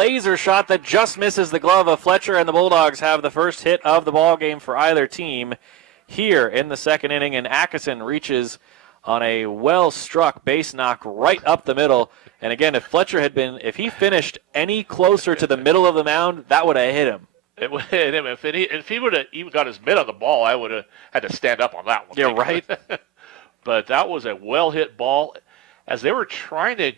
laser shot that just misses the glove of Fletcher, and the Bulldogs have the first hit of the ball game for either team here in the second inning, and Atkinson reaches on a well-struck base knock right up the middle. And again, if he finished any closer to the middle of the mound, that would have hit him. It would hit him. If he would have even got his mitt on the ball, I would have had to stand up on that one. Yeah, right. But that was a well-hit ball. As they were trying to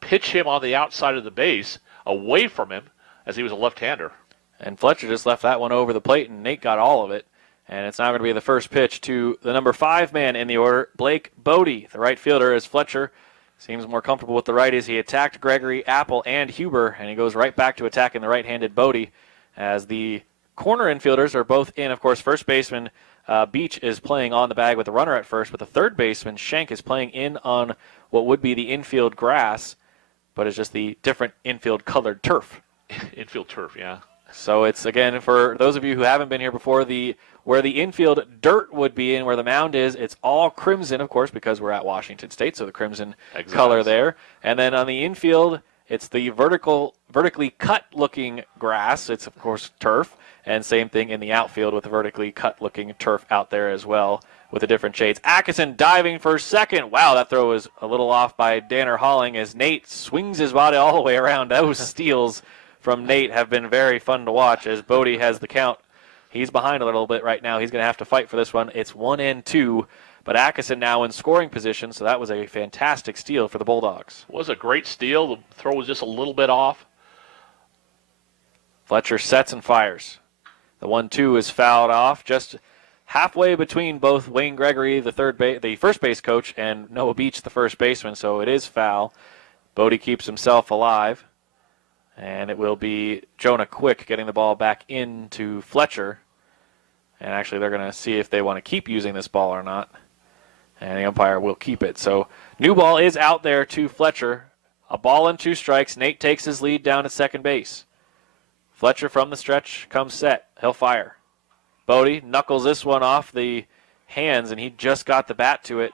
pitch him on the outside of the base, away from him, as he was a left-hander. And Fletcher just left that one over the plate, and Nate got all of it. And it's now going to be the first pitch to the number 5 man in the order, Blake Bodie, the right fielder, as Fletcher seems more comfortable with the righties. He attacked Gregory, Apple, and Huber, and he goes right back to attacking the right-handed Bodie, as the corner infielders are both in. Of course, first baseman Beach is playing on the bag with the runner at first, but the third baseman, Schenk, is playing in on what would be the infield grass, but it's just the different infield-colored turf. Infield turf, yeah. So it's, again, for those of you who haven't been here before, where the infield dirt would be and where the mound is, it's all crimson, of course, because we're at Washington State, so the crimson color there. And then on the infield, it's the vertically cut-looking grass. It's, of course, turf. And same thing in the outfield with the vertically cut-looking turf out there as well with the different shades. Atkinson diving for second. Wow, that throw was a little off by Danner Halling as Nate swings his body all the way around. Those steals from Nate have been very fun to watch as Bodie has the count. He's behind a little bit right now. He's going to have to fight for this one. It's 1-2, but Atkinson now in scoring position, so that was a fantastic steal for the Bulldogs. It was a great steal. The throw was just a little bit off. Fletcher sets and fires. The 1-2 is fouled off just halfway between both Wayne Gregory, the first base coach, and Noah Beach, the first baseman, so it is foul. Bodie keeps himself alive. And it will be Jonah Quick getting the ball back into Fletcher. And actually, they're going to see if they want to keep using this ball or not. And the umpire will keep it. So, new ball is out there to Fletcher. A ball and 2 strikes. Nate takes his lead down at second base. Fletcher from the stretch comes set. He'll fire. Bodie knuckles this one off the hands, and he just got the bat to it.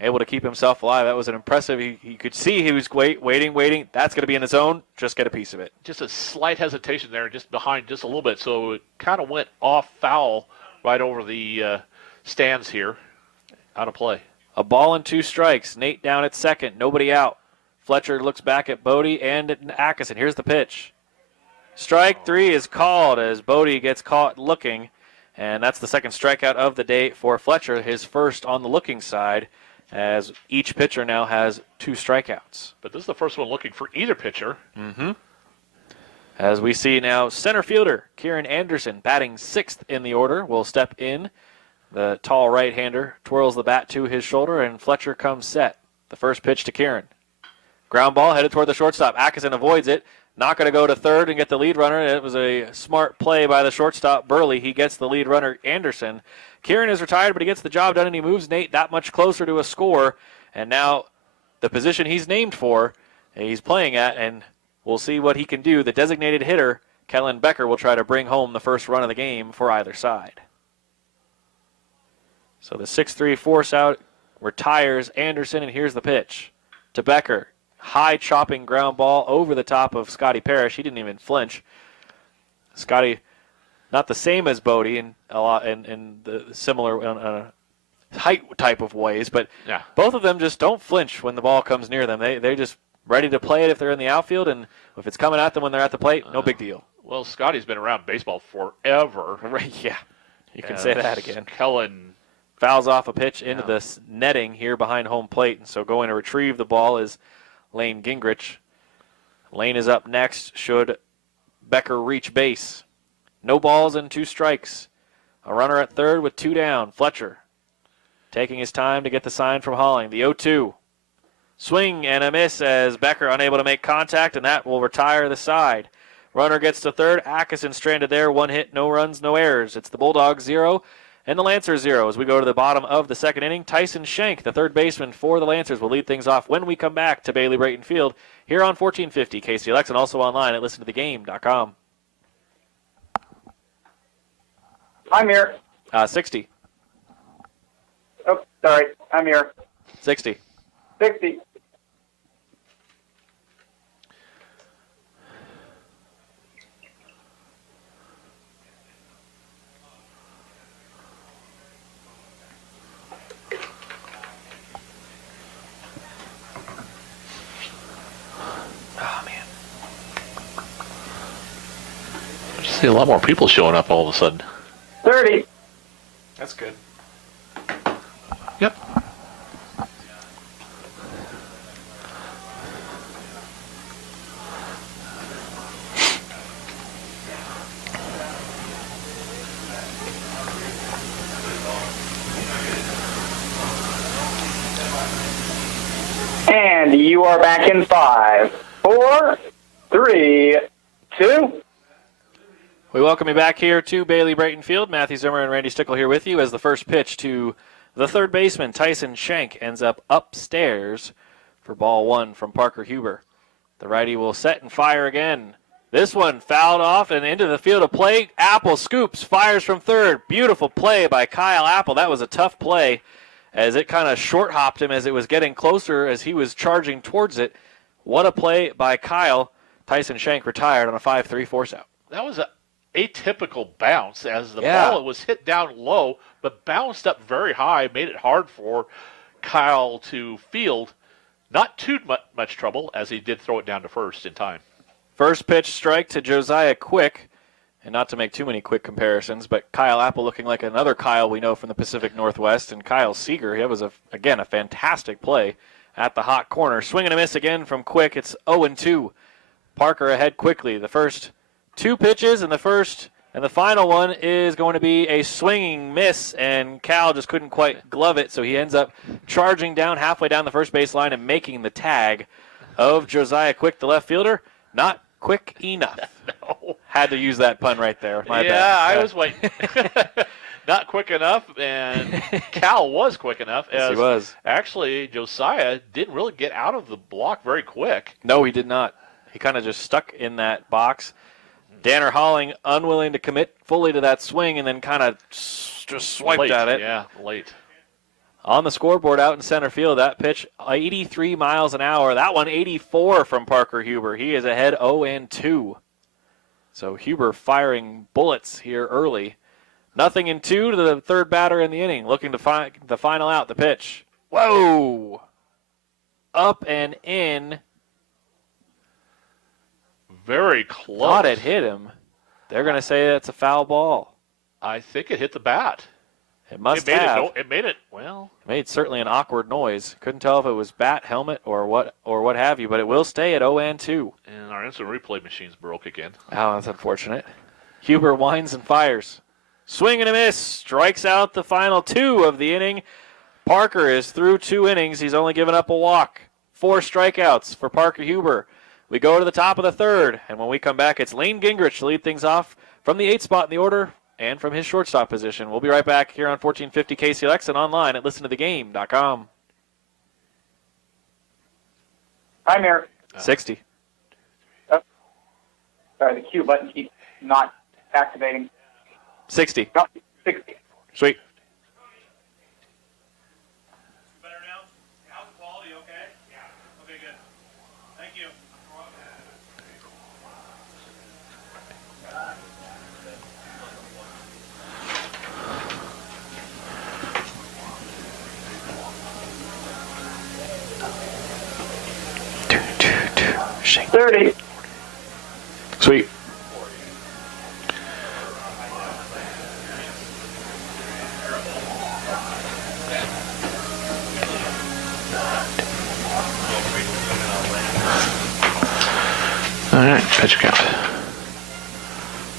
Able to keep himself alive. That was an impressive. He could see he was waiting. That's going to be in the zone. Just get a piece of it. Just a slight hesitation there, just behind just a little bit. So it kind of went off foul right over the stands here. Out of play. A ball and 2 strikes. Nate down at second. Nobody out. Fletcher looks back at Bodie and at Atkinson. Here's the pitch. Strike 3 is called as Bodie gets caught looking. And that's the second strikeout of the day for Fletcher. His first on the looking side, as each pitcher now has 2 strikeouts. But this is the first one looking for either pitcher. Mm-hmm. As we see now, center fielder Kieran Anderson, batting 6th in the order, will step in. The tall right-hander twirls the bat to his shoulder, and Fletcher comes set. The first pitch to Kieran. Ground ball headed toward the shortstop. Atkinson avoids it. Not going to go to third and get the lead runner. It was a smart play by the shortstop, Burley. He gets the lead runner, Anderson. Kieran is retired, but he gets the job done, and he moves Nate that much closer to a score. And now the position he's named for, he's playing at, and we'll see what he can do. The designated hitter, Kellen Becker, will try to bring home the first run of the game for either side. So the 6-3 force out retires Anderson, and here's the pitch to Becker. High chopping ground ball over the top of Scotty Parrish. He didn't even flinch. Scotty, not the same as Bodie in a lot in the similar height type of ways, but yeah, both of them just don't flinch when the ball comes near them. They're just ready to play it if they're in the outfield, and if it's coming at them when they're at the plate, no big deal. Well, Scotty's been around baseball forever. Right? Yeah, you can say that again. Kellen fouls off a pitch into the netting here behind home plate, and so going to retrieve the ball is Lane Gingrich. Lane is up next should Becker reach base. No balls and 2 strikes. A runner at third with 2 down. Fletcher taking his time to get the sign from Halling. The 0-2. Swing and a miss as Becker unable to make contact, and that will retire the side. Runner gets to third. Atkinson stranded there. 1 hit, no runs, no errors. It's the Bulldogs 0. And the Lancers 0 as we go to the bottom of the second inning. Tyson Schenk, the third baseman for the Lancers, will lead things off when we come back to Bailey Brayton Field here on 1450 KCLX and also online at listentothegame.com. I'm here. 60. Oh, sorry. I'm here. 60. 60. See a lot more people showing up all of a sudden. 30. That's good. Yep. And you are back in 5, 4, 3, 2. We welcome you back here to Bailey Brayton Field. Matthew Zimmer and Randy Stickle here with you as the first pitch to the third baseman, Tyson Schenk, ends up upstairs for ball one from Parker Huber. The righty will set and fire again. This one fouled off and into the field of play. Apple scoops, fires from third. Beautiful play by Kyle Apple. That was a tough play as it kind of short-hopped him as it was getting closer as he was charging towards it. What a play by Kyle. Tyson Schenk retired on a 5-3 force-out. That was an atypical bounce as the ball was hit down low but bounced up very high, made it hard for Kyle to field. Not too much trouble as he did throw it down to first in time. First pitch strike to Josiah Quick. And not to make too many quick comparisons, but Kyle Apple looking like another Kyle we know from the Pacific Northwest. And Kyle Seager, that was, again, a fantastic play at the hot corner. Swing and a miss again from Quick. It's 0-2. Parker ahead quickly. The first two pitches and the final one is going to be a swinging miss, and Cal just couldn't quite glove it, so he ends up charging down halfway down the first base line and making the tag of Josiah Quick, the left fielder. Not quick enough. No. Had to use that pun right there. My bad. I was waiting. Not quick enough, and Cal was quick enough. Yes, he was. Actually, Josiah didn't really get out of the block very quick. No, he did not. He kind of just stuck in that box. Danner Holling unwilling to commit fully to that swing and then kind of just swiped at it. Yeah, late. On the scoreboard out in center field, that pitch 83 miles an hour. That one 84 from Parker Huber. He is ahead 0-2. So Huber firing bullets here early. 0-2 to the third batter in the inning. Looking to find the final out, the pitch. Whoa! Up and in. Very close. Thought it hit him. They're going to say that's a foul ball. I think it hit the bat. It must have. It made it, well. It made certainly an awkward noise. Couldn't tell if it was bat, helmet, or what have you, but it will stay at 0-2. And our instant replay machines broke again. Oh, that's unfortunate. Huber winds and fires. Swing and a miss. Strikes out the final two of the inning. Parker is through 2 innings. He's only given up a walk. 4 strikeouts for Parker Huber. We go to the top of the third, and when we come back, it's Lane Gingrich to lead things off from the 8th spot in the order and from his shortstop position. We'll be right back here on 1450 KCLX and online at listentothegame.com. Hi, Mayor. 60. Oh, sorry, the Q button keeps not activating. 60. No, 60. Sweet. Better now? How's the quality? Okay? Yeah. Okay, good. Thank you. Shake. 30. Sweet. All right, pitch count.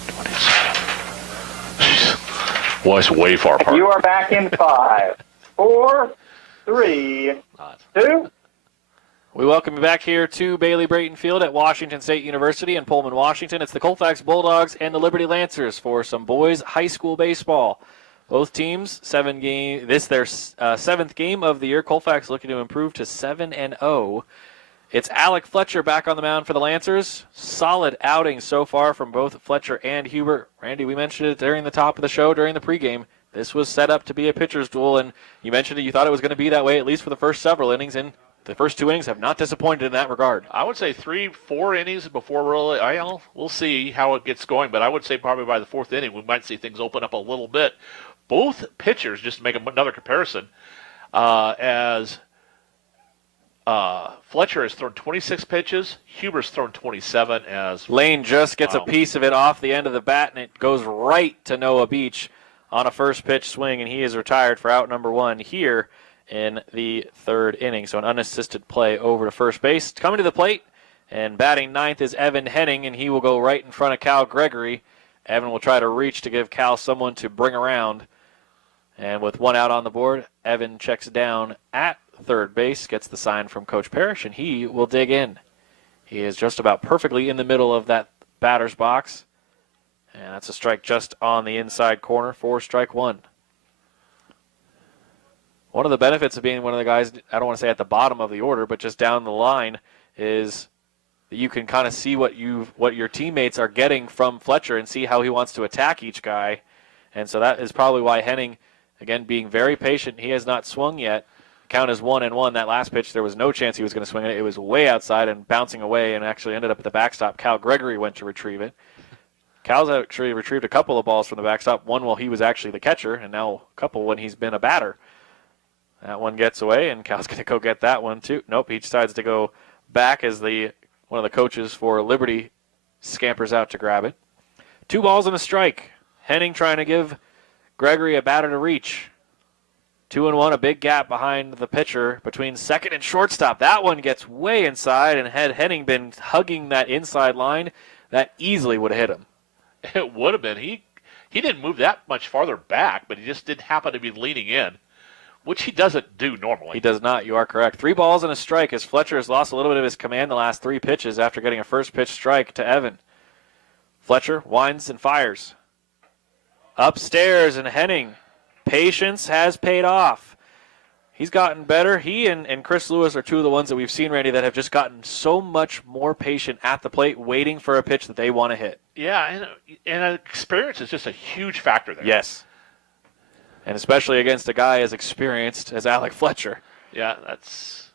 27. Jeez. Well, it's way far apart. You are back in 5, 4, 3, 2. We welcome you back here to Bailey Brayton Field at Washington State University in Pullman, Washington. It's the Colfax Bulldogs and the Liberty Lancers for some boys high school baseball. Both teams, 7 game. This their 7th game of the year. Colfax looking to improve to 7-0. It's Alec Fletcher back on the mound for the Lancers. Solid outing so far from both Fletcher and Hubert. Randy, we mentioned it during the top of the show, during the pregame. This was set up to be a pitcher's duel, and you mentioned it. You thought it was going to be that way, at least for the first several innings, and the first 2 innings have not disappointed in that regard. I would say 3-4 innings before really. We'll see how it gets going, but I would say probably by the 4th inning we might see things open up a little bit. Both pitchers, just to make another comparison, as Fletcher has thrown 26 pitches. Huber's thrown 27 as Lane just gets a Wow. piece of it off the end of the bat, and it goes right to Noah Beach on a first pitch swing, and he is retired for out number 1 here in the 3rd inning. So an unassisted play over to first base. Coming to the plate and batting 9th is Evan Henning, and he will go right in front of Cal Gregory. Evan will try to reach to give Cal someone to bring around. And with 1 out on the board, Evan checks down at third base, gets the sign from Coach Parrish, and he will dig in. He is just about perfectly in the middle of that batter's box. And that's a strike just on the inside corner for strike 1. One of the benefits of being one of the guys, I don't want to say at the bottom of the order, but just down the line, is that you can kind of see what your teammates are getting from Fletcher and see how he wants to attack each guy. And so that is probably why Henning, again, being very patient, he has not swung yet. Count is 1-1. That last pitch, there was no chance he was going to swing it. It was way outside and bouncing away and actually ended up at the backstop. Cal Gregory went to retrieve it. Cal's actually retrieved a couple of balls from the backstop, one while he was actually the catcher, and now a couple when he's been a batter. That one gets away, and Cal's going to go get that one too. Nope, he decides to go back as one of the coaches for Liberty scampers out to grab it. 2 balls and a strike. Henning trying to give Gregory a batter to reach. 2-1, a big gap behind the pitcher between second and shortstop. That one gets way inside, and had Henning been hugging that inside line, that easily would have hit him. it would have been. He didn't move that much farther back, but he just didn't happen to be leaning in, which he doesn't do normally. He does not. You are correct. 3 balls and a strike as Fletcher has lost a little bit of his command the last 3 pitches after getting a first pitch strike to Evan. Fletcher winds and fires. Upstairs, and Henning. Patience has paid off. He's gotten better. He and Chris Lewis are 2 of the ones that we've seen, Randy, that have just gotten so much more patient at the plate, waiting for a pitch that they want to hit. Yeah, and experience is just a huge factor there. Yes. And especially against a guy as experienced as Alec Fletcher. Yeah, that's...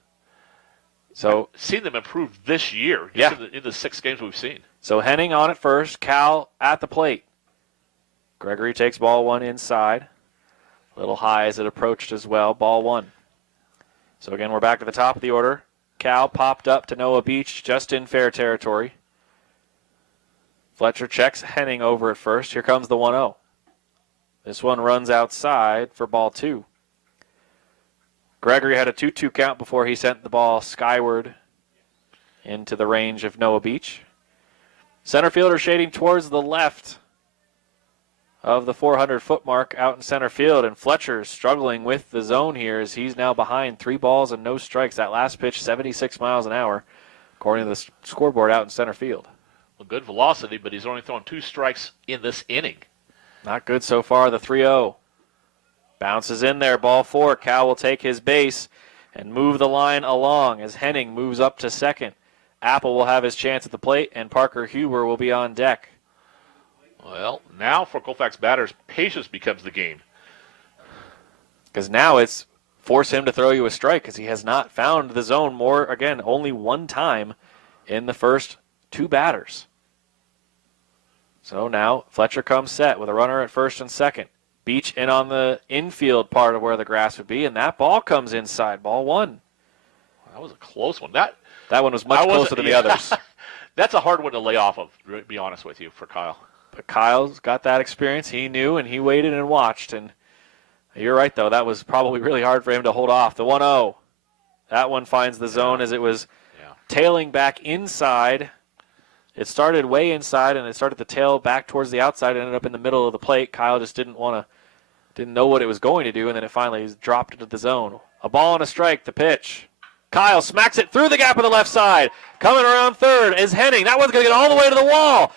So I've seen them improve this year. Yeah. In the 6 games we've seen. So Henning on at first, Cal at the plate. Gregory takes ball 1 inside. A little high as it approached as well. Ball 1. So again, we're back to the top of the order. Cal popped up to Noah Beach, just in fair territory. Fletcher checks Henning over at first. Here comes the 1-0. This one runs outside for ball 2. Gregory had a 2-2 count before he sent the ball skyward into the range of Noah Beach. Center fielder shading towards the left of the 400-foot mark out in center field, and Fletcher struggling with the zone here as he's now behind 3 balls and no strikes. That last pitch, 76 miles an hour, according to the scoreboard out in center field. Well, good velocity, but he's only thrown 2 strikes in this inning. Not good so far, the 3-0. Bounces in there, ball 4. Cal will take his base and move the line along as Henning moves up to second. Apple will have his chance at the plate, and Parker Huber will be on deck. Well, now for Colfax batters, patience becomes the game. Because now it's force him to throw you a strike because he has not found the zone only 1 time in the first 2 batters. So now Fletcher comes set with a runner at first and second. Beach in on the infield part of where the grass would be, and that ball comes inside, ball 1. That was a close one. That one was much closer than the others. That's a hard one to lay off of, to be honest with you, for Kyle. But Kyle's got that experience. He knew, and he waited and watched. And you're right, though. That was probably really hard for him to hold off. The 1-0. That one finds the zone as it was tailing back inside. It started way inside, and it started to tail back towards the outside and ended up in the middle of the plate. Kyle just didn't know what it was going to do, and then it finally dropped into the zone. A ball and a strike, the pitch. Kyle smacks it through the gap of the left side. Coming around third is Henning. That one's going to get all the way to the wall.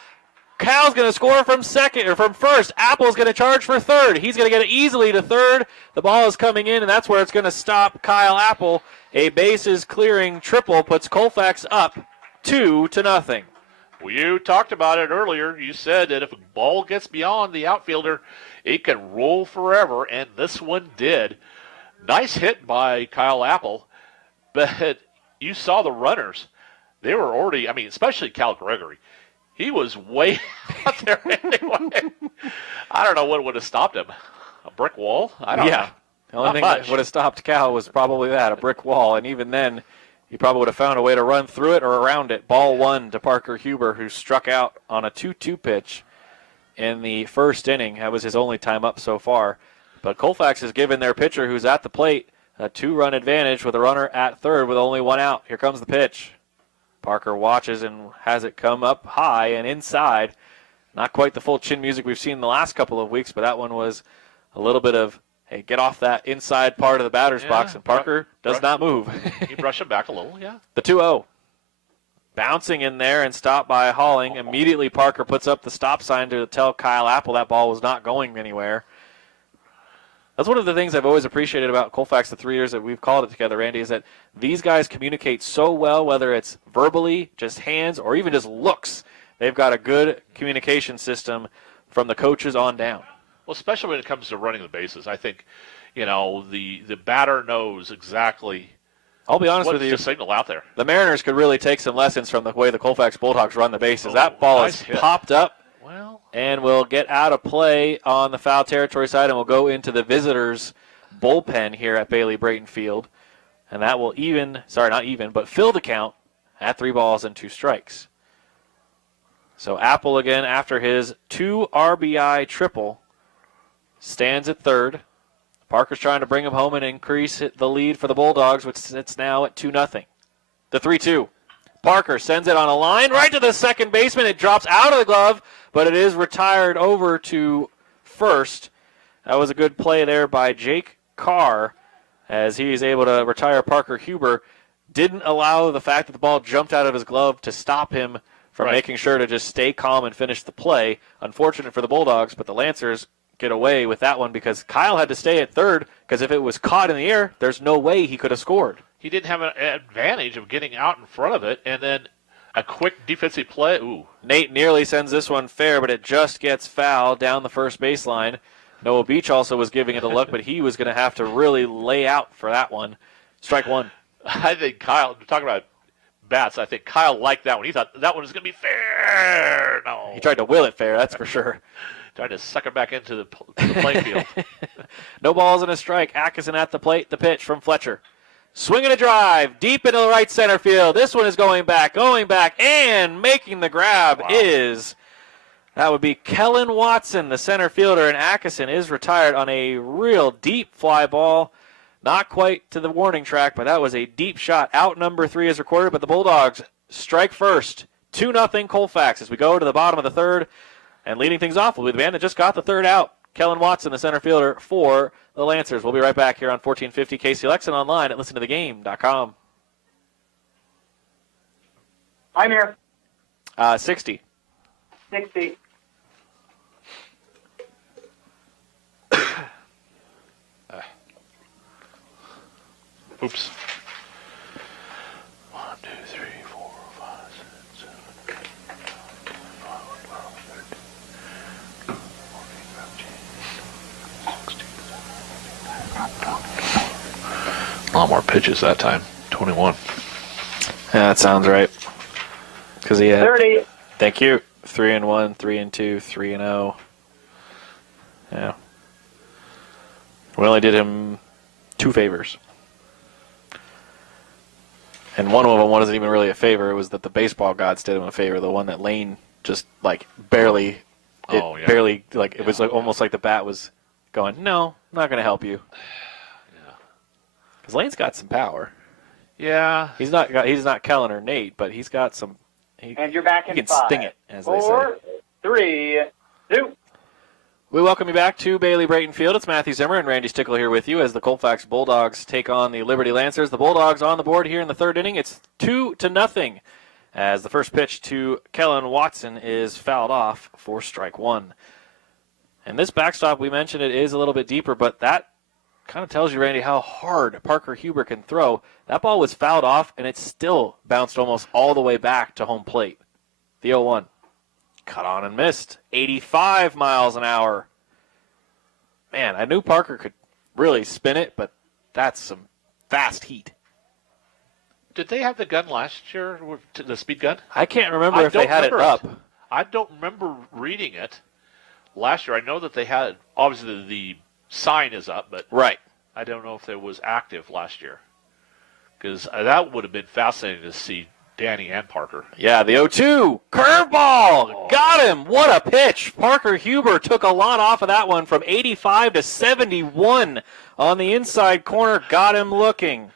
Cal's going to score from first. Apple's going to charge for third. He's going to get it easily to third. The ball is coming in, and that's where it's going to stop Kyle Apple. A bases clearing triple puts Colfax up 2-0. Well, you talked about it earlier. You said that if a ball gets beyond the outfielder, it can roll forever, and this one did. Nice hit by Kyle Apple, but you saw the runners. They were already, especially Cal Gregory. He was way out there anyway. I don't know what would have stopped him. A brick wall? I don't know. The only thing that would have stopped Cal was probably that, a brick wall. And even then, he probably would have found a way to run through it or around it. Ball 1 to Parker Huber, who struck out on a 2-2 pitch in the first inning. That was his only time up so far. But Colfax has given their pitcher, who's at the plate, a 2-run advantage with a runner at third with only 1 out. Here comes the pitch. Parker watches and has it come up high and inside. Not quite the full chin music we've seen the last couple of weeks, but that one was a little bit of, hey, get off that inside part of the batter's box, and Parker does not move. You brush him back a little, yeah. The 2-0. Bouncing in there and stopped by Halling. Immediately Parker puts up the stop sign to tell Kyle Apple that ball was not going anywhere. That's one of the things I've always appreciated about Colfax the 3 years that we've called it together, Randy, is that these guys communicate so well, whether it's verbally, just hands, or even just looks. They've got a good communication system from the coaches on down. Well, especially when it comes to running the bases. I think, the batter knows exactly I'll be honest what's with you. the signal out there. The Mariners could really take some lessons from the way the Colfax Bulldogs run the bases. That ball nice is hit. popped up. Well, And we'll get out of play on the foul territory side, and we'll go into the visitors' bullpen here at Bailey Brayton Field. And that will fill the count at 3 balls and 2 strikes. So Apple again, after his 2 RBI triple, stands at third. Parker's trying to bring him home and increase the lead for the Bulldogs, which sits now at 2-0. The 3-2. Parker sends it on a line right to the second baseman. It drops out of the glove, but it is retired over to first. That was a good play there by Jake Carr as he is able to retire Parker Huber. Didn't allow the fact that the ball jumped out of his glove to stop him from making sure to just stay calm and finish the play. Unfortunate for the Bulldogs, but the Lancers get away with that one because Kyle had to stay at third because if it was caught in the air, there's no way he could have scored. he didn't have an advantage of getting out in front of it, and then a quick defensive play. Ooh. Nate nearly sends this one fair, but it just gets fouled down the first baseline. Noah Beach also was giving it a look, but he was going to have to really lay out for that one. Strike one. I think Kyle, talking about bats, I think Kyle liked that one. He thought that one was going to be fair. No. He tried to will it fair, that's for sure. Tried to suck it back into the playing field. No balls and a strike. Atkinson at the plate. The pitch from Fletcher. Swinging a drive deep into the right center field. This one is going back, and making the grab is, that would be Kellen Watson, the center fielder, and Atkinson is retired on a real deep fly ball. Not quite to the warning track, but that was a deep shot. Out number 3 is recorded, but the Bulldogs strike first. 2-0 Colfax as we go to the bottom of the third. And leading things off will be the man that just got the third out, Kellen Watson, the center fielder for the Lancers. We'll be right back here on 1450 KCLX and online at listentothegame.com. I'm here. 60. 60. Oops. 1, 2, 3, 4, 5, 6, 7, 8, 9, 10, 11, 13, 14, 15, 16, 17, 18, 19, 20. A lot more pitches that time. 21. Yeah, that sounds right. Because he had 30. Thank you. 3-1, 3-2, 3-0. Yeah. We only did him 2 favors. And one of them wasn't even really a favor. It was that the baseball gods did him a favor. The one that Lane just barely, it was almost like the bat was going, no, I'm not going to help you. Yeah. Because Lane's got some power. Yeah. He's not Kellen or Nate, but he's got some. And you're back in he can 5. sting it, as they say. 4, 3, 2. We welcome you back to Bailey Brayton Field. It's Matthew Zimmer and Randy Stickle here with you as the Colfax Bulldogs take on the Liberty Lancers. The Bulldogs on the board here in the third inning. It's 2-0 as the first pitch to Kellen Watson is fouled off for strike one. And this backstop, we mentioned it is a little bit deeper, but that kind of tells you, Randy, how hard Parker Huber can throw. That ball was fouled off, and it still bounced almost all the way back to home plate. The 0-1. Cut on and missed. 85 miles an hour. Man, I knew Parker could really spin it, but that's some fast heat. Did they have the gun last year, the speed gun? I can't remember if they had it up. I don't remember reading it last year. I know that they had, obviously the sign is up, but Right. I don't know if it was active last year. because that would have been fascinating to see Danny and Parker. Yeah, the 0-2 curveball got him. What a pitch! Parker Huber took a lot off of that one from 85 to 71 on the inside corner. Got him looking.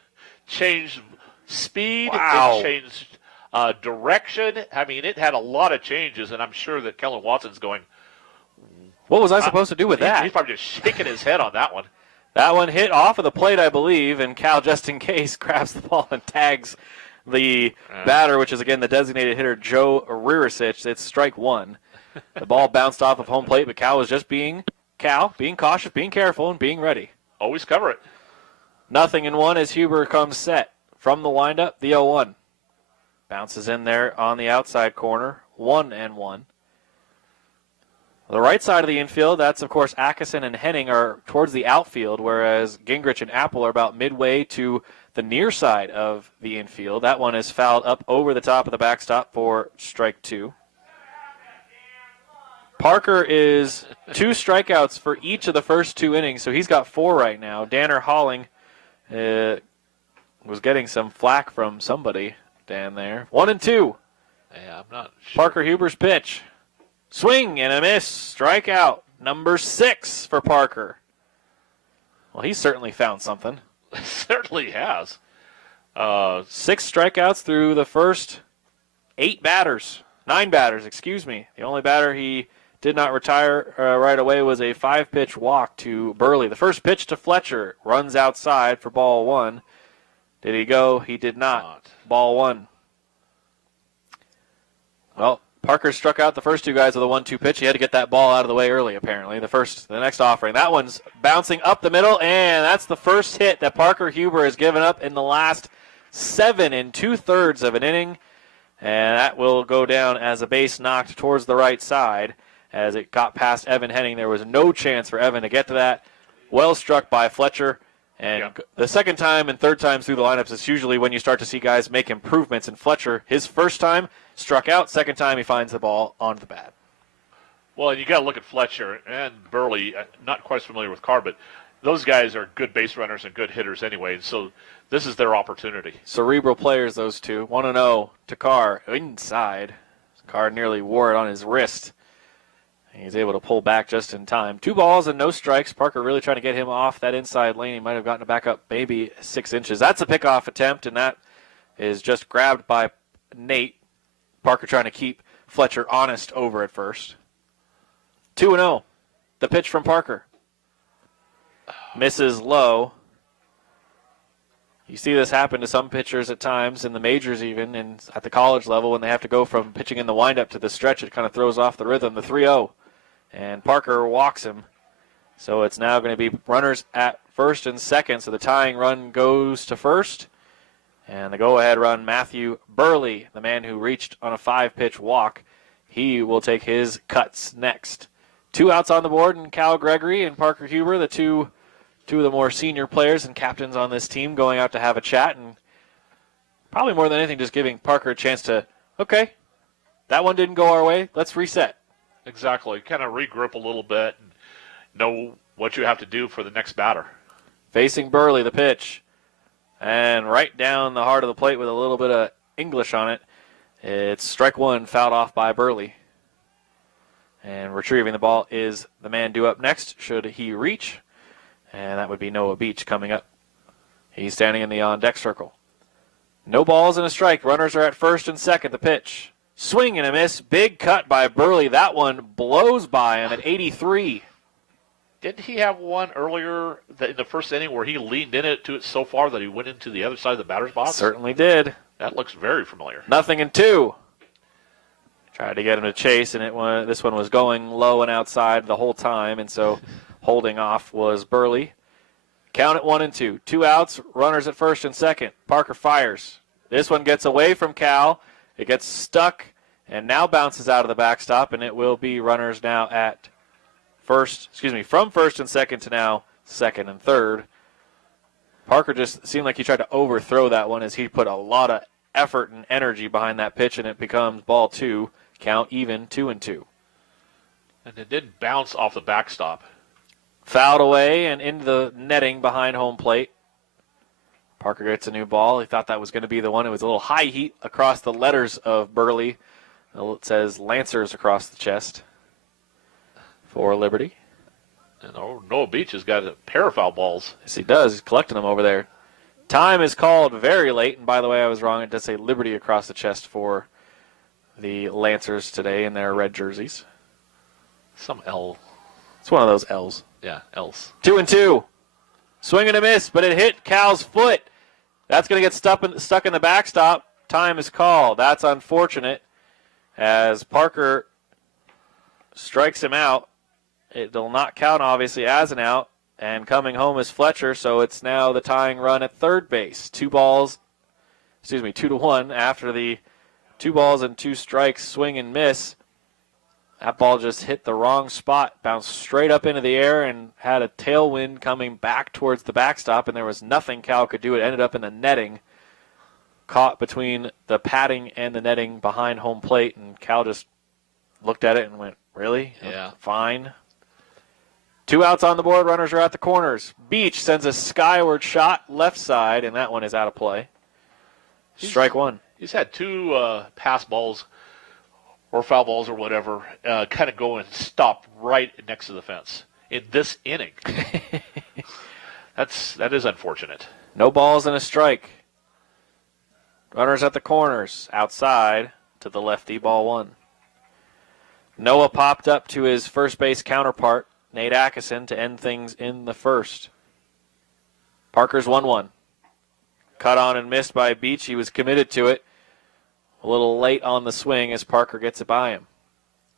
Changed speed. Wow. It changed direction. I mean, it had a lot of changes, and I'm sure that Kellen Watson's going, What was I supposed to do with that? He's probably just shaking his head on that one. That one hit off of the plate, I believe, and Cal, just in case, grabs the ball and tags the batter, which is, again, the designated hitter, Joe Ririsich. It's strike one. The ball bounced off of home plate, but Cal was just being cautious, being careful, and being ready. Always cover it. 0-1 as Huber comes set. From the windup, the 0-1. Bounces in there on the outside corner, 1-1. The right side of the infield, that's, of course, Atkinson and Henning are towards the outfield, whereas Gingrich and Apple are about midway to the near side of the infield. That one is fouled up over the top of the backstop for strike two. Parker is 2 strikeouts for each of the first 2 innings, so he's got 4 right now. Danner Halling was getting some flack from somebody down there. 1-2. Yeah, I'm not sure. Parker Huber's pitch. Swing and a miss. Strikeout number 6 for Parker. Well, he's certainly found something. Certainly has. 6 strikeouts through the first 9 batters, The only batter he did not retire right away was a 5-pitch walk to Burley. The first pitch to Fletcher runs outside for ball 1. Did he go? He did not. Ball 1. Well, Parker struck out the first 2 guys with a 1-2 pitch. He had to get that ball out of the way early, apparently. The next offering. That one's bouncing up the middle, and that's the first hit that Parker Huber has given up in the last 7 2/3 of an inning. And that will go down as a base knocked towards the right side. As it got past Evan Henning, there was no chance for Evan to get to that. Well struck by Fletcher. And the second time and third time through the lineups is usually when you start to see guys make improvements. And Fletcher, his first time, struck out. Second time, he finds the ball onto the bat. Well, you got to look at Fletcher and Burley. Not quite as familiar with Carr, but those guys are good base runners and good hitters anyway. So this is their opportunity. Cerebral players, those two. 1-0 to Carr. Inside. Carr nearly wore it on his wrist. He's able to pull back just in time. 2 balls and no strikes. Parker really trying to get him off that inside lane. He might have gotten it back up maybe 6 inches. That's a pickoff attempt, and that is just grabbed by Nate. Parker trying to keep Fletcher honest over at first. 2-0. The pitch from Parker. Misses low. You see this happen to some pitchers at times, in the majors even, and at the college level when they have to go from pitching in the windup to the stretch. It kind of throws off the rhythm. The 3-0. And Parker walks him. So it's now going to be runners at first and second. So the tying run goes to first. And the go-ahead run, Matthew Burley, the man who reached on a 5-pitch walk. He will take his cuts next. 2 outs on the board, and Cal Gregory and Parker Huber, the two of the more senior players and captains on this team, going out to have a chat. And probably more than anything, just giving Parker a chance to, okay, that one didn't go our way. Let's reset. Exactly. Kind of regroup a little bit and know what you have to do for the next batter. Facing Burley, the pitch. And right down the heart of the plate with a little bit of English on it. It's strike 1, fouled off by Burley. And retrieving the ball is the man due up next, should he reach. And that would be Noah Beach coming up. He's standing in the on-deck circle. No balls and a strike. Runners are at first and second. The pitch. Swing and a miss. Big cut by Burley. That one blows by him at 83. Didn't he have one earlier in the first inning where he leaned into it so far that he went into the other side of the batter's box? Certainly did. That looks very familiar. 0-2. Tried to get him to chase, and this one was going low and outside the whole time, and so holding off was Burley. Count at 1-2. 2 outs, runners at first and second. Parker fires. This one gets away from Cal. It gets stuck and now bounces out of the backstop, and it will be runners now at from first and second to now second and third. Parker just seemed like he tried to overthrow that one as he put a lot of effort and energy behind that pitch, and it becomes ball 2. Count even, 2-2. And it did bounce off the backstop. Fouled away and into the netting behind home plate. Parker gets a new ball. He thought that was going to be the one. It was a little high heat across the letters of Burley. It says Lancers across the chest for Liberty. And Noah Beach has got a pair of foul balls. Yes, he does. He's collecting them over there. Time is called very late. And by the way, I was wrong. It does say Liberty across the chest for the Lancers today in their red jerseys. Some L. It's one of those L's. Yeah, L's. 2-2. Swing and a miss, but it hit Cal's foot. That's going to get stuck in the backstop. Time is called. That's unfortunate as Parker strikes him out. It'll not count, obviously, as an out. And coming home is Fletcher, so it's now the tying run at third base. 2-1 after the 2 balls and 2 strikes swing and miss. That ball just hit the wrong spot, bounced straight up into the air, and had a tailwind coming back towards the backstop, and there was nothing Cal could do. It ended up in the netting, caught between the padding and the netting behind home plate, and Cal just looked at it and went, really? Yeah. Fine. 2 outs on the board. Runners are at the corners. Beach sends a skyward shot left side, and that one is out of play. Strike one. He's had 2 pass balls or foul balls or whatever kind of go and stop right next to the fence in this inning. That is unfortunate. No balls and a strike. Runners at the corners. Outside to the lefty, ball 1. Noah popped up to his first base counterpart, Nate Atkinson, to end things in the first. Parker's 1-1. Cut on and missed by Beach. He was committed to it. A little late on the swing as Parker gets it by him.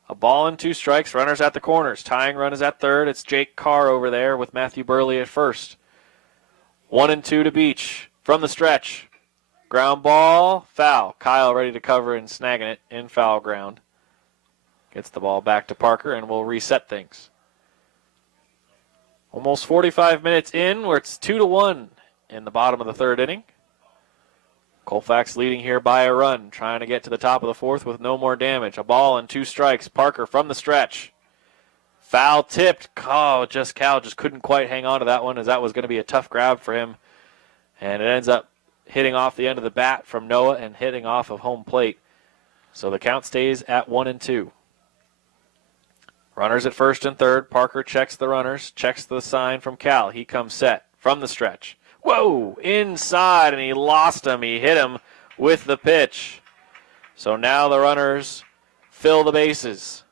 A ball and 2 strikes. Runners at the corners. Tying run is at third. It's Jake Carr over there with Matthew Burley at first. 1-2 to Beach from the stretch. Ground ball, foul. Kyle ready to cover and snagging it in foul ground. Gets the ball back to Parker, and we'll reset things. Almost 45 minutes in, where it's 2-1 in the bottom of the third inning. Colfax leading here by a run, trying to get to the top of the fourth with no more damage. A ball and 2 strikes. Parker from the stretch. Foul tipped. Cal just couldn't quite hang on to that one, as that was going to be a tough grab for him. And it ends up hitting off the end of the bat from Noah and hitting off of home plate. So the count stays at 1-2. Runners at first and third. Parker checks the runners, checks the sign from Cal. He comes set from the stretch. Whoa, inside, and he lost him. He hit him with the pitch. So now the runners fill the bases.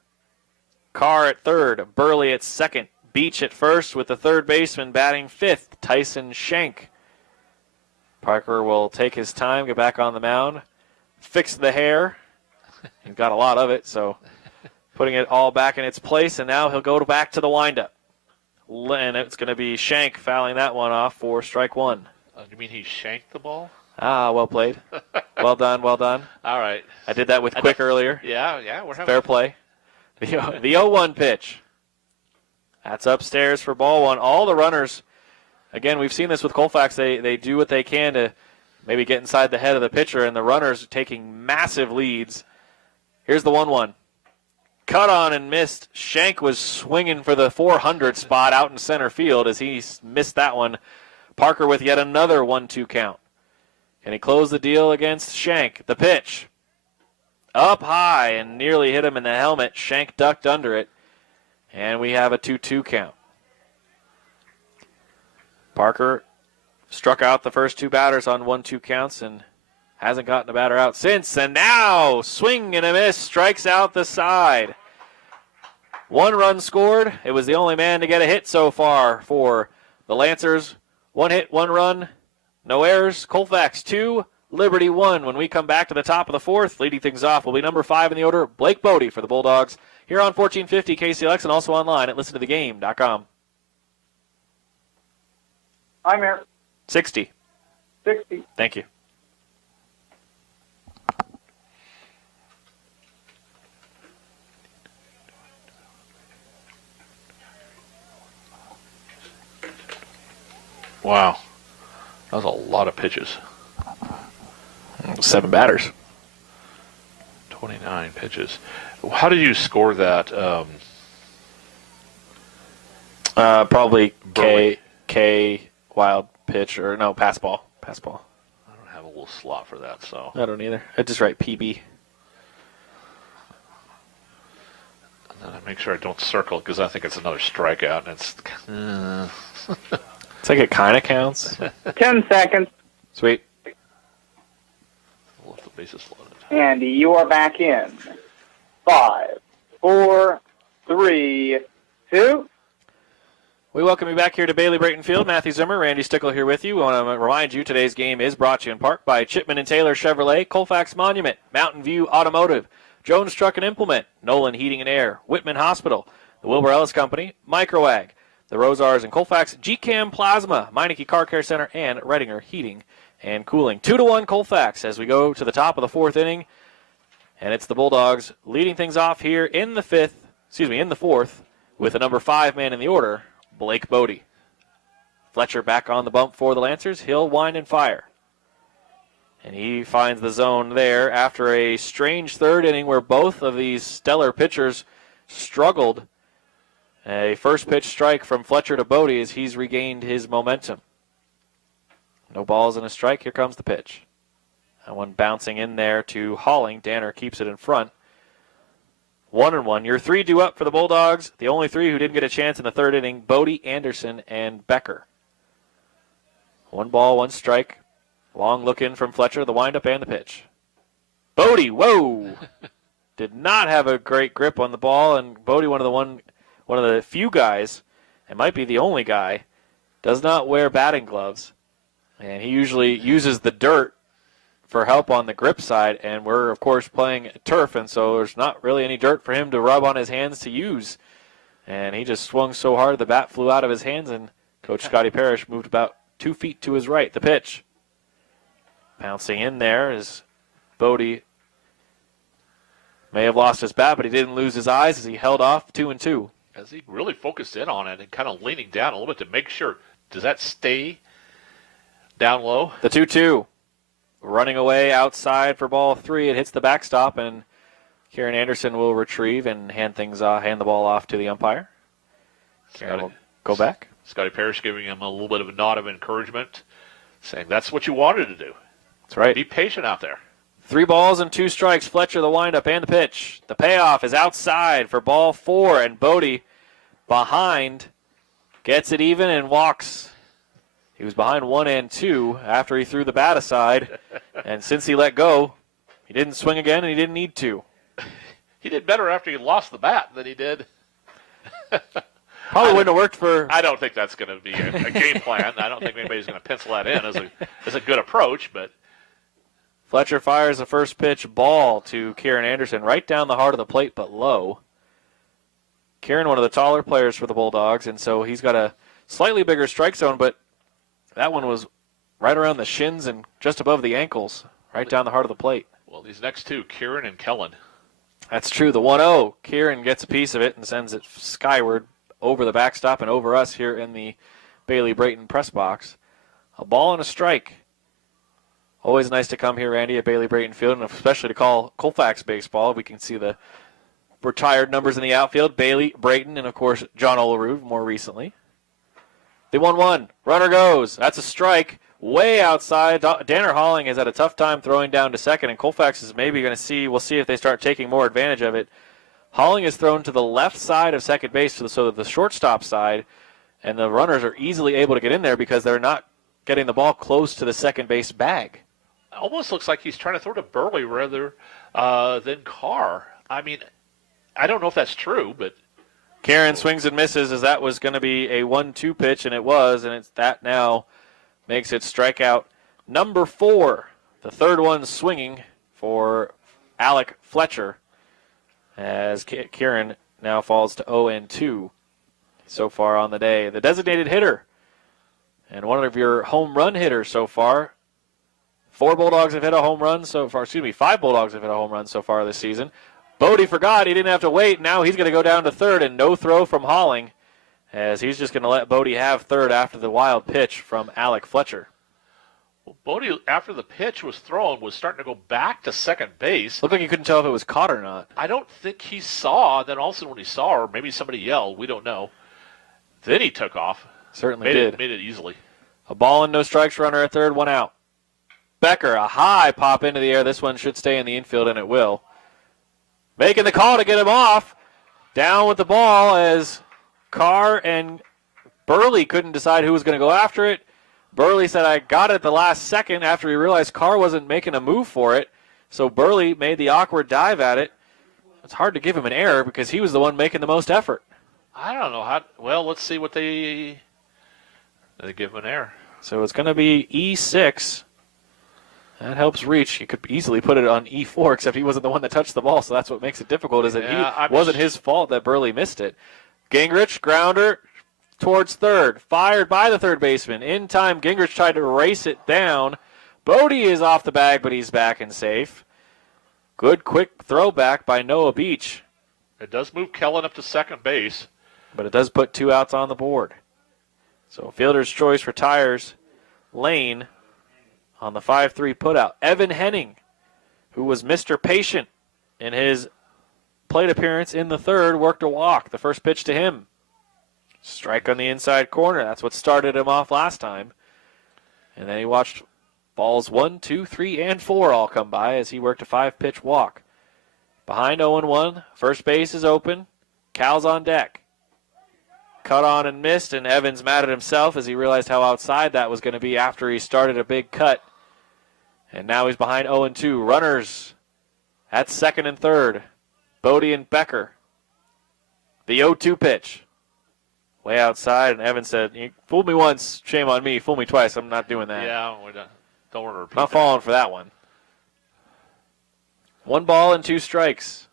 Carr at third, Burley at second, Beach at first with the third baseman batting fifth, Tyson Schenk. Parker will take his time, get back on the mound, fix the hair. He's got a lot of it, so putting it all back in its place, and now he'll go back to the windup. And it's going to be Schenk fouling that one off for strike 1. You mean he shanked the ball? Ah, well played. Well done, well done. All right. I did that with Quick earlier. Yeah, we're having Fair play. The 0-1 pitch. That's upstairs for ball 1. All the runners, again, we've seen this with Colfax. They do what they can to maybe get inside the head of the pitcher, and the runners taking massive leads. Here's the 1-1. Cut on and missed. Schenk was swinging for the 400 spot out in center field as he missed that one. Parker with yet another 1-2 count. Can he close the deal against Schenk? The pitch. Up high and nearly hit him in the helmet. Schenk ducked under it. And we have a 2-2 count. Parker struck out the first 2 batters on 1-2 counts and hasn't gotten a batter out since. And now, swing and a miss, strikes out the side. 1 run scored. It was the only man to get a hit so far for the Lancers. 1 hit, 1 run, no errors. Colfax 2, Liberty 1. When we come back to the top of the fourth, leading things off will be number 5 in the order, Blake Bodie for the Bulldogs. Here on 1450 KCLX and also online at listentothegame.com. I'm here. 60. 60. Thank you. Wow. That was a lot of pitches. 7 batters. 29 pitches. How did you score that? Probably Burley. K wild pitch, or no, pass ball. Pass ball. I don't have a little slot for that, so. I don't either. I just write PB. And then I make sure I don't circle because I think it's another strikeout, and it's. It's like it kind of counts. 10 seconds. Sweet. Left the bases loaded. Andy, you are back in. 5, 4, 3, 2. We welcome you back here to Bailey Brayton Field. Matthew Zimmer, Randy Stickle here with you. We want to remind you today's game is brought to you in part by Chipman & Taylor Chevrolet, Colfax Monument, Mountain View Automotive, Jones Truck and Implement, Nolan Heating and Air, Whitman Hospital, the Wilbur Ellis Company, Microwag, the Rosars and Colfax, GCAM Plasma, Meineke Car Care Center, and Redinger Heating and Cooling. 2-1 Colfax as we go to the top of the fourth inning. And it's the Bulldogs leading things off here in the fourth, with the number 5 man in the order, Blake Bodie. Fletcher back on the bump for the Lancers. He'll wind and fire. And he finds the zone there after a strange third inning where both of these stellar pitchers struggled. A first pitch strike from Fletcher to Bodie as he's regained his momentum. No balls and a strike. Here comes the pitch. That one bouncing in there to Halling. Danner keeps it in front. 1-1. Your 3 due up for the Bulldogs. The only 3 who didn't get a chance in the third inning, Bodie, Anderson, and Becker. 1 ball, 1 strike. Long look in from Fletcher, the windup and the pitch. Bodie, whoa! Did not have a great grip on the ball, and Bodie, one of the few guys, and might be the only guy, does not wear batting gloves. And he usually uses the dirt for help on the grip side, and we're, of course, playing turf, and so there's not really any dirt for him to rub on his hands to use. And he just swung so hard the bat flew out of his hands, and Coach Scotty Parrish moved about 2 feet to his right. The pitch. Bouncing in there is Bodie. May have lost his bat, but he didn't lose his eyes as he held off 2-2. As he really focused in on it and kind of leaning down a little bit to make sure, does that stay down low? The 2-2. Running away outside for ball 3. It hits the backstop, and Kieran Anderson will retrieve and hand the ball off to the umpire. Kieran will go back. Scotty Parrish giving him a little bit of a nod of encouragement, saying that's what you wanted to do. That's right. Be patient out there. 3 balls and 2 strikes. Fletcher, the windup and the pitch. The payoff is outside for ball 4, and Bodie behind gets it even and walks. He was behind 1 and 2 after he threw the bat aside, and since he let go, he didn't swing again, and he didn't need to. He did better after he lost the bat than he did. Probably wouldn't have worked for... I don't think that's going to be a game plan. I don't think anybody's going to pencil that in as a good approach, but... Fletcher fires the first pitch ball to Kieran Anderson right down the heart of the plate, but low. Kieran, one of the taller players for the Bulldogs, and so he's got a slightly bigger strike zone, but that one was right around the shins and just above the ankles, right down the heart of the plate. Well, these next 2, Kieran and Kellen. That's true. The 1-0, Kieran gets a piece of it and sends it skyward over the backstop and over us here in the Bailey Brayton press box. A ball and a strike. Always nice to come here, Randy, at Bailey Brayton Field, and especially to call Colfax baseball. We can see the retired numbers in the outfield, Bailey, Brayton, and, of course, John Olerud more recently. The 1-1. Runner goes. That's a strike. Way outside. Danner Halling has had a tough time throwing down to second, and Colfax is maybe going to see. We'll see if they start taking more advantage of it. Halling is thrown to the left side of second base so that the shortstop side, and the runners are easily able to get in there because they're not getting the ball close to the second base bag. Almost looks like he's trying to throw to Burley rather than Carr. I mean, I don't know if that's true, but... Kieran swings and misses as that was going to be a 1-2 pitch, and it was, and it's that now makes it strikeout number 4. The third one swinging for Alec Fletcher as Kieran now falls to 0-2 so far on the day. The designated hitter and one of your home run hitters so far. 4 Bulldogs have hit a home run so far. 5 Bulldogs have hit a home run so far this season. Bodie forgot. He didn't have to wait. Now he's going to go down to third, and no throw from Halling as he's just going to let Bodie have third after the wild pitch from Alec Fletcher. Well, Bodie, after the pitch was thrown, was starting to go back to second base. Looked like you couldn't tell if it was caught or not. I don't think he saw. Then all of a sudden when he saw, or maybe somebody yelled, we don't know. Then he took off. Certainly did. Made it easily. A ball and no strikes, runner at third, 1 out. Becker, a high pop into the air. This one should stay in the infield, and it will. Making the call to get him off. Down with the ball as Carr and Burley couldn't decide who was going to go after it. Burley said, I got it at the last second after he realized Carr wasn't making a move for it. So Burley made the awkward dive at it. It's hard to give him an error because he was the one making the most effort. I don't know how. Well, let's see what they give him an error. So it's going to be E6. That helps reach. You could easily put it on E4, except he wasn't the one that touched the ball, so that's what makes it difficult, is that it wasn't his fault that Burley missed it. Gingrich, grounder towards third. Fired by the third baseman. In time, Gingrich tried to race it down. Bodie is off the bag, but he's back and safe. Good quick throwback by Noah Beach. It does move Kellen up to second base. But it does put 2 outs on the board. So fielder's choice retires Lane on the 5-3 putout. Evan Henning, who was Mr. Patient in his plate appearance in the third, worked a walk. The first pitch to him. Strike on the inside corner. That's what started him off last time. And then he watched balls 1, 2, 3, and 4 all come by as he worked a 5-pitch walk. Behind 0-1, first base is open. Cal's on deck. Cut on and missed, and Evans mad at himself as he realized how outside that was going to be after he started a big cut. And now he's behind 0-2. Runners at second and third. Bodie and Becker. The 0-2 pitch. Way outside, and Evans said, you fooled me once, shame on me. Fool me twice, I'm not doing that. Yeah, we don't want to repeat Not falling for that one. 1 ball and 2 strikes.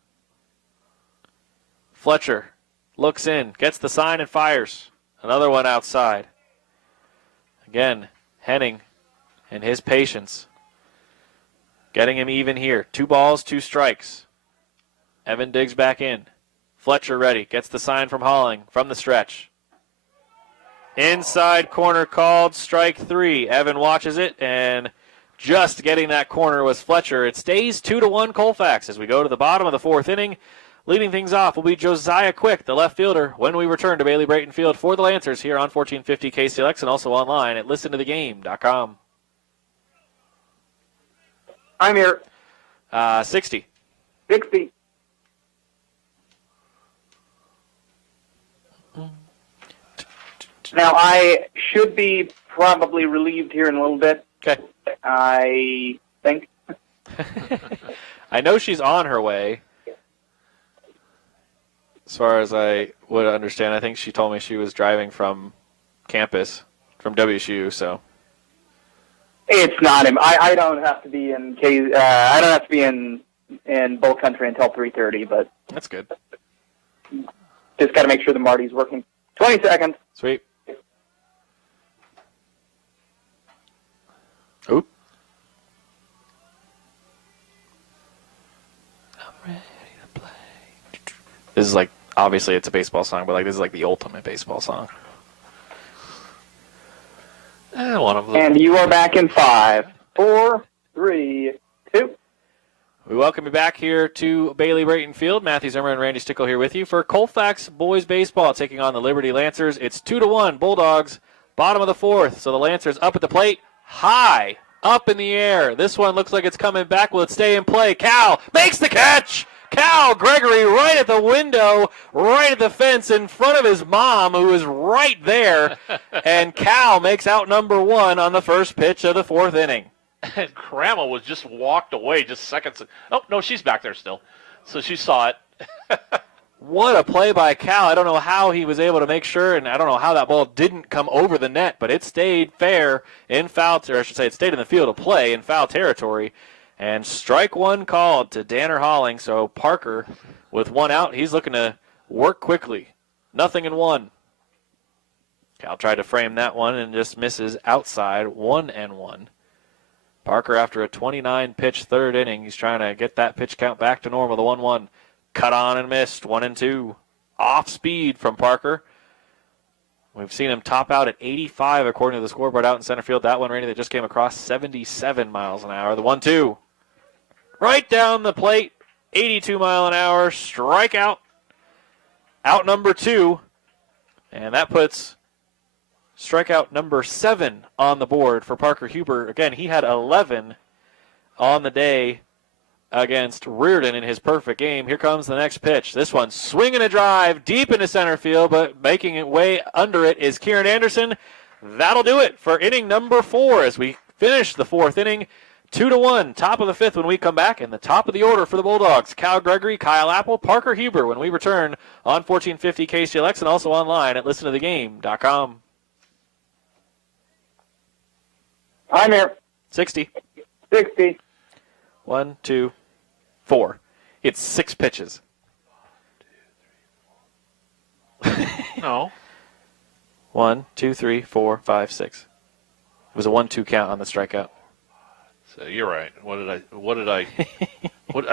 Fletcher looks in, gets the sign and fires. Another one outside. Again, Henning and his patience. Getting him even here. 2 balls, 2 strikes. Evan digs back in. Fletcher ready. Gets the sign from Holling from the stretch. Inside corner called. Strike 3. Evan watches it, and just getting that corner was Fletcher. It stays 2-1 Colfax as we go to the bottom of the 4th inning. Leading things off will be Josiah Quick, the left fielder, when we return to Bailey Brayton Field for the Lancers here on 1450 KCLX and also online at listentothegame.com. I'm here. 60. 60. Now, I should be probably relieved here in a little bit. Okay. I think. I know she's on her way. As far as I would understand, I think she told me she was driving from campus, from WSU, so. It's not him. I don't have to be in I don't have to be in Bull Country until 3:30, but That's good. just got to make sure the Marty's working. 20 seconds. Sweet. Oop. I'm ready to play. This is like, obviously it's a baseball song, but like this is like the ultimate baseball song. One of them. And you are back in 5, 4, 3, 2. We welcome you back here to Bailey Brayton Field. Matthew Zimmer and Randy Stickle here with you for Colfax boys baseball taking on the Liberty Lancers. It's 2-1 Bulldogs, bottom of the 4th. So the Lancers up at the plate, high, up in the air. This one looks like it's coming back. Will it stay in play? Cal makes the catch. Cal Gregory right at the window, right at the fence in front of his mom, who is right there. And Cal makes out number 1 on the first pitch of the 4th inning. And Cramel was just walked away just seconds. Oh, no, she's back there still. So she saw it. What a play by Cal. I don't know how he was able to make sure, and I don't know how that ball didn't come over the net, but it stayed fair in foul, or I should say it stayed in the field of play in foul territory. And strike 1 called to Danner Holling. So Parker with 1 out. He's looking to work quickly. 0-1. Cal tried to frame that one and just misses outside. 1-1. Parker, after a 29-pitch 3rd inning, he's trying to get that pitch count back to normal. The 1-1. Cut on and missed. 1-2. Off speed from Parker. We've seen him top out at 85 according to the scoreboard out in center field. That one, Randy, that just came across 77 miles an hour. The 1-2. Right down the plate. 82 mile an hour. Strikeout. Out number 2. And that puts strikeout number 7 on the board for Parker Huber. Again, he had 11 on the day against Reardon in his perfect game. Here comes the next pitch. This one swinging a drive deep into center field, but making it way under it is Kieran Anderson. That'll do it for inning number 4 as we finish the 4th inning. 2-1, top of the 5th when we come back, and the top of the order for the Bulldogs. Cal Gregory, Kyle Apple, Parker Huber when we return on 1450 KCLX and also online at listentothegame.com. I'm here. 60. 60. 1, 2, 4. It's 6 pitches. No. 1, 2, 3, 4, 5, 6. It was a 1-2 count on the strikeout. So you're right. I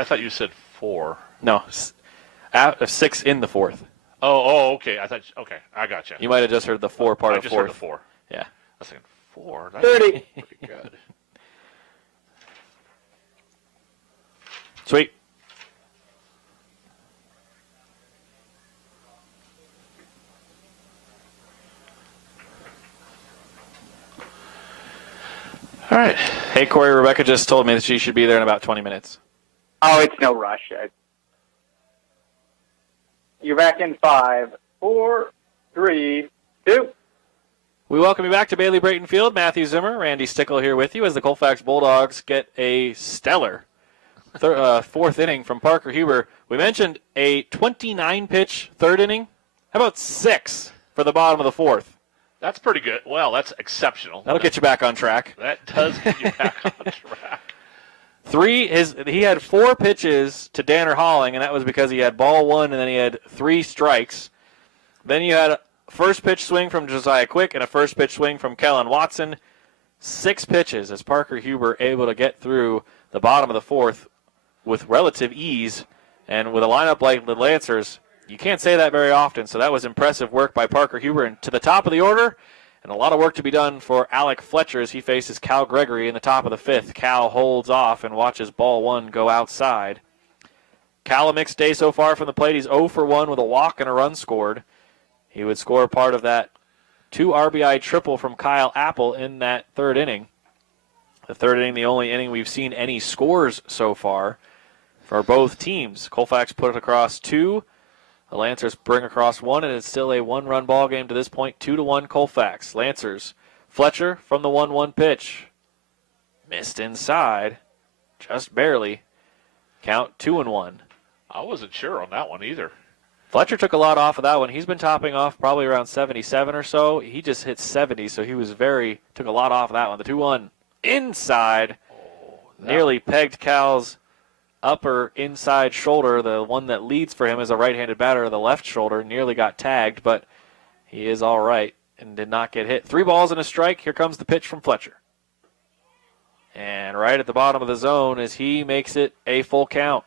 thought you said 4. No, 6 in the 4th. Okay. Okay, I got you. You might have just heard the 4 part I of just 4th. heard the 4. Yeah. I was thinking 4. That's 30. pretty good. Sweet. All right. Hey, Corey, Rebecca just told me that she should be there in about 20 minutes. Oh, it's no rush. You're back in 5, 4, 3, 2. We welcome you back to Bailey Brayton Field. Matthew Zimmer, Randy Stickle here with you as the Colfax Bulldogs get a stellar 4th inning from Parker Huber. We mentioned a 29-pitch 3rd inning. How about 6 for the bottom of the 4th? That's pretty good. Well, that's exceptional. That'll get you back on track. That does get you back on track. He had 4 pitches to Danner Holling, and that was because he had ball 1 and then he had 3 strikes. Then you had a first pitch swing from Josiah Quick and a first pitch swing from Kellen Watson. 6 pitches as Parker Huber able to get through the bottom of the 4th with relative ease, and with a lineup like the Lancers, you can't say that very often. So that was impressive work by Parker Huber. And to the top of the order, and a lot of work to be done for Alec Fletcher as he faces Cal Gregory in the top of the 5th. Cal holds off and watches ball 1 go outside. Cal, a mixed day so far from the plate. He's 0 for 1 with a walk and a run scored. He would score part of that 2 RBI triple from Kyle Apple in that 3rd inning. The 3rd inning, the only inning we've seen any scores so far for both teams. Colfax put it across 2. The Lancers bring across 1, and it's still a 1-run ball game to this point, 2-1 Colfax. Lancers, Fletcher from the 1-1 pitch. Missed inside, just barely. Count 2-1. I wasn't sure on that one either. Fletcher took a lot off of that one. He's been topping off probably around 77 or so. He just hit 70, so he took a lot off of that one. The 2-1 inside, nearly pegged Cal's upper inside shoulder. The one that leads for him is a right-handed batter, the left shoulder. Nearly got tagged, but he is all right and did not get hit. 3 balls and a strike. Here comes the pitch from Fletcher. And right at the bottom of the zone as he makes it a full count.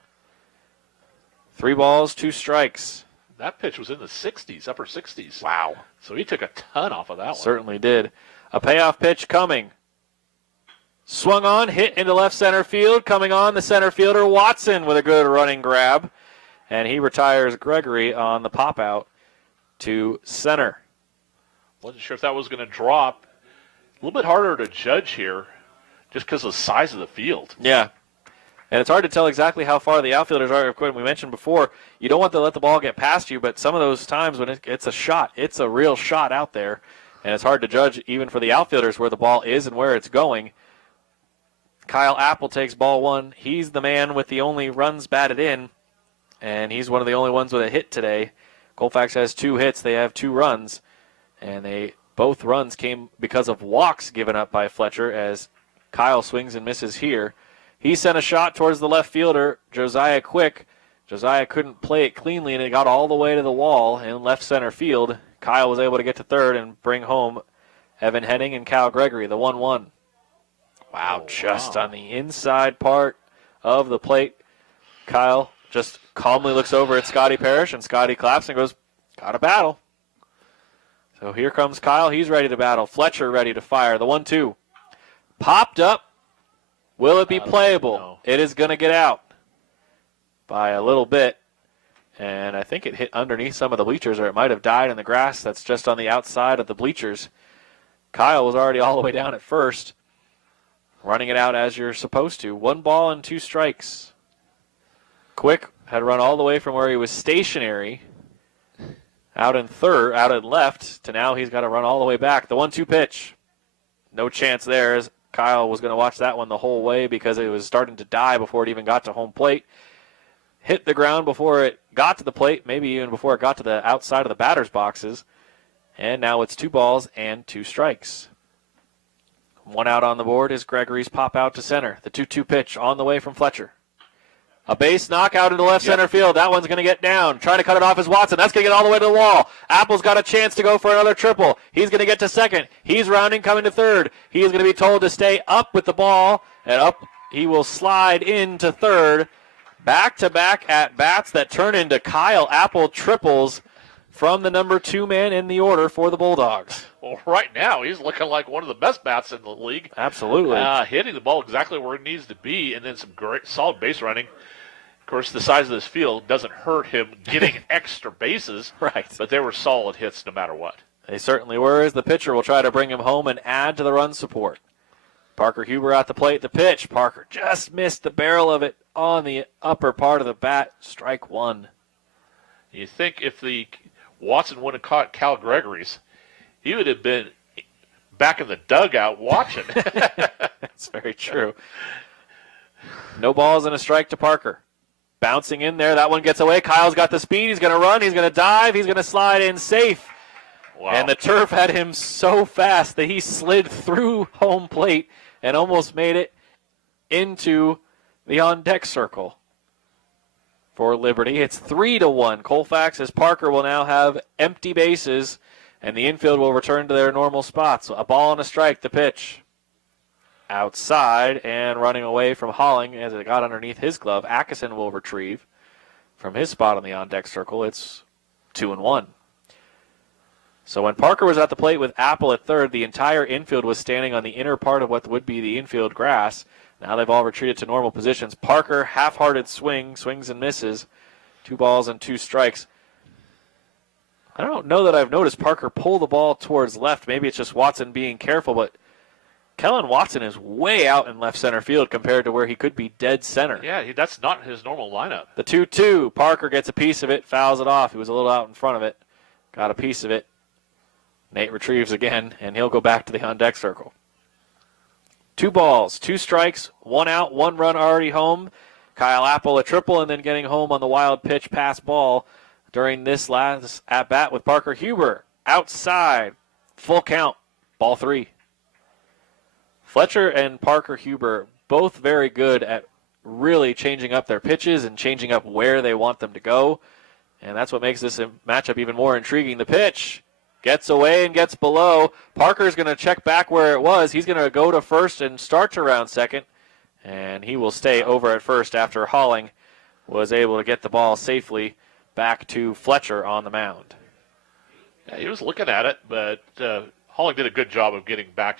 3 balls, 2 strikes. That pitch was in the 60s, upper 60s. Wow. So he took a ton off of that one. Certainly did. A payoff pitch coming. Swung on, hit into left center field. Coming on, the center fielder, Watson, with a good running grab. And he retires Gregory on the pop-out to center. Wasn't sure if that was going to drop. A little bit harder to judge here just because of the size of the field. Yeah. And it's hard to tell exactly how far the outfielders are. We mentioned before, you don't want to let the ball get past you, but some of those times when it's a shot, it's a real shot out there. And it's hard to judge even for the outfielders where the ball is and where it's going. Kyle Apple takes ball 1. He's the man with the only runs batted in, and he's one of the only ones with a hit today. Colfax has 2 hits. They have 2 runs, and both runs came because of walks given up by Fletcher as Kyle swings and misses here. He sent a shot towards the left fielder, Josiah Quick. Josiah couldn't play it cleanly, and it got all the way to the wall in left center field. Kyle was able to get to 3rd and bring home Evan Henning and Cal Gregory, the 1-1. Wow, just on the inside part of the plate. Kyle just calmly looks over at Scotty Parrish, and Scotty claps and goes, got a battle. So here comes Kyle. He's ready to battle. Fletcher ready to fire. The 1-2. Popped up. Will it be playable? No. It is going to get out by a little bit. And I think it hit underneath some of the bleachers, or it might have died in the grass that's just on the outside of the bleachers. Kyle was already all the way down at first, running it out as you're supposed to. 1 ball and 2 strikes. Quick had run all the way from where he was stationary out in left, to now he's got to run all the way back. The 1-2 pitch. No chance there, as Kyle was going to watch that one the whole way because it was starting to die before it even got to home plate. Hit the ground before it got to the plate, maybe even before it got to the outside of the batter's boxes. And now it's 2 balls and 2 strikes. 1 out on the board is Gregory's pop out to center. The 2-2 pitch on the way from Fletcher. A base knockout into left center field. That one's going to get down. Trying to cut it off is Watson. That's going to get all the way to the wall. Apple's got a chance to go for another triple. He's going to get to second. He's rounding, coming to third. He is going to be told to stay up with the ball. And up he will slide into third. Back-to-back at-bats that turn into Kyle Apple triples from the number 2 man in the order for the Bulldogs. Well, right now, he's looking like one of the best bats in the league. Absolutely. Hitting the ball exactly where it needs to be, and then some great, solid base running. Of course, the size of this field doesn't hurt him getting extra bases. Right. But they were solid hits no matter what. They certainly were, as the pitcher will try to bring him home and add to the run support. Parker Huber at the plate. The pitch. Parker just missed the barrel of it on the upper part of the bat. Strike 1. You think if the Watson wouldn't have caught Cal Gregory's, he would have been back in the dugout watching. That's very true. No balls and a strike to Parker. Bouncing in there. That one gets away. Kyle's got the speed. He's going to run. He's going to dive. He's going to slide in safe. Wow. And the turf had him so fast that he slid through home plate and almost made it into the on-deck circle for Liberty. It's 3-1. Colfax, as Parker will now have empty bases, and the infield will return to their normal spots. A ball and a strike, the pitch. Outside and running away from Holling as it got underneath his glove. Atkinson will retrieve from his spot on the on-deck circle. It's 2-1. So when Parker was at the plate with Apple at third, the entire infield was standing on the inner part of what would be the infield grass. Now they've all retreated to normal positions. Parker, half-hearted swings and misses. 2 balls and 2 strikes. I don't know that I've noticed Parker pull the ball towards left. Maybe it's just Watson being careful, but Kellen Watson is way out in left center field compared to where he could be dead center. Yeah, that's not his normal lineup. The 2-2. Parker gets a piece of it, fouls it off. He was a little out in front of it. Got a piece of it. Nate retrieves again, and he'll go back to the on-deck circle. 2 balls, 2 strikes, 1 out, 1 run already home. Kyle Apple a triple, and then getting home on the wild pitch pass ball during this last at-bat with Parker Huber. Outside, full count, ball 3. Fletcher and Parker Huber, both very good at really changing up their pitches and changing up where they want them to go. And that's what makes this matchup even more intriguing. The pitch gets away and gets below. Parker's going to check back where it was. He's going to go to first and start to round second. And he will stay over at first after Holling was able to get the ball safely back to Fletcher on the mound. Yeah, he was looking at it, but Holling did a good job of getting back.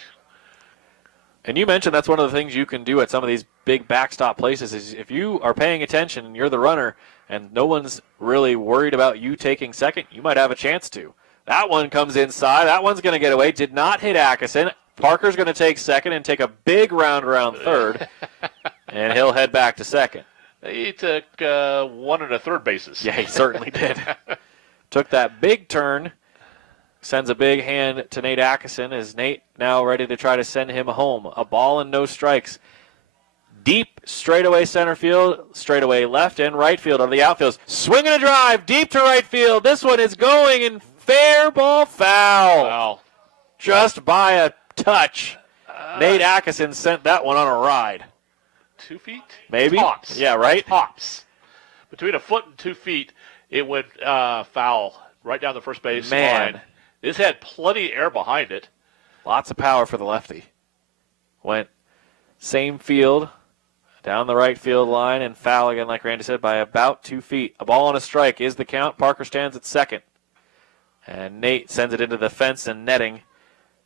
And you mentioned that's one of the things you can do at some of these big backstop places is if you are paying attention and you're the runner and no one's really worried about you taking second, you might have a chance to. That one comes inside. That one's going to get away. Did not hit Atkinson. Parker's going to take second and take a big round around third, and he'll head back to second. He took 1 1/3 bases. Yeah, he certainly did. Took that big turn. Sends a big hand to Nate Atkinson as Nate now ready to try to send him home. A ball and no strikes. Deep straightaway center field, straightaway left and right field of the outfields. Swing and a drive deep to right field. This one is going in fair ball foul. Wow. Just by a touch. Nate Atkinson sent that one on a ride. 2 feet? Maybe? Tops. Yeah, right? Tops. Between a foot and 2 feet, it went foul right down the first base line. This had plenty of air behind it. Lots of power for the lefty. Went same field, down the right field line, and foul again, like Randy said, by about 2 feet. A ball and a strike is the count. Parker stands at second. And Nate sends it into the fence and netting.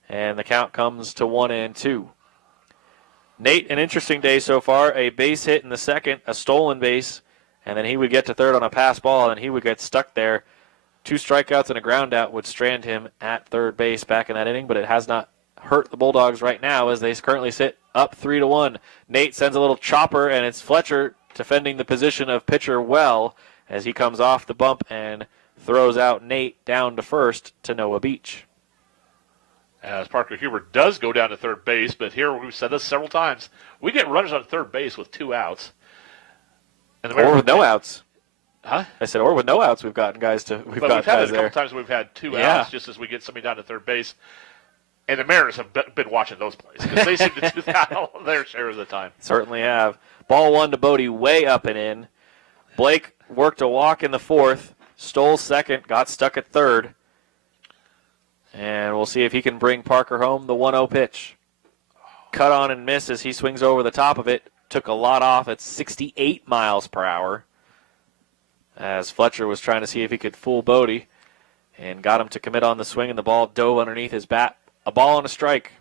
And the count comes to 1-2. Nate, an interesting day so far. A base hit in the second, a stolen base, and then he would get to third on a pass ball, and he would get stuck there. 2 strikeouts and a ground out would strand him at third base back in that inning, but it has not hurt the Bulldogs right now as they currently sit up 3-1. Nate sends a little chopper, and it's Fletcher defending the position of pitcher well as he comes off the bump and throws out Nate down to first to Noah Beach. As Parker Huber does go down to third base, but here we've said this several times, we get runners on third base with 2 outs. And Or with no outs. Huh? I said, or with no outs, we've got guys had there. it a couple times we've had 2 outs just as we get somebody down to third base. And the Mariners have been watching those plays because they seem to do that all their share of the time. Certainly have. Ball 1 to Bodie, way up and in. Blake worked a walk in the 4th, stole second, got stuck at third. And we'll see if he can bring Parker home. The 1-0 pitch. Cut on and miss as he swings over the top of it. Took a lot off at 68 miles per hour. As Fletcher was trying to see if he could fool Bodie and got him to commit on the swing, and the ball dove underneath his bat. A ball and a strike.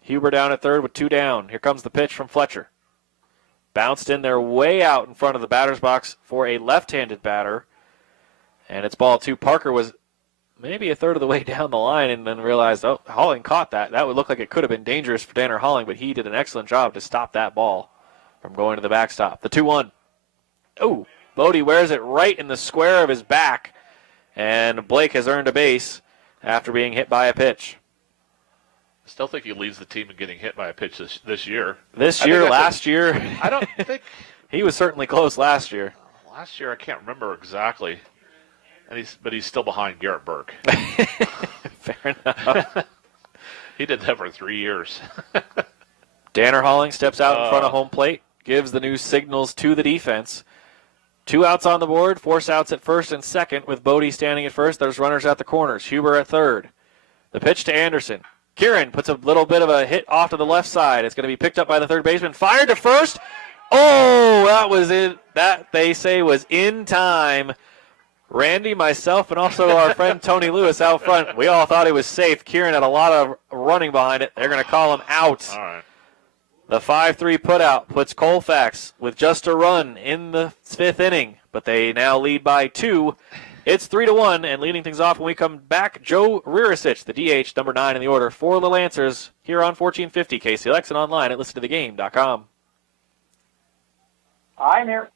Huber down at third with 2 down. Here comes the pitch from Fletcher. Bounced in there way out in front of the batter's box for a left-handed batter. And it's ball 2. Parker was maybe a third of the way down the line and then realized, oh, Holling caught that. That would look like it could have been dangerous for Tanner Holling, but he did an excellent job to stop that ball from going to the backstop. The 2-1. Oh, Bodie wears it right in the square of his back, and Blake has earned a base after being hit by a pitch. I still think he leads the team in getting hit by a pitch this year. Last year. I don't think. He was certainly close last year. Last year, I can't remember exactly. But he's still behind Garrett Burke. Fair enough. He did that for 3 years. Tanner Holling steps out in front of home plate, gives the new signals to the defense. 2 outs on the board, force outs at first and second with Bodie standing at first. There's runners at the corners. Huber at third. The pitch to Anderson. Kieran puts a little bit of a hit off to the left side. It's going to be picked up by the third baseman. Fired to first. Oh, that was it. That, they say, was in time. Randy, myself, and also our friend Tony Lewis out front. We all thought he was safe. Kieran had a lot of running behind it. They're going to call him out. All right. The 5-3 putout puts Colfax with just a run in the 5th inning, but they now lead by 2. It's 3-1, and leading things off when we come back, Joe Rirasich, the DH, number 9 in the order for the Lancers, here on 1450 KCLX and online at listentothegame.com. I'm here.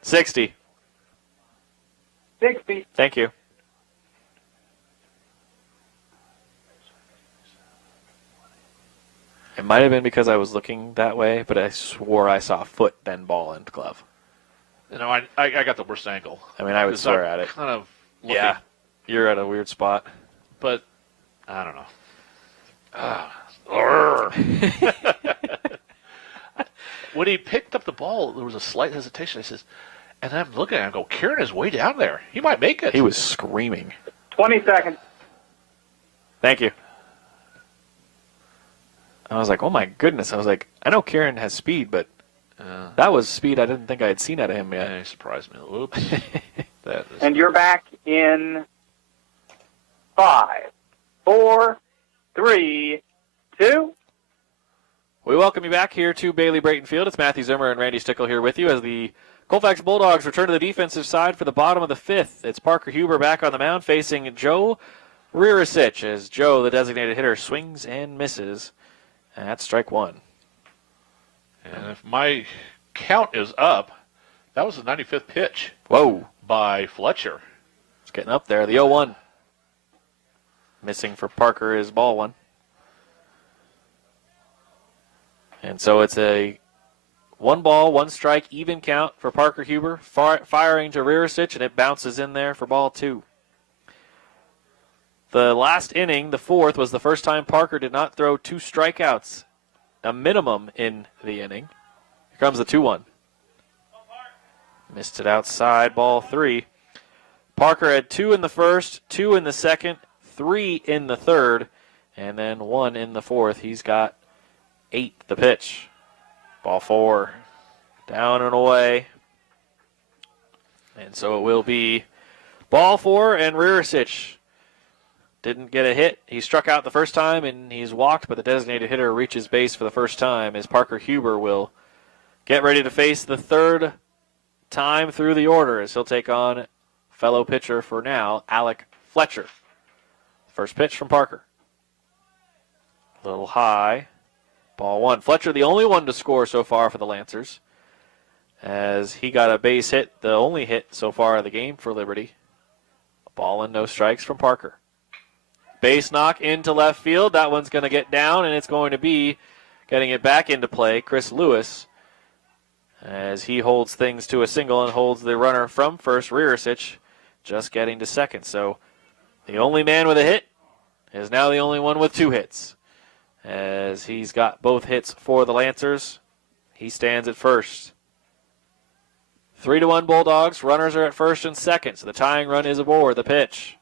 60. 60. Thank you. It might have been because I was looking that way, but I swore I saw a foot, then ball, and glove. You know, I got the worst angle. I mean, I would swear at it. Kind of looking, Yeah, you're at a weird spot. but I don't know. When he picked up the ball, there was a slight hesitation. I says, and I'm looking at him, I go, Kieran is way down there. He might make it. He was screaming. 20 seconds. Thank you. I was like, oh my goodness. I was like, I know Kieran has speed, but that was speed I didn't think I had seen out of him yet. Yeah, he surprised me. Oops. That is... And you're back in 5, 4, 3, 2. We welcome you back here to Bailey Brayton Field. It's Matthew Zimmer and Randy Stickle here with you as the Colfax Bulldogs return to the defensive side for the bottom of the 5th. It's Parker Huber back on the mound facing Joe Rirasich as Joe, the designated hitter, swings and misses. And that's strike 1. And if my count is up, that was the 95th pitch. Whoa. By Fletcher. It's getting up there. The 0-1. Missing for Parker is ball 1. And so it's a 1 ball, 1 strike, even count for Parker Huber, firing to Rirasich, and it bounces in there for ball 2. The last inning, the 4th, was the first time Parker did not throw 2 strikeouts, a minimum in the inning. Here comes the 2-1. Missed it outside, ball 3. Parker had 2 in the first, 2 in the second, 3 in the third, and then 1 in the 4th. He's got 8 the pitch. Ball 4. Down and away. And so it will be ball 4, and Rirasich didn't get a hit. He struck out the first time, and he's walked, but the designated hitter reaches base for the first time as Parker Huber will get ready to face the 3rd time through the order as he'll take on fellow pitcher for now, Alec Fletcher. First pitch from Parker. A little high. Ball 1. Fletcher, the only one to score so far for the Lancers, as he got a base hit, the only hit so far of the game for Liberty. A ball and no strikes from Parker. Base knock into left field. That one's going to get down, and it's going to be getting it back into play, Chris Lewis, as he holds things to a single and holds the runner from first, Rearsich, just getting to second. So the only man with a hit is now the only one with 2 hits, as he's got both hits for the Lancers. He stands at first. 3-1 Bulldogs. Runners are at first and second, so the tying run is aboard. The pitch.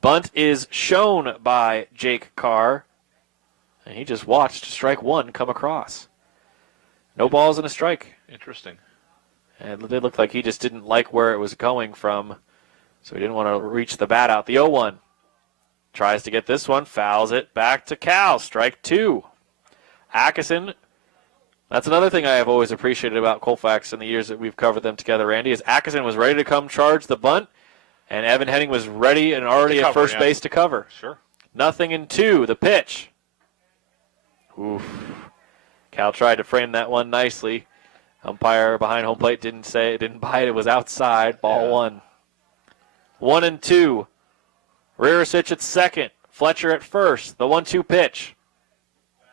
Bunt is shown by Jake Carr, and he just watched strike 1 come across. No balls and a strike. Interesting. And it looked like he just didn't like where it was going from, so he didn't want to reach the bat out. The 0-1. Tries to get this one, fouls it back to Cal. Strike 2. Atkinson. That's another thing I have always appreciated about Colfax in the years that we've covered them together, Randy, is Atkinson was ready to come charge the bunt, and Evan Henning was ready and already at first base to cover. Sure. 0-2. The pitch. Oof. Cal tried to frame that one nicely. Umpire behind home plate didn't buy it. It was outside. Ball 1. 1-2. Rearsich at second. Fletcher at first. The 1-2 pitch.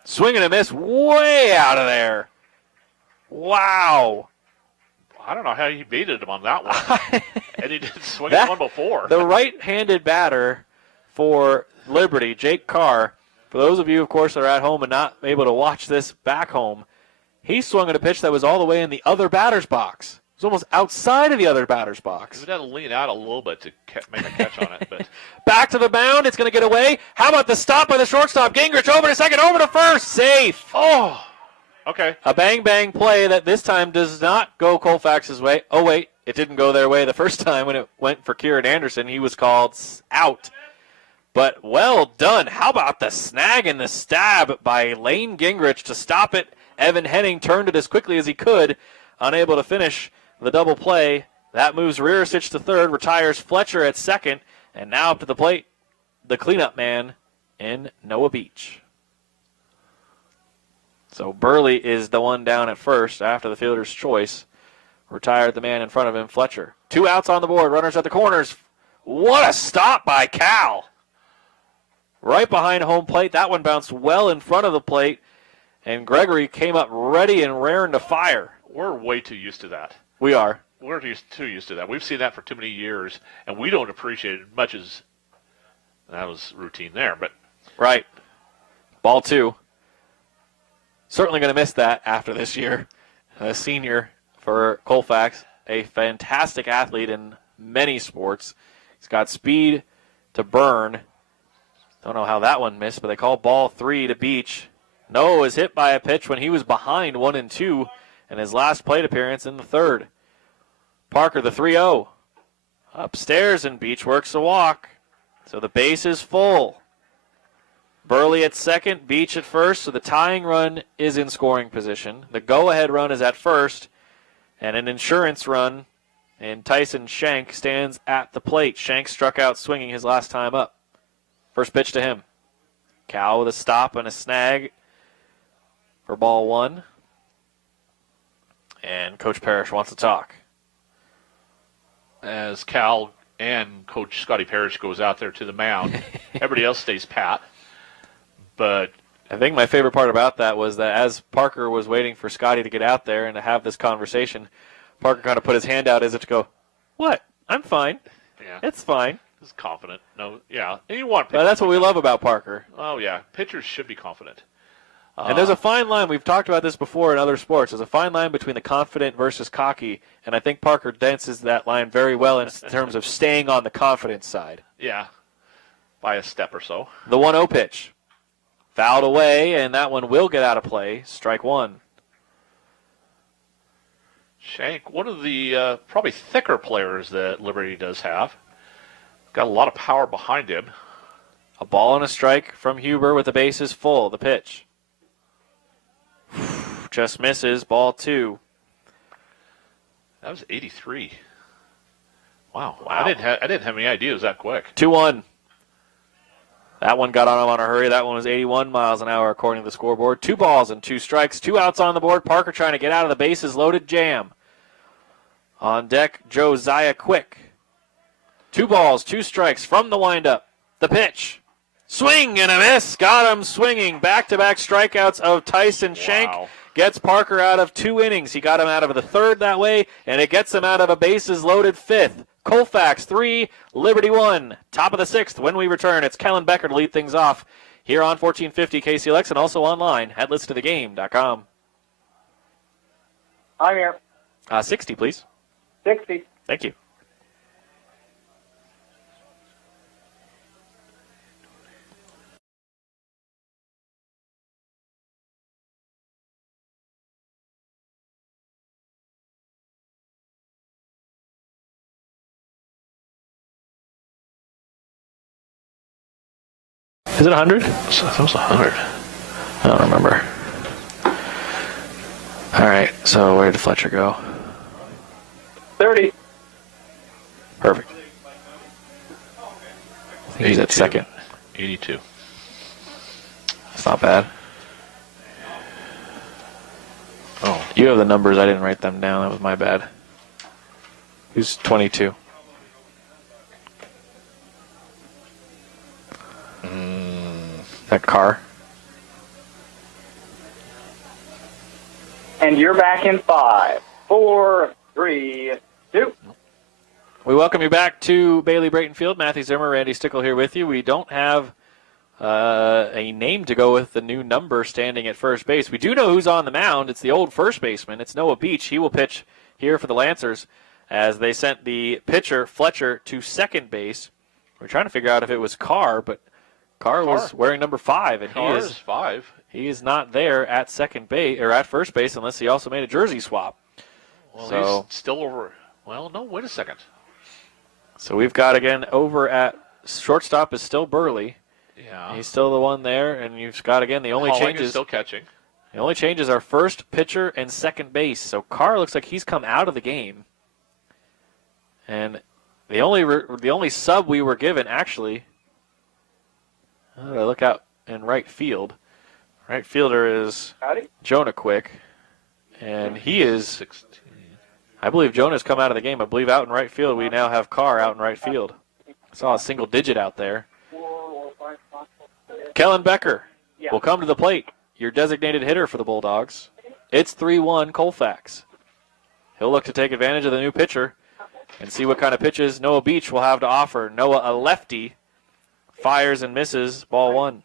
Swing and a miss way out of there. Wow. I don't know how he baited him on that one. And he didn't swing at one before. The right-handed batter for Liberty, Jake Carr, for those of you, of course, that are at home and not able to watch this back home, he swung at a pitch that was all the way in the other batter's box. It was almost outside of the other batter's box. He would have to lean out a little bit to make a catch on it. But back to the mound. It's going to get away. How about the stop by the shortstop? Gingrich over to second, over to first. Safe. Oh, okay. A bang-bang play that this time does not go Colfax's way. Oh, wait. It didn't go their way the first time when it went for Kieran Anderson. He was called out. But well done. How about the snag and the stab by Lane Gingrich to stop it? Evan Henning turned it as quickly as he could, unable to finish the double play. That moves Rearsich to third, retires Fletcher at second, and now up to the plate, the cleanup man in Noah Beach. So Burley is the one down at first after the fielder's choice. Retired the man in front of him, Fletcher. 2 outs on the board, runners at the corners. What a stop by Cal. Right behind home plate. That one bounced well in front of the plate, and Gregory came up ready and raring to fire. We're way too used to that. We are. We're too used to that. We've seen that for too many years, and we don't appreciate it as much as that was routine there. But right. Ball 2. Certainly going to miss that after this year. A senior for Colfax, a fantastic athlete in many sports. He's got speed to burn. Don't know how that one missed, but they call ball 3 to Beach. Noah was hit by a pitch when he was behind 1-2 in his last plate appearance in the third. Parker, the 3-0. Upstairs, and Beach works the walk. So the base is full. Burley at second, Beach at first, so the tying run is in scoring position. The go-ahead run is at first, and an insurance run, and Tyson Shank stands at the plate. Shank struck out swinging his last time up. First pitch to him. Cal with a stop and a snag for ball 1. And Coach Parrish wants to talk. as Cal and Coach Scotty Parrish goes out there to the mound, everybody else stays pat. But I think my favorite part about that was that as Parker was waiting for Scotty to get out there and to have this conversation, Parker kind of put his hand out as if to go, "What? I'm fine. yeah, It's fine." he's confident. No, yeah, and you want. But that's what we love about Parker. Oh yeah, pitchers should be confident. And there's a fine line. We've talked about this before in other sports. There's a fine line between the confident versus cocky, and I think Parker dances that line very well in terms of staying on the confidence side. Yeah, by a step or so. The 1-0 pitch. Fouled away, and that one will get out of play. Strike one. Shank, one of the probably thicker players that Liberty does have. Got a lot of power behind him. A ball and a strike from Huber with the bases full. The pitch. Just misses. Ball 2. That was 83. Wow. I didn't have any idea it was that quick. 2-1. That one got on him on a hurry. That one was 81 miles an hour according to the scoreboard. 2 balls and 2 strikes. 2 outs on the board. Parker trying to get out of the bases loaded jam. On deck, Josiah Quick. 2 balls, 2 strikes from the windup. The pitch. Swing and a miss. Got him swinging. Back-to-back strikeouts of Tyson Shank. Gets Parker out of 2 innings. He got him out of the 3rd that way, and it gets him out of a bases loaded 5th. Colfax 3, Liberty 1. Top of the 6th. When we return, it's Kellen Becker to lead things off here on 1450 KCLX and also online at listentothegame.com. I'm here. 60, please. 60. Thank you. Is it 100? That was 100. I don't remember. All right, so where did Fletcher go? 30. Perfect. I think he's at 2nd. 82. It's not bad. Oh. You have the numbers. I didn't write them down. That was my bad. Who's 22? That car. And you're back in 5, 4, 3, 2. We welcome you back to Bailey Brayton Field. Matthew Zimmer, Randy Stickle here with you. We don't have a name to go with the new number standing at first base. We do know who's on the mound. It's the old first baseman. It's Noah Beach. He will pitch here for the Lancers as they sent the pitcher, Fletcher, to second base. We're trying to figure out if it was Carr, but Carr was wearing number 5, and Carr is 5. He is not there at second base or at first base unless he also made a jersey swap. Well, so, he's still over. Well, no, wait a second. So we've got again over at shortstop is still Burley. Yeah, he's still the one there, and you've got again the only Holling changes. is still catching. The only changes are first pitcher and second base. So Carr looks like he's come out of the game, and the only sub we were given actually. I look out in right field. Right fielder is Jonah Quick, and he is 16. I believe Jonah's come out of the game. I believe out in right field we now have Carr out in right field. I saw a single digit out there. Kellen Becker will come to the plate, your designated hitter for the Bulldogs. It's 3-1 Colfax. He'll look to take advantage of the new pitcher and see what kind of pitches Noah Beach will have to offer. Noah, a lefty, fires and misses, ball 1.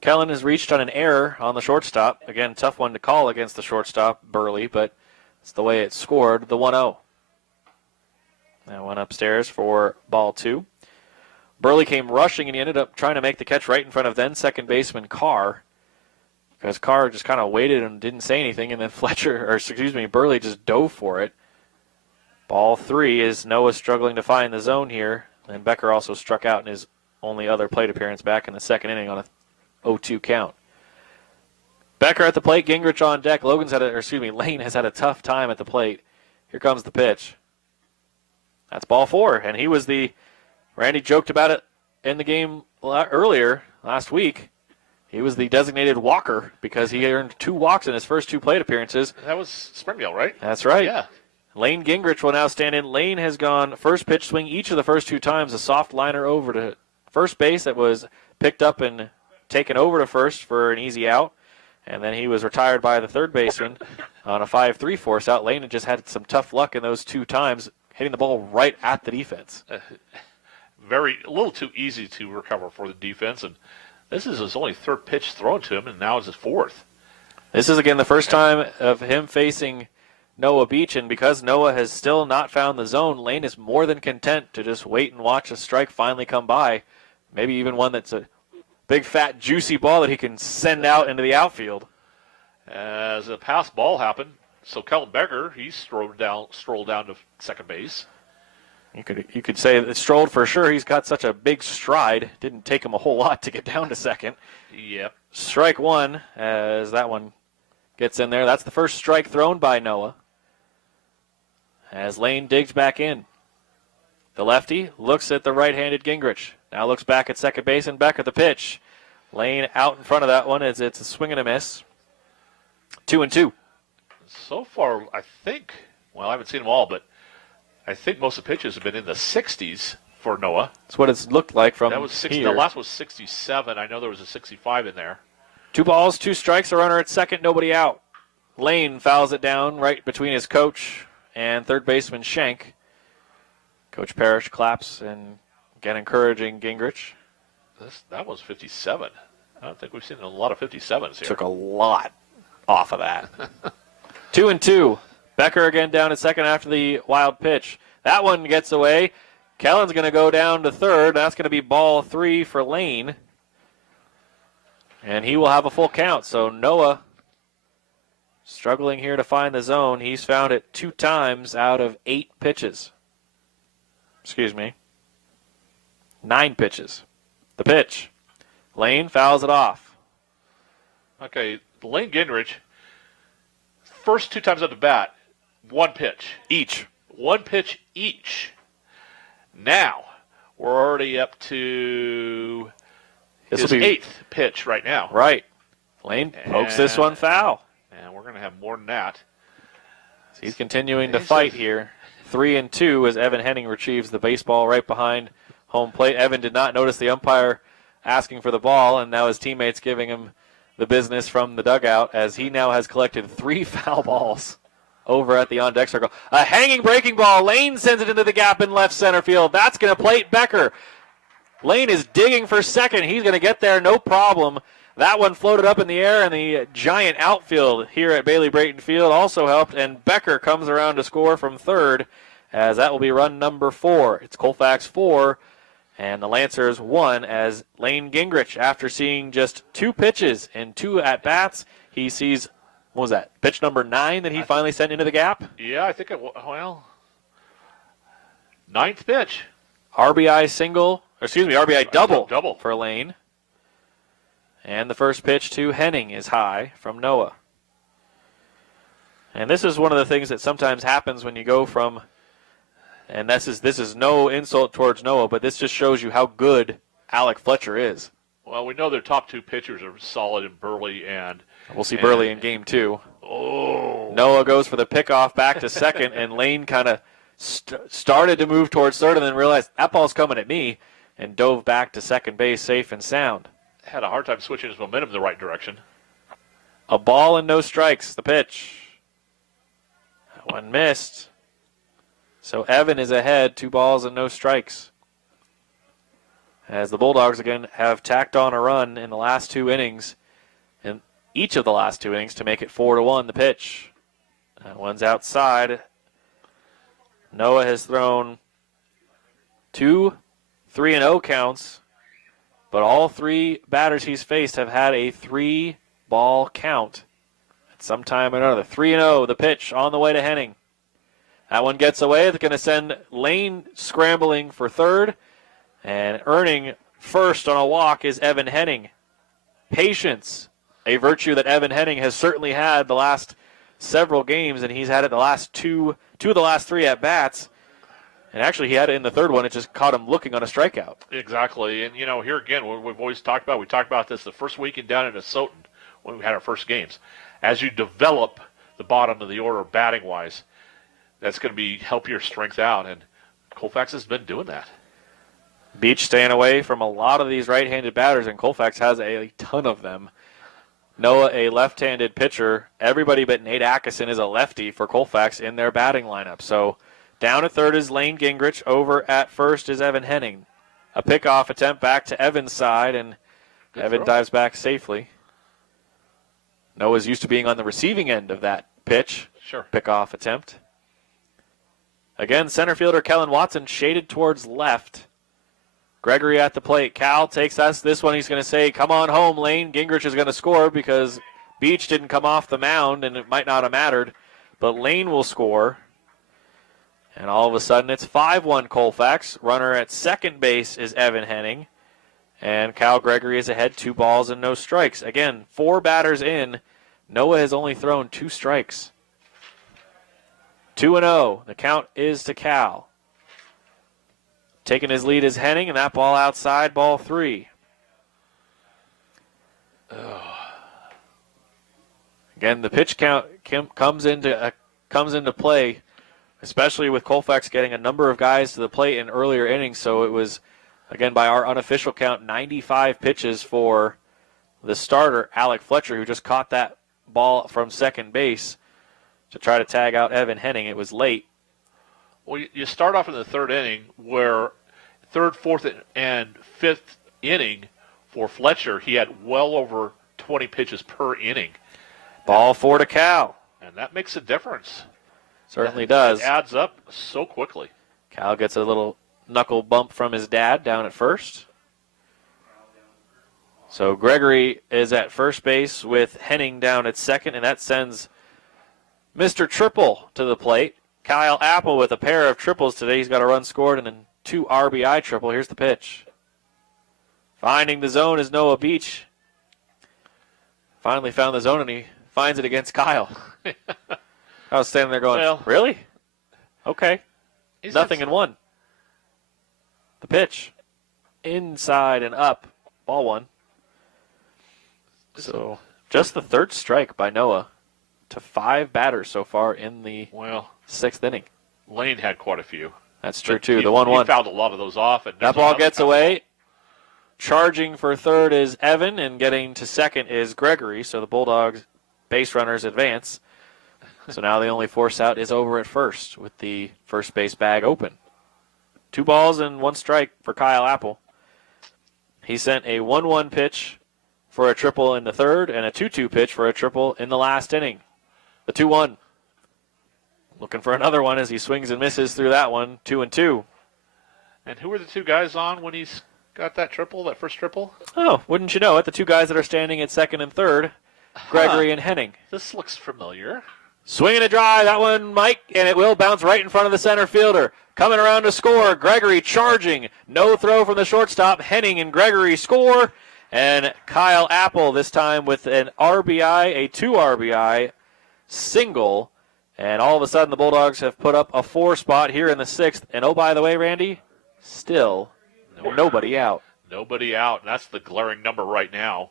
Kellen has reached on an error on the shortstop. Again, tough one to call against the shortstop, Burley, but it's the way it scored, the 1-0. That went upstairs for ball 2. Burley came rushing, and he ended up trying to make the catch right in front of then second baseman Carr, because Carr just kind of waited and didn't say anything, and then Burley just dove for it. Ball 3 is Noah struggling to find the zone here, and Becker also struck out in his only other plate appearance back in the second inning on a 0-2 count. Becker at the plate, Gingrich on deck. Lane has had a tough time at the plate. Here comes the pitch. That's ball 4, and he was Randy joked about it in the game earlier last week. He was the designated walker because he earned 2 walks in his first 2 plate appearances. That was Springdale, right? That's right. Yeah. Lane Gingrich will now stand in. Lane has gone first pitch swing each of the first 2 times, a soft liner over to first base that was picked up and taken over to first for an easy out. And then he was retired by the third baseman on a 5-3 force out. Lane had just had some tough luck in those 2 times, hitting the ball right at the defense. A little too easy to recover for the defense, and this is his only 3rd pitch thrown to him, and now it's his 4th. This is, again, the first time of him facing Noah Beach, and because Noah has still not found the zone, Lane is more than content to just wait and watch a strike finally come by, maybe even one that's a big, fat, juicy ball that he can send out into the outfield. As a pass ball happened, so Kellen Becker, he strolled down to second base. You could say that Strolled for sure. He's got such a big stride. Didn't take him a whole lot to get down to second. Yep. Strike 1 as that one gets in there. That's the first strike thrown by Noah. As Lane digs back in. The lefty looks at the right-handed Gingrich. Now looks back at second base, and Becker the pitch. Lane out in front of that one as it's a swing and a miss. 2-2. So far, I think, well, I haven't seen them all, but I think most of the pitches have been in the 60s for Noah. That's what it's looked like from That was 60. here. The last was 67. I know there was a 65 in there. 2 balls, 2 strikes, a runner at second, nobody out. Lane fouls it down right between his coach and third baseman Schenk. Coach Parrish claps and again encouraging Gingrich. That was 57. I don't think we've seen a lot of 57s here. Took a lot off of that. 2-2. Becker again down at second after the wild pitch. That one gets away. Kellen's going to go down to third. That's going to be ball 3 for Lane. And he will have a full count. So Noah struggling here to find the zone. He's found it 2 times out of 8 pitches. Excuse me. 9 pitches. The pitch. Lane fouls it off. Okay, Lane Gingrich, first 2 times at the bat, 1 pitch. Each. 1 pitch each. Now, we're already up to his 8th pitch right now. Right. Lane pokes this one foul. And we're going to have more than that. He's continuing to fight here. 3-2 as Evan Henning retrieves the baseball right behind home plate. Evan did not notice the umpire asking for the ball, and now his teammates giving him the business from the dugout as he now has collected 3 foul balls over at the on-deck circle. A hanging breaking ball. Lane sends it into the gap in left center field. That's going to plate Becker. Lane is digging for second. He's going to get there, no problem. That one floated up in the air, and the giant outfield here at Bailey Brayton Field also helped, and Becker comes around to score from third, as that will be run number 4. It's Colfax 4, and the Lancers 1, as Lane Gingrich, after seeing just 2 pitches and 2 at-bats, he sees, what was that, pitch number 9 that he finally sent into the gap? Yeah, I think well, 9th pitch. RBI double for Lane. And the first pitch to Henning is high from Noah. And this is one of the things that sometimes happens when you go from, and this is no insult towards Noah, but this just shows you how good Alec Fletcher is. Well, we know their top 2 pitchers are solid in Burley and... We'll see Burley in game 2. Oh. Noah goes for the pickoff back to second, and Lane kind of started to move towards third and then realized that ball's coming at me and dove back to second base safe and sound. Had a hard time switching his momentum in the right direction. A ball and no strikes, the pitch. That one missed. So Evan is ahead, 2 balls and no strikes. As the Bulldogs again have tacked on a run in the last 2 innings, in each of the last 2 innings to make it 4-1, the pitch. That one's outside. Noah has thrown 2 3-0 counts, but all 3 batters he's faced have had a 3-ball count at some time or another. 3-0, the pitch on the way to Henning. That one gets away. It's going to send Lane scrambling for third, and earning first on a walk is Evan Henning. Patience, a virtue that Evan Henning has certainly had the last several games, and he's had it the last two of the last 3 at-bats. And actually, he had it in the third one. It just caught him looking on a strikeout. Exactly. And, here again, what we've always talked about, we talked about this the first weekend down in Minnesota when we had our first games. As you develop the bottom of the order batting-wise, that's going to help your strength out. And Colfax has been doing that. Beach staying away from a lot of these right-handed batters, and Colfax has a ton of them. Noah, a left-handed pitcher. Everybody but Nate Atkinson is a lefty for Colfax in their batting lineup. So down at third is Lane Gingrich. Over at first is Evan Henning. A pickoff attempt back to Evan's side, and Evan dives back safely. Noah's used to being on the receiving end of that pitch. Sure. Pickoff attempt. Again, center fielder Kellen Watson shaded towards left. Gregory at the plate. Cal takes us. This one he's going to say, come on home, Lane. Gingrich is going to score because Beach didn't come off the mound, and it might not have mattered. But Lane will score. And all of a sudden, it's 5-1 Colfax. Runner at second base is Evan Henning. And Cal Gregory is ahead, 2 balls and no strikes. Again, 4 batters in. Noah has only thrown 2 strikes. 2-0. The count is to Cal. Taking his lead is Henning, and that ball outside, ball 3. Again, the pitch count comes into play, especially with Colfax getting a number of guys to the plate in earlier innings. So it was, again, by our unofficial count, 95 pitches for the starter, Alec Fletcher, who just caught that ball from second base to try to tag out Evan Henning. It was late. Well, you start off in the third inning where third, fourth, and fifth inning for Fletcher, he had well over 20 pitches per inning. Ball 4 to Cal. And that makes a difference. Certainly does. It adds up so quickly. Cal gets a little knuckle bump from his dad down at first. So Gregory is at first base with Henning down at second, and that sends Mr. Triple to the plate. Kyle Apple with a pair of triples today. He's got a run scored and a 2 RBI triple. Here's the pitch. Finding the zone is Noah Beach. Finally found the zone, and he finds it against Kyle. I was standing there going, well, really? Okay. Nothing in 1. The pitch. Inside and up. Ball 1. So just the third strike by Noah to 5 batters so far in the 6th inning. Lane had quite a few. That's true, too. The 1-1. He fouled a lot of those off. And that ball gets away. Charging for third is Evan, and getting to second is Gregory. So the Bulldogs base runners advance. So now the only force out is over at first with the first base bag open. 2 balls and 1 strike for Kyle Apple. He sent a 1-1 pitch for a triple in the third and a 2-2 pitch for a triple in the last inning. The 2-1. Looking for another one as he swings and misses through that one. 2-2. And who were the 2 guys on when he's got that triple, that first triple? Oh, wouldn't you know it? The 2 guys that are standing at second and third, Gregory and Henning. This looks familiar. Swinging a drive, that one, Mike, and it will bounce right in front of the center fielder. Coming around to score, Gregory charging. No throw from the shortstop. Henning and Gregory score. And Kyle Apple this time with an RBI, a 2 RBI single. And all of a sudden the Bulldogs have put up a 4 spot here in the 6th. And oh, by the way, Randy, still nobody out. Nobody out, and that's the glaring number right now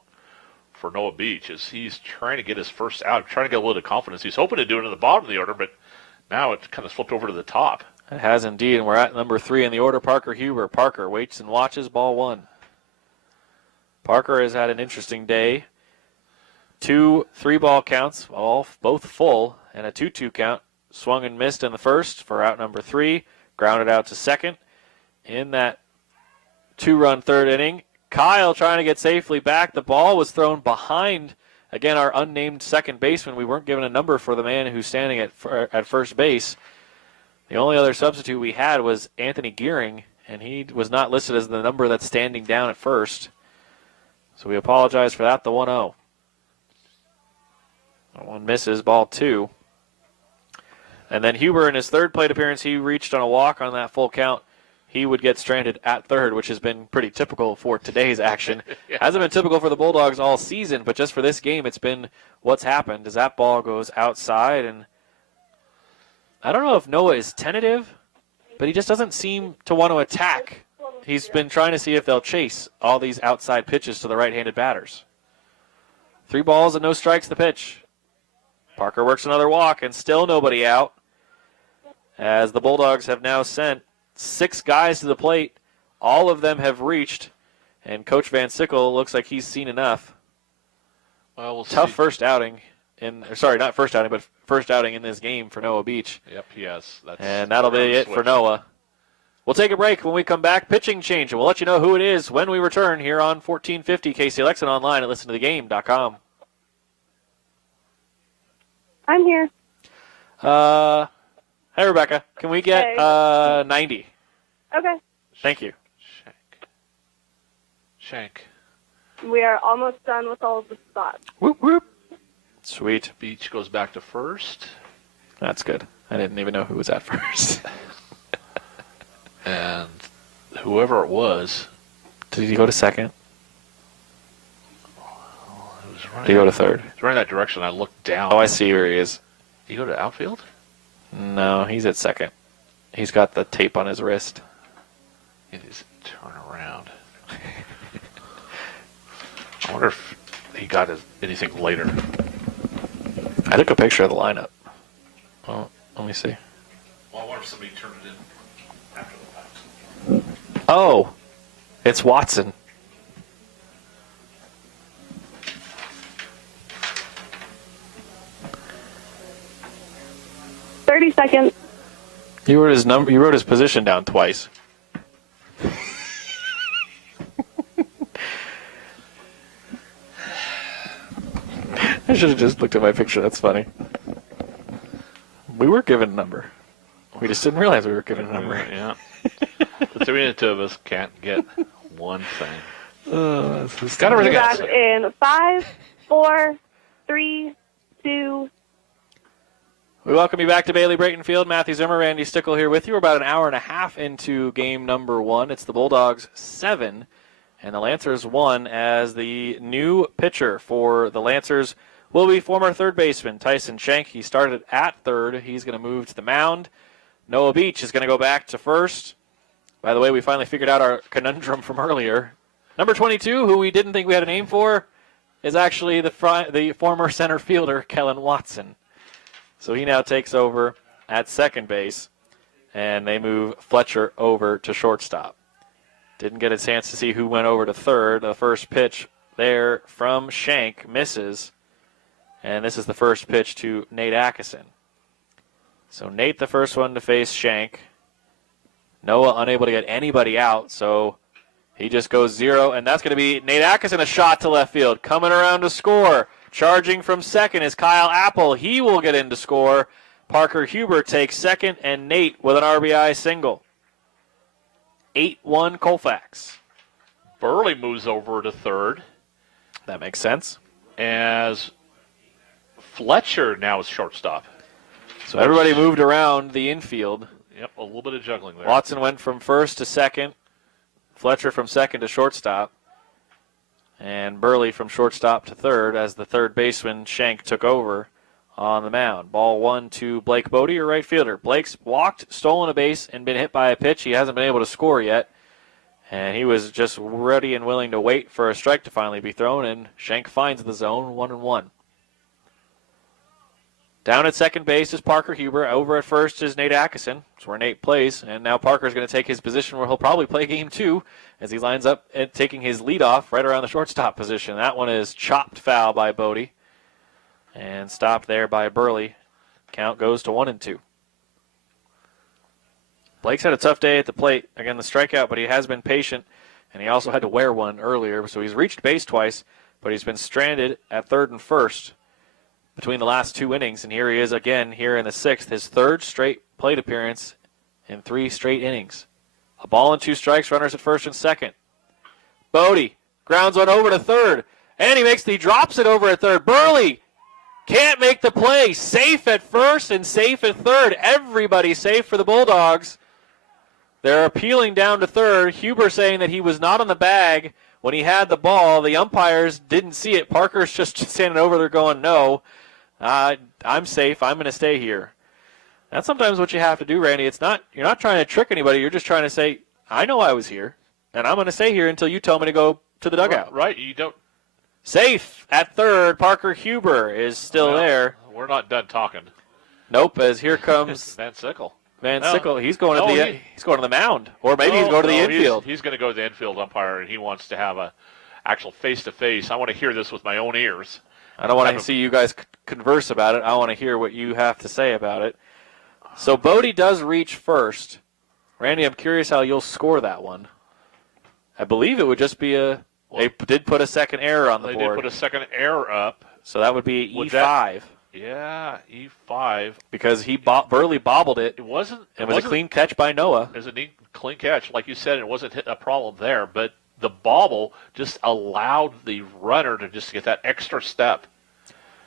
for Noah Beach, as he's trying to get his first out, trying to get a little bit of confidence. He's hoping to do it in the bottom of the order, but now it kind of flipped over to the top. It has indeed, and we're at number 3 in the order, Parker Huber. Parker waits and watches, ball 1. Parker has had an interesting day. 2 3-ball counts, both full, and a 2-2 count. Swung and missed in the first for out number 3. Grounded out to second. In that 2-run third inning, Kyle trying to get safely back. The ball was thrown behind, again, our unnamed second baseman. We weren't given a number for the man who's standing at first base. The only other substitute we had was Anthony Gearing, and he was not listed as the number that's standing down at first. So we apologize for that, the 1-0. That one misses, ball 2. And then Huber, in his third plate appearance, he reached on a walk on that full count. He would get stranded at third, which has been pretty typical for today's action. Yeah. Hasn't been typical for the Bulldogs all season, but just for this game, it's been what's happened. As that ball goes outside, and I don't know if Noah is tentative, but he just doesn't seem to want to attack. He's been trying to see if they'll chase all these outside pitches to the right-handed batters. 3 balls and no strikes the pitch. Parker works another walk, and still nobody out, as the Bulldogs have now sent 6 guys to the plate. All of them have reached, and Coach Van Sickle looks like he's seen enough. Well, we'll Tough see. first outing. Not first outing, but first outing in this game for Noah Beach. Yep, yes. And that'll be it for Noah. We'll take a break. When we come back, pitching change, and we'll let you know who it is when we return here on 1450 KCLX and online at listentothegame.com. I'm here. Hey, Rebecca. Can we get 90? Okay. Thank you. Shank. We are almost done with all of the spots. Whoop, whoop. Sweet. Beach goes back to first. That's good. I didn't even know who was at first. And whoever it was. Did he go to second? Did Did he go to third? He was running that direction. I looked down. Oh, I see where he is. Did he go to outfield? No, he's at second. He's got the tape on his wrist. turn around. I wonder if he got anything later. I took a picture of the lineup. Oh, let me see. Well, I wonder if somebody turned it in after the fact. Oh, it's Watson. Seconds. You wrote his number. You wrote his position down twice. I should have just looked at my picture. That's funny. We were given a number. We just didn't realize we were given a number. Yeah. The three and two of us can't get one thing. Got everything else. Back in 5, 4, 3, 2. We welcome you back to Bailey Brayton Field. Matthew Zimmer, Randy Stickle here with you. We're about an hour and a half into game number 1. It's the Bulldogs 7 and the Lancers 1 as the new pitcher for the Lancers will be former third baseman Tyson Schenk. He started at third. He's going to move to the mound. Noah Beach is going to go back to first. By the way, we finally figured out our conundrum from earlier. Number 22, who we didn't think we had a name for, is actually the former center fielder, Kellen Watson. So he now takes over at second base, and they move Fletcher over to shortstop. Didn't get a chance to see who went over to third. The first pitch there from Schenk misses, and this is the first pitch to Nate Atkinson. So Nate, the first one to face Schenk. Noah unable to get anybody out, so he just goes 0, and that's going to be Nate Atkinson, a shot to left field. Coming around to score. Charging from second is Kyle Apple. He will get in to score. Parker Huber takes second, and Nate with an RBI single. 8-1 Colfax. Burley moves over to third. That makes sense. As Fletcher now is shortstop. So everybody moved around the infield. Yep, a little bit of juggling there. Watson went from first to second. Fletcher from second to shortstop. And Burley from shortstop to third as the third baseman, Schenk, took over on the mound. Ball 1 to Blake Bodie, your right fielder. Blake's walked, stolen a base, and been hit by a pitch. He hasn't been able to score yet. And he was just ready and willing to wait for a strike to finally be thrown, and Schenk finds the zone, 1-1. Down at second base is Parker Huber. Over at first is Nate Atkinson. That's where Nate plays. And now Parker's going to take his position where he'll probably play game 2 as he lines up and taking his leadoff right around the shortstop position. That one is chopped foul by Bodie and stopped there by Burley. Count goes to 1-2. Blake's had a tough day at the plate. Again, the strikeout, but he has been patient, and he also had to wear one earlier. So he's reached base twice, but he's been stranded at third and first between the last 2 innings, and here he is again here in the 6th, his third straight plate appearance in 3 straight innings. A ball and 2 strikes, runners at first and second. Bodie grounds one over to third, and he drops it over at third. Burley can't make the play. Safe at first and safe at third. Everybody safe for the Bulldogs. They're appealing down to third. Huber saying that he was not on the bag when he had the ball. The umpires didn't see it. Parker's just standing over there going, no. I'm safe. I'm going to stay here. That's sometimes what you have to do, Randy. You're not trying to trick anybody. You're just trying to say, I know I was here, and I'm going to stay here until you tell me to go to the dugout. Right. You don't. Safe at third. Parker Huber is still there. We're not done talking. Nope. As here comes Van Sickle. He's going to the mound, or maybe he's going to the infield. He's going to go to the infield umpire, and he wants to have a actual face-to-face. I want to hear this with my own ears. I don't want to see you guys converse about it. I want to hear what you have to say about it. So Bodie does reach first. Randy, I'm curious how you'll score that one. I believe it would just be they did put a second error on the board. They did put a second error up. So that would be E5. Yeah, E5. Because Burley bobbled it. It wasn't a clean catch by Noah. It was a neat, clean catch. Like you said, it wasn't a problem there, but the bobble just allowed the runner to just get that extra step.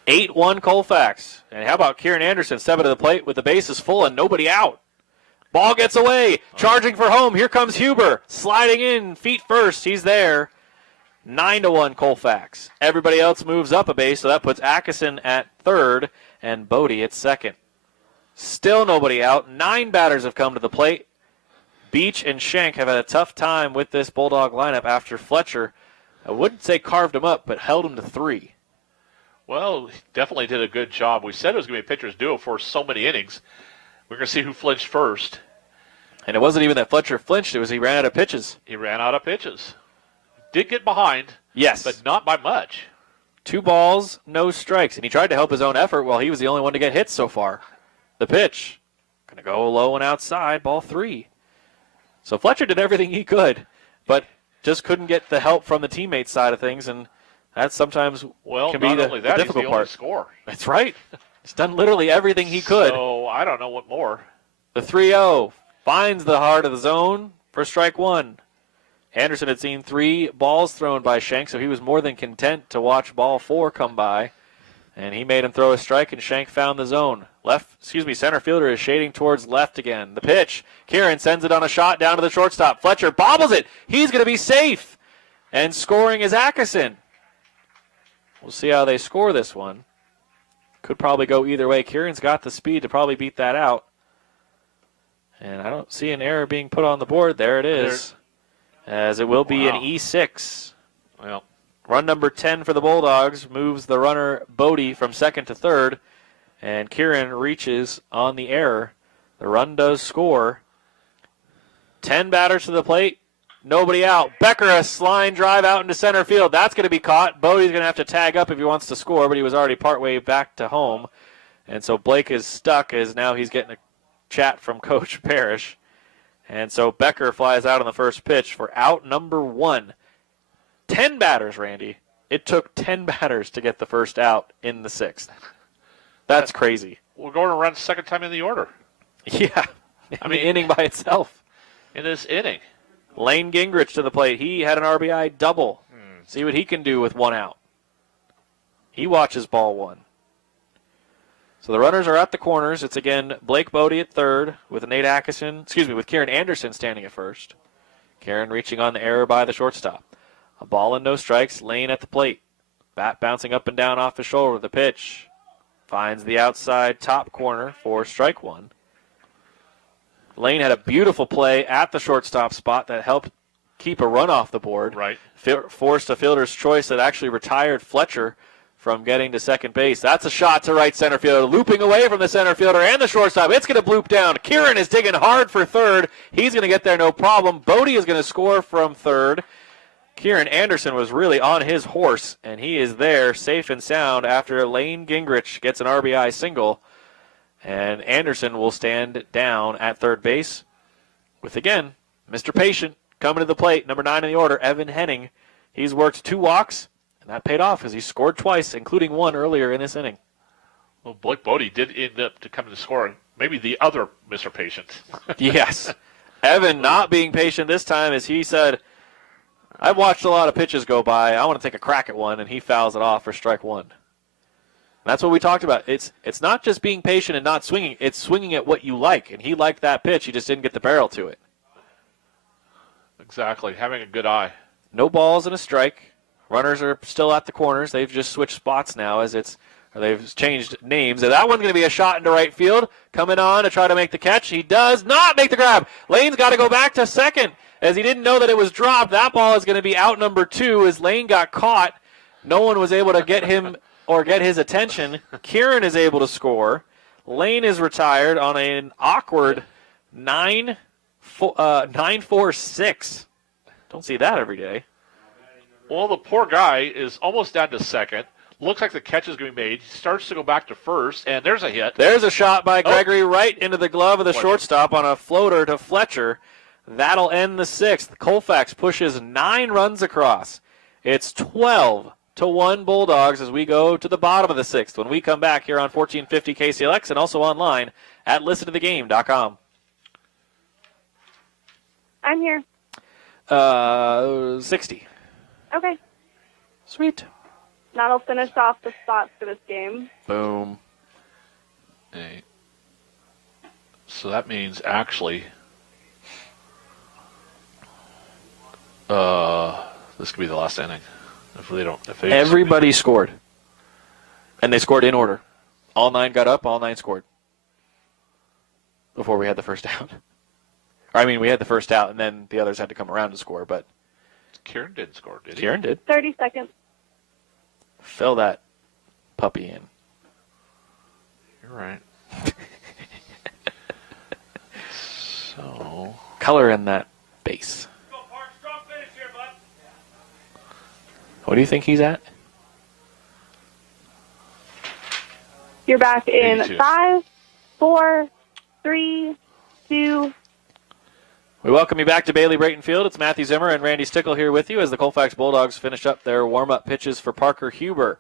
8-1 Colfax. And how about Kieran Anderson stepping to the plate with the bases full and nobody out? Ball gets away. Charging for home. Here comes Huber. Sliding in, feet first. He's there. 9-1 Colfax. Everybody else moves up a base, so that puts Atkinson at third and Bodie at second. Still nobody out. 9 batters have come to the plate. Beach and Shank have had a tough time with this Bulldog lineup after Fletcher, I wouldn't say carved him up, but held him to 3. Well, he definitely did a good job. We said it was going to be a pitcher's duo for so many innings. We're going to see who flinched first. And it wasn't even that Fletcher flinched, it was he ran out of pitches. He ran out of pitches. Did get behind. Yes. But not by much. 2 balls, no strikes. And he tried to help his own effort while he was the only one to get hits so far. The pitch. Going to go low and outside, ball 3. So Fletcher did everything he could, but just couldn't get the help from the teammate side of things, and that sometimes can be the difficult part. Score. That's right. He's done literally everything he could. So I don't know what more. The 3-0 finds the heart of the zone for strike 1. Anderson had seen 3 balls thrown by Shank, so he was more than content to watch ball 4 come by. And he made him throw a strike, and Shank found the zone. Center fielder is shading towards left again. The pitch. Kieran sends it on a shot down to the shortstop. Fletcher bobbles it. He's going to be safe. And scoring is Atkinson. We'll see how they score this one. Could probably go either way. Kieran's got the speed to probably beat that out. And I don't see an error being put on the board. There it is. As it will be an E6. Well, run number 10 for the Bulldogs moves the runner Bodie from second to third, and Kieran reaches on the error. The run does score. 10 batters to the plate, nobody out. Becker, a line drive out into center field. That's going to be caught. Bodie's going to have to tag up if he wants to score, but he was already partway back to home. And so Blake is stuck as now he's getting a chat from Coach Parrish. And so Becker flies out on the first pitch for out number 1. 10 batters, Randy. It took 10 batters to get the first out in the 6th. That's crazy. We're going to run second time in the order. Yeah. The inning by itself. In this inning. Lane Gingrich to the plate. He had an RBI double. See what he can do with 1 out. He watches ball 1. So the runners are at the corners. It's again Blake Bodie at third with with Kieran Anderson standing at first. Kieran reaching on the error by the shortstop. A ball and no strikes. Lane at the plate. Bat bouncing up and down off his shoulder. The pitch finds the outside top corner for strike 1. Lane had a beautiful play at the shortstop spot that helped keep a run off the board. Right. Forced a fielder's choice that actually retired Fletcher from getting to second base. That's a shot to right center field. Looping away from the center fielder and the shortstop. It's going to bloop down. Kieran is digging hard for third. He's going to get there no problem. Bodie is going to score from third. Kieran Anderson was really on his horse, and he is there safe and sound after Lane Gingrich gets an RBI single. And Anderson will stand down at third base with, again, Mr. Patient coming to the plate, number 9 in the order, Evan Henning. He's worked 2 walks, and that paid off as he scored twice, including 1 earlier in this inning. Well, Blake Bodie did end up to come to score. Maybe the other Mr. Patient. Yes. Evan not being patient this time, as he said, I've watched a lot of pitches go by. I want to take a crack at one, and he fouls it off for strike 1. That's what we talked about. It's not just being patient and not swinging. It's swinging at what you like, and he liked that pitch. He just didn't get the barrel to it. Exactly. Having a good eye. No balls and a strike. Runners are still at the corners. They've just switched spots now they've changed names. And that one's going to be a shot into right field. Coming on to try to make the catch. He does not make the grab. Lane's got to go back to second as he didn't know that it was dropped. That ball is going to be out number 2 as Lane got caught. No one was able to get him or get his attention. Kieran is able to score. Lane is retired on an awkward 9-4-6. Don't see that every day. Well, the poor guy is almost down to second. Looks like the catch is going to be made. He starts to go back to first, and there's a hit. There's a shot by Gregory right into the glove of the shortstop on a floater to Fletcher. That'll end the 6th. Colfax pushes 9 runs across. It's 12-1 Bulldogs as we go to the bottom of the 6th when we come back here on 1450 KCLX and also online at listentothegame.com. I'm here. 60. Okay. Sweet. That'll finish off the spots for this game. Boom. Hey. So that means actually this could be the last inning. Everybody scored. And they scored in order. All 9 got up, all 9 scored. Before we had the first down. I mean, we had the first out, and then the others had to come around to score, but Kieran didn't score, did he? Kieran did. 30 seconds. Fill that puppy in. You're right. So, Color in that base. Go, Park. Strong finish here, bud. What do you think he's at? You're back in 82. 5, 4, 3, 2. We welcome you back to Bailey Brayton Field. It's Matthew Zimmer and Randy Stickle here with you as the Colfax Bulldogs finish up their warm-up pitches for Parker Huber.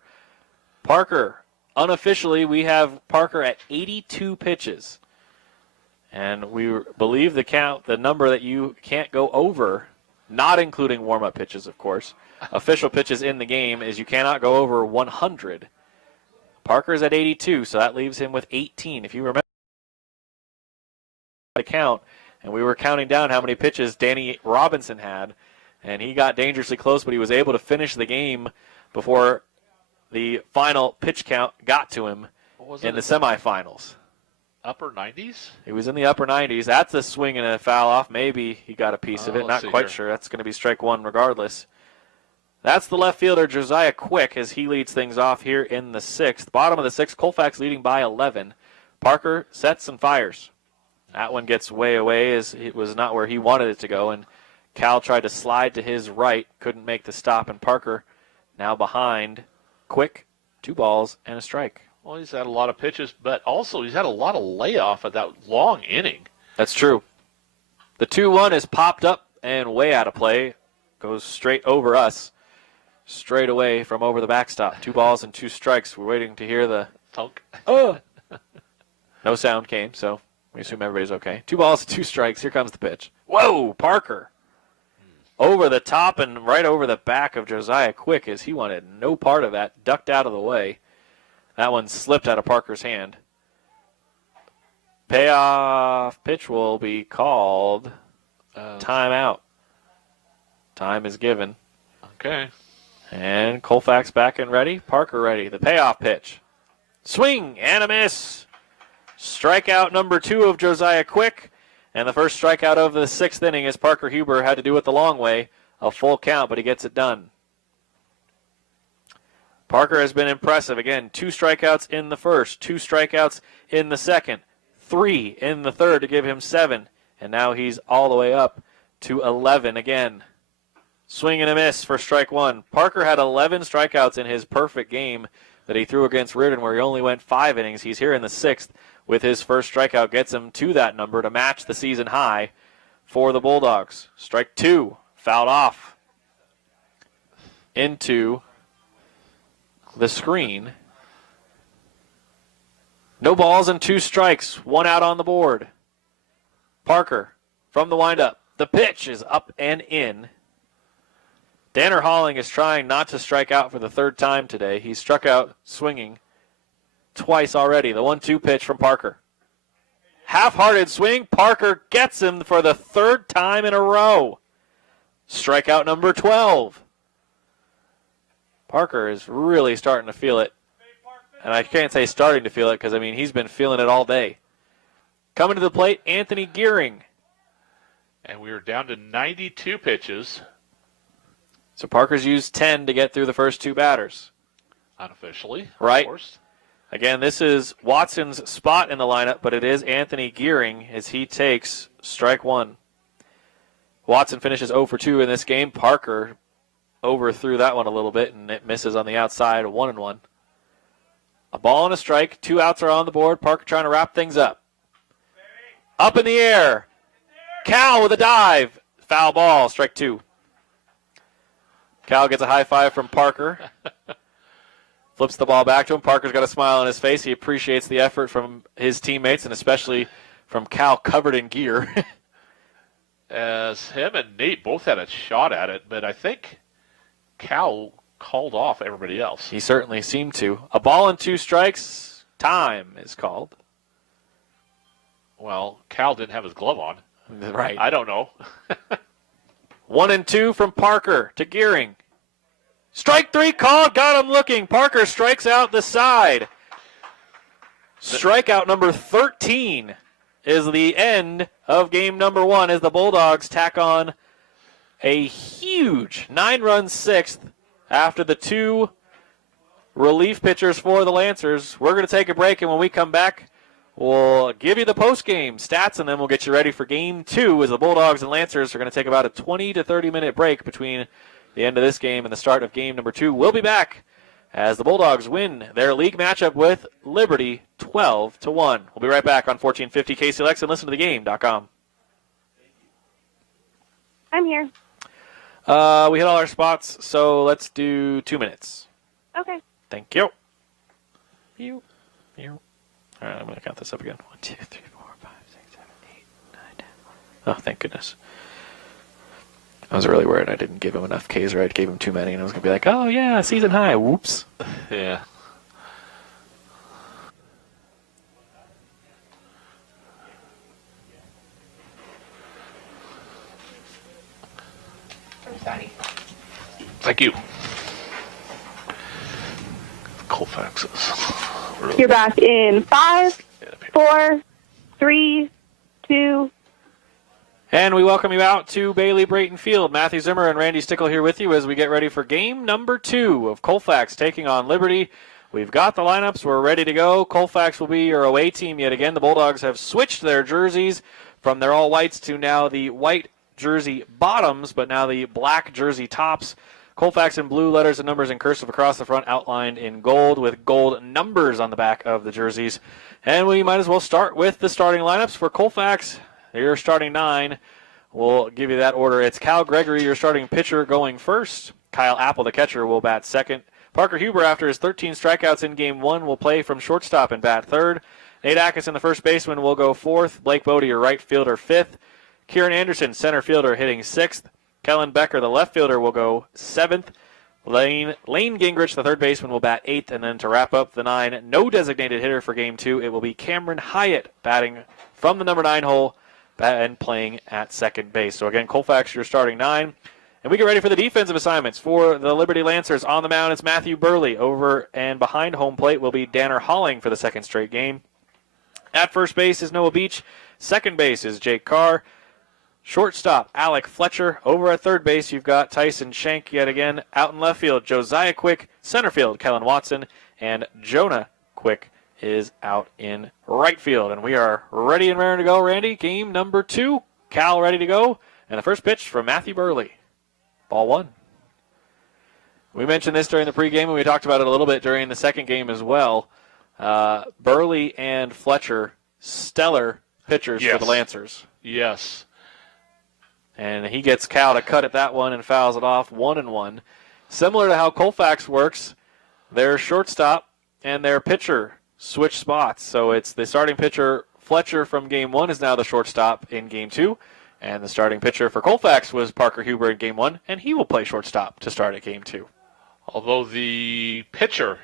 Parker, unofficially, we have Parker at 82 pitches. And we believe the number that you can't go over, not including warm-up pitches, of course, official pitches in the game, is you cannot go over 100. Parker's at 82, so that leaves him with 18. If you remember the count, and we were counting down how many pitches Danny Robinson had, and he got dangerously close, but he was able to finish the game before the final pitch count got to him in the semifinals. Upper 90s? He was in the upper 90s. That's a swing and a foul off. Maybe he got a piece of it. Not quite sure. That's going to be strike one regardless. That's the left fielder, Josiah Quick, as he leads things off here in the sixth. Bottom of the sixth, Colfax leading by 11. Parker sets and fires. That one gets way away as it was not where he wanted it to go, and Cal tried to slide to his right, couldn't make the stop, and Parker now behind Quick, 2 balls and a strike. Well, he's had a lot of pitches, but also he's had a lot of layoff at that long inning. That's true. The 2-1 is popped up and way out of play. Goes straight over us. Straight away from over the backstop. 2 balls and 2 strikes. We're waiting to hear the Thunk. oh. No sound came, so we assume everybody's okay. 2 balls and 2 strikes. Here comes the pitch. Whoa, Parker. Over the top and right over the back of Josiah Quick as he wanted no part of that. Ducked out of the way. That one slipped out of Parker's hand. Payoff pitch will be called. Timeout. Time is given. Okay. And Colfax back and ready. Parker ready. The payoff pitch. Swing and a miss. Strikeout number 2 of Josiah Quick. And the first strikeout of the 6th inning as Parker Huber had to do it the long way. A full count, but he gets it done. Parker has been impressive. Again, 2 strikeouts in the first, 2 strikeouts in the second, 3 in the third to give him 7. And now he's all the way up to 11 again. Swing and a miss for strike 1. Parker had 11 strikeouts in his perfect game that he threw against Reardon, where he only went 5 innings. He's here in the 6th with his first strikeout. Gets him to that number to match the season high for the Bulldogs. Strike 2, fouled off into the screen. No balls and 2 strikes. 1 out on the board. Parker from the windup. The pitch is up and in. Danner Halling is trying not to strike out for the 3rd time today. He struck out swinging twice already. The 1-2 pitch from Parker. Half-hearted swing. Parker gets him for the 3rd time in a row. Strikeout number 12. Parker is really starting to feel it. And I can't say starting to feel it because, I mean, he's been feeling it all day. Coming to the plate, Anthony Gearing. And we are down to 92 pitches. So Parker's used 10 to get through the first 2 batters. Unofficially, right. Of course. Again, this is Watson's spot in the lineup, but it is Anthony Gearing as he takes strike 1. Watson finishes 0 for 2 in this game. Parker overthrew that one a little bit, and it misses on the outside, 1-1. A ball and a strike. 2 outs are on the board. Parker trying to wrap things up. Up in the air. Cal with a dive. Foul ball, strike 2. Cal gets a high five from Parker. Flips the ball back to him. Parker's got a smile on his face. He appreciates the effort from his teammates and especially from Cal covered in gear. As him and Nate both had a shot at it, but I think Cal called off everybody else. He certainly seemed to. A ball and 2 strikes. Time is called. Well, Cal didn't have his glove on. Right. I don't know. 1-2 from Parker to Gearing. Strike 3 called. Got him looking. Parker strikes out the side. Strikeout number 13 is the end of game number 1 as the Bulldogs tack on a huge 9-run sixth after the 2 relief pitchers for the Lancers. We're going to take a break, and when we come back, we'll give you the post-game stats, and then we'll get you ready for game 2 as the Bulldogs and Lancers are going to take about a 20 to 30-minute break between the end of this game and the start of game number 2. We'll be back as the Bulldogs win their league matchup with Liberty 12-1. We'll be right back on 1450 KCLX and listen to thegame.com. I'm here. We hit all our spots, so let's do 2 minutes. Okay. Thank you. You. All right, I'm going to count this up again. 1, 2, 3, 4, 5, 6, 7, 8, 9, 10. Oh, thank goodness. I was really worried I didn't give him enough Ks, or I gave him too many, and I was going to be like, oh, yeah, season high. Whoops. Yeah. Thank you. Colfaxes. Really You're back in 5, 4, 3, 2. And we welcome you out to Bailey Brayton Field. Matthew Zimmer and Randy Stickle here with you as we get ready for game number 2 of Colfax taking on Liberty. We've got the lineups. We're ready to go. Colfax will be your away team yet again. The Bulldogs have switched their jerseys from their all-whites to now the white jersey bottoms, but now the black jersey tops. Colfax in blue, letters and numbers in cursive across the front, outlined in gold with gold numbers on the back of the jerseys. And we might as well start with the starting lineups for Colfax. Your starting 9. We'll give you that order. It's Cal Gregory, your starting pitcher, going first. Kyle Apple, the catcher, will bat second. Parker Huber, after his 13 strikeouts in game 1, will play from shortstop and bat third. Nate Atkinson, the first baseman, will go fourth. Blake Bodie, your right fielder, fifth. Kieran Anderson, center fielder, hitting sixth. Kellen Becker, the left fielder, will go seventh. Lane Gingrich, the third baseman, will bat eighth. And then to wrap up the 9, no designated hitter for game 2. It will be Cameron Hyatt batting from the number 9 hole and playing at second base. So again, Colfax, your starting 9. And we get ready for the defensive assignments. For the Liberty Lancers, on the mound, it's Matthew Burley. Over and behind home plate will be Danner Holling for the second straight game. At first base is Noah Beach. Second base is Jake Carr. Shortstop, Alec Fletcher. Over at third base, you've got Tyson Shank yet again. Out in left field, Josiah Quick. Center field, Kellen Watson. And Jonah Quick is out in right field. And we are ready and raring to go, Randy. Game number 2. Cal ready to go. And the first pitch from Matthew Burley. Ball 1. We mentioned this during the pregame, and we talked about it a little bit during the second game as well. Burley and Fletcher, stellar pitchers for the Lancers. Yes. And he gets Cal to cut at that one and fouls it off 1-1. Similar to how Colfax works, their shortstop and their pitcher switch spots. So it's the starting pitcher, Fletcher, from game 1 is now the shortstop in game 2. And the starting pitcher for Colfax was Parker Huber in game 1, and he will play shortstop to start at game 2. Although the pitcher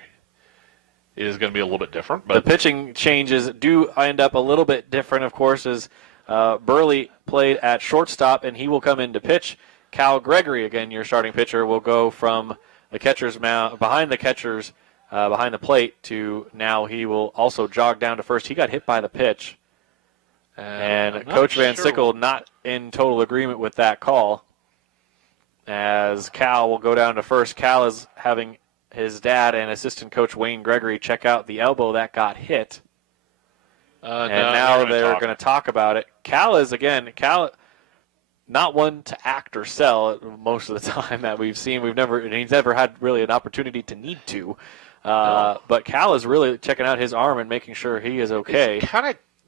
is going to be a little bit different. But the pitching changes do end up a little bit different, of course, as Burley played at shortstop, and he will come in to pitch. Cal Gregory, again, your starting pitcher, will go from the catcher's mound, behind the catcher's, behind the plate, to now he will also jog down to first. He got hit by the pitch. And Coach Van Sickle not in total agreement with that call, as Cal will go down to first. Cal is having his dad and assistant coach Wayne Gregory check out the elbow that got hit. And now they're going to talk about it. Cal is, again, not one to act or sell most of the time that we've seen. He's never had really an opportunity to need to. But Cal is really checking out his arm and making sure he is okay.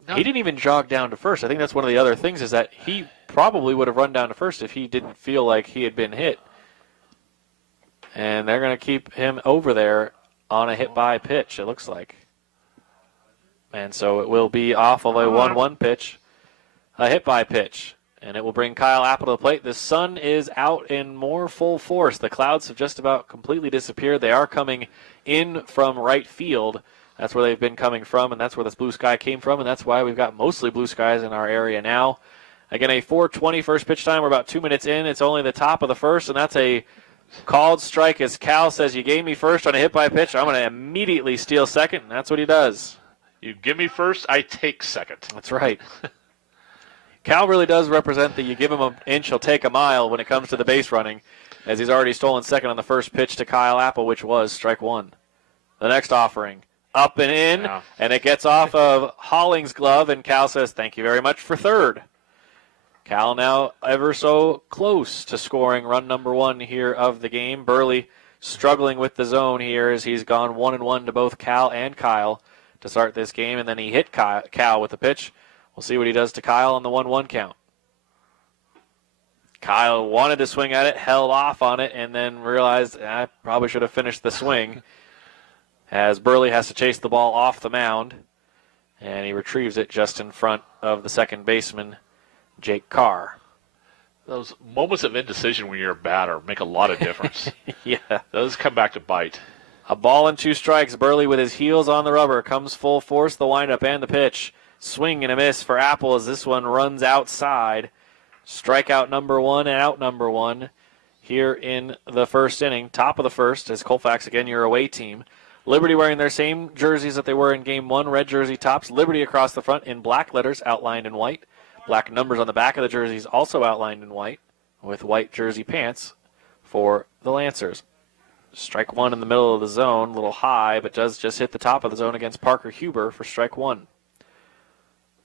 He didn't even jog down to first. I think that's one of the other things, is that he probably would have run down to first if he didn't feel like he had been hit. And they're going to keep him over there on a hit-by pitch, it looks like. And so it will be off of a 1-1 pitch, a hit-by pitch. And it will bring Kyle Apple to the plate. The sun is out in more full force. The clouds have just about completely disappeared. They are coming in from right field. That's where they've been coming from, and that's where this blue sky came from, and that's why we've got mostly blue skies in our area now. Again, a 4:20 first pitch time. We're about 2 minutes in. It's only the top of the first, and that's a called strike as Cal says, you gave me first on a hit by pitch. I'm going to immediately steal second, and that's what he does. You give me first, I take second. That's right. Cal really does represent the you give him an inch, he'll take a mile when it comes to the base running, as he's already stolen second on the first pitch to Kyle Apple, which was strike one. The next offering, up and in, and it gets off of Holling's glove, and Cal says, thank you very much for third. Cal now ever so close to scoring run number one here of the game. Burley struggling with the zone here as he's gone 1-1 to both Cal and Kyle to start this game, and then he hit Cal with the pitch. We'll see what he does to Kyle on the 1-1 count. Kyle wanted to swing at it, held off on it, and then realized, I probably should have finished the swing, as Burley has to chase the ball off the mound, and he retrieves it just in front of the second baseman, Jake Carr. Those moments of indecision when you're a batter make a lot of difference. Yeah. Those come back to bite. A ball and 2 strikes. Burley with his heels on the rubber comes full force, the windup and the pitch. Swing and a miss for Apple as this one runs outside. Strikeout number 1 and out number 1 here in the first inning. Top of the first as Colfax, again, your away team. Liberty wearing their same jerseys that they were in Game 1, red jersey tops. Liberty across the front in black letters outlined in white. Black numbers on the back of the jerseys also outlined in white with white jersey pants for the Lancers. Strike one in the middle of the zone, a little high, but does just hit the top of the zone against Parker Huber for strike one.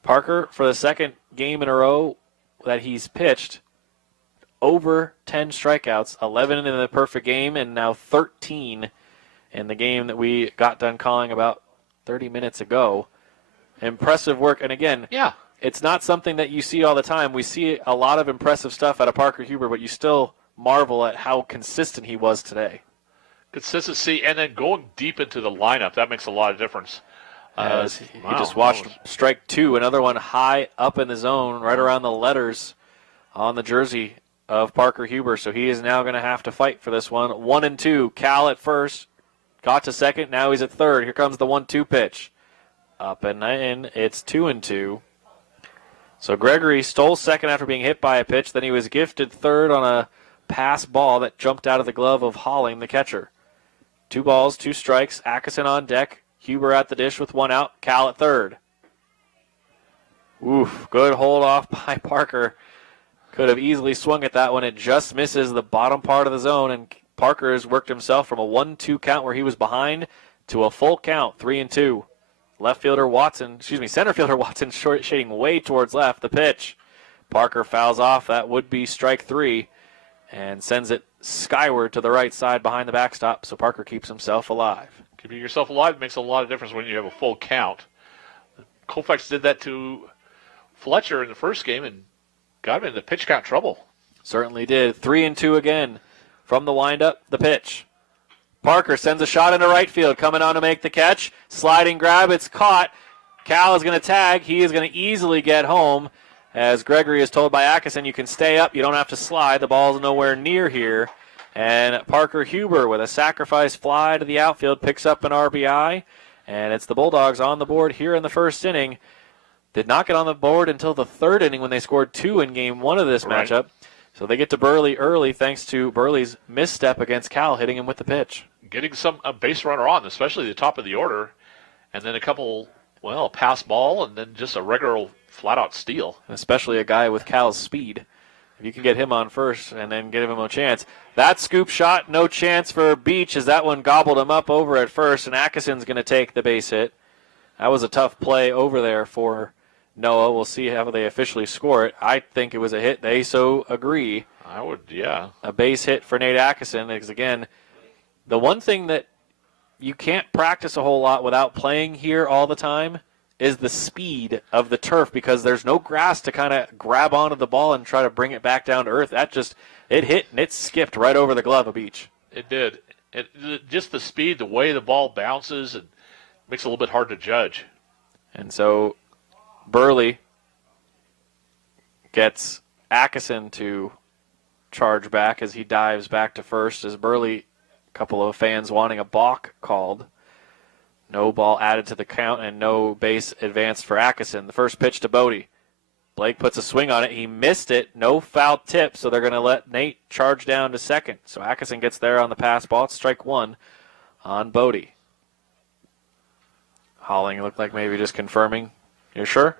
Parker, for the second game in a row that he's pitched, over 10 strikeouts, 11 in the perfect game, and now 13 in the game that we got done calling about 30 minutes ago. Impressive work, and again, it's not something that you see all the time. We see a lot of impressive stuff out of Parker Huber, but you still marvel at how consistent he was today. Consistency, and then going deep into the lineup, that makes a lot of difference. He just watched strike two, another one high up in the zone, right around the letters on the jersey of Parker Huber. So he is now going to have to fight for this one. 1-2. Cal at first, got to second. Now he's at third. Here comes the 1-2 pitch. Up and in. It's 2-2. So Gregory stole second after being hit by a pitch. Then he was gifted third on a pass ball that jumped out of the glove of Holling, the catcher. 2 balls, 2 strikes. Atkinson on deck. Huber at the dish with 1 out. Cal at third. Oof, good hold off by Parker. Could have easily swung at that one. It just misses the bottom part of the zone, and Parker has worked himself from a 1-2 count where he was behind to a full count, 3-2. Center fielder Watson shading way towards left. The pitch. Parker fouls off. That would be strike 3 and sends it skyward to the right side behind the backstop, so Parker keeps himself alive. Keeping yourself alive makes a lot of difference when you have a full count. Colfax did that to Fletcher in the first game and got him into pitch count trouble. Certainly did. 3-2 again from the windup. The pitch. Parker sends a shot into right field, coming on to make the catch. Sliding grab, it's caught. Cal is going to tag. He is going to easily get home. As Gregory is told by Atkinson, you can stay up, you don't have to slide. The ball's nowhere near here. And Parker Huber with a sacrifice fly to the outfield picks up an RBI. And it's the Bulldogs on the board here in the first inning. Did not get on the board until the third inning when they scored 2 in game 1 of this matchup. So they get to Burley early thanks to Burley's misstep against Cal, hitting him with the pitch. Getting a base runner on, especially the top of the order, and then a pass ball, and then just a regular flat-out steal. And especially a guy with Cal's speed. If you can get him on first and then give him a chance. That scoop shot, no chance for Beach as that one gobbled him up over at first, and Atkinson's going to take the base hit. That was a tough play over there for Noah. We'll see how they officially score it. I think it was a hit. They so agree. I would, yeah. A base hit for Nate Atkinson because, again, the one thing that you can't practice a whole lot without playing here all the time is the speed of the turf because there's no grass to kind of grab onto the ball and try to bring it back down to earth. It hit and it skipped right over the glove of Beach. It did. Just the speed, the way the ball bounces, and makes it a little bit hard to judge. And so Burley gets Atkinson to charge back as he dives back to first as Burley, a couple of fans wanting a balk called. No ball added to the count and no base advanced for Atkinson. The first pitch to Bodie. Blake puts a swing on it. He missed it. No foul tip, so they're going to let Nate charge down to second. So Atkinson gets there on the pass ball. It's strike 1 on Bodie. Holling looked like maybe just confirming. You're sure?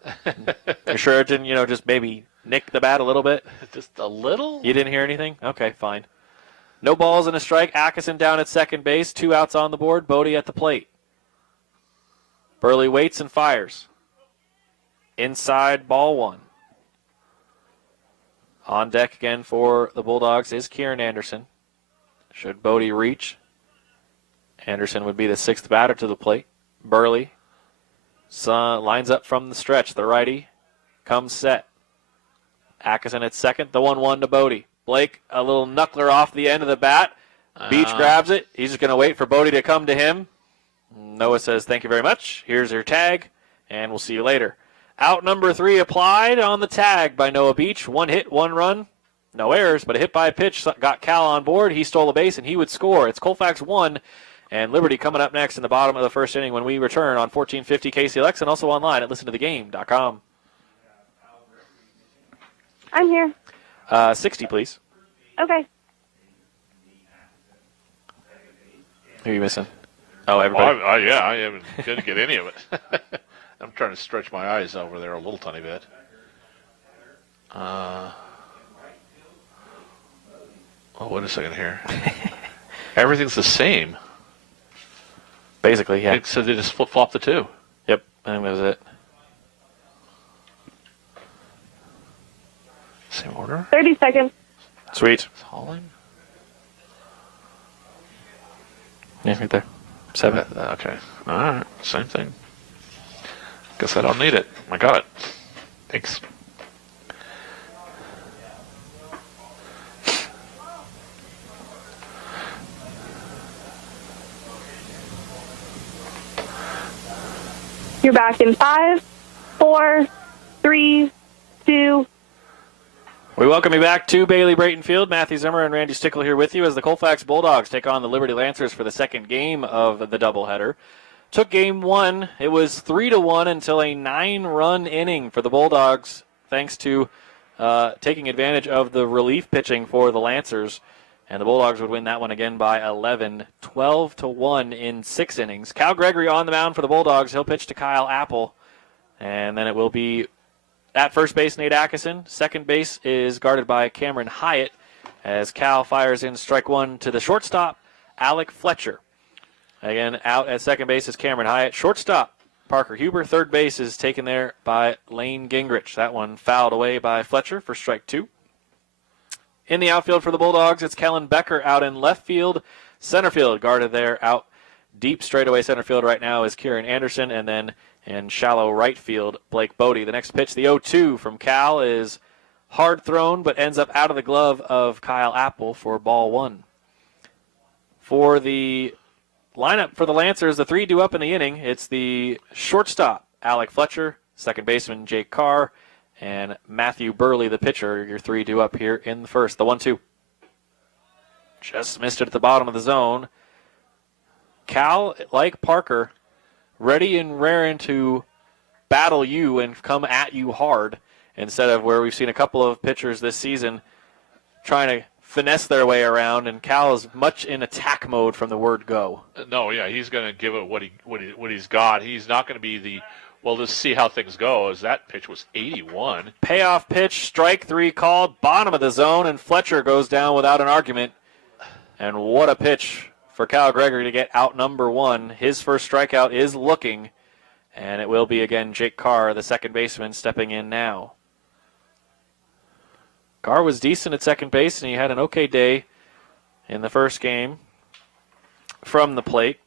You're sure it didn't, just maybe nick the bat a little bit? Just a little? You didn't hear anything? Okay, fine. No balls and a strike. Atkinson down at second base. 2 outs on the board. Bodie at the plate. Burley waits and fires. Inside, ball 1. On deck again for the Bulldogs is Kieran Anderson. Should Bodie reach, Anderson would be the 6th batter to the plate. Burley lines up from the stretch. The righty comes set. Atkinson at second. The 1-1 to Bodie. Blake, a little knuckler off the end of the bat. Beach grabs it. He's just going to wait for Bodie to come to him. Noah says, thank you very much. Here's your tag, and we'll see you later. Out number 3 applied on the tag by Noah Beach. 1 hit, 1 run. No errors, but a hit by a pitch got Cal on board. He stole a base, and he would score. It's Colfax 1, and Liberty coming up next in the bottom of the first inning when we return on 1450 KCLX and also online at listentothegame.com. I'm here. 60, please. Okay. Who are you missing? Oh, everybody. I haven't didn't get any of it. I'm trying to stretch my eyes over there a little tiny bit. Oh, wait a second here. Everything's the same. Basically, yeah. So they just flip-flop the 2. Yep, I think that was it. Same order? 30 seconds. Sweet. Holling? Yeah, right there. 7. Okay. All right. Same thing. Guess I don't need it. I got it. Thanks. You're back in 5, 4, 3, 2. We welcome you back to Bailey Brayton Field. Matthew Zimmer and Randy Stickle here with you as the Colfax Bulldogs take on the Liberty Lancers for the second game of the doubleheader. Took game 1. It was 3-1 until a 9-run inning for the Bulldogs, thanks to taking advantage of the relief pitching for the Lancers. And the Bulldogs would win that one again by 11, 12-1 in 6 innings. Cal Gregory on the mound for the Bulldogs. He'll pitch to Kyle Apple. And then it will be at first base, Nate Atkinson. Second base is guarded by Cameron Hyatt as Cal fires in strike 1 to the shortstop, Alec Fletcher. Again, out at second base is Cameron Hyatt. Shortstop, Parker Huber. Third base is taken there by Lane Gingrich. That one fouled away by Fletcher for strike 2. In the outfield for the Bulldogs, it's Kellen Becker out in left field. Center field guarded there out deep straightaway center field right now is Kieran Anderson. And then in shallow right field, Blake Bodie. The next pitch, the 0-2 from Cal, is hard thrown but ends up out of the glove of Kyle Apple for ball 1. For the lineup for the Lancers, the 3 due up in the inning. It's the shortstop, Alec Fletcher, second baseman, Jake Carr, and Matthew Burley, the pitcher. Your 3 due up here in the first. The 1-2. Just missed it at the bottom of the zone. Cal, like Parker, ready and raring to battle you and come at you hard, instead of where we've seen a couple of pitchers this season trying to finesse their way around, and Cal is much in attack mode from the word go. No, yeah, he's going to give it what he's got. He's not going to be the, well, let's see how things go, as that pitch was 81. Payoff pitch, strike 3 called, bottom of the zone, and Fletcher goes down without an argument. And what a pitch for Cal Gregory to get out number 1. His first strikeout is looking, and it will be again Jake Carr, the second baseman, stepping in now. Carr was decent at second base, and he had an okay day in the first game from the plate.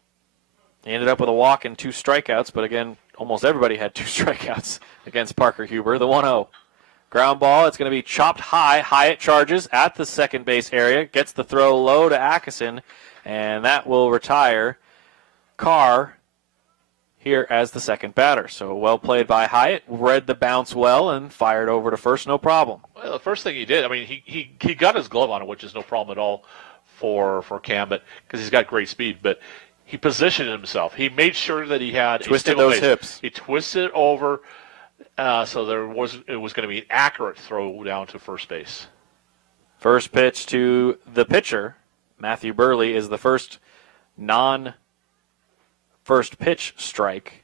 He ended up with a walk and 2 strikeouts, but again, almost everybody had 2 strikeouts against Parker Huber. The 1-0. Ground ball, it's going to be chopped high. Hyatt charges at the second base area, gets the throw low to Atkinson, and that will retire Carr here as the second batter. So well played by Hyatt, read the bounce well, and fired over to first, no problem. Well, the first thing he did, I mean, he got his glove on it, which is no problem at all for Cam, but because he's got great speed, but he positioned himself. He made sure that he had twisted those hips. He twisted it over, so it was going to be an accurate throw down to first base. First pitch to the pitcher, Matthew Burley, is the first non-first pitch strike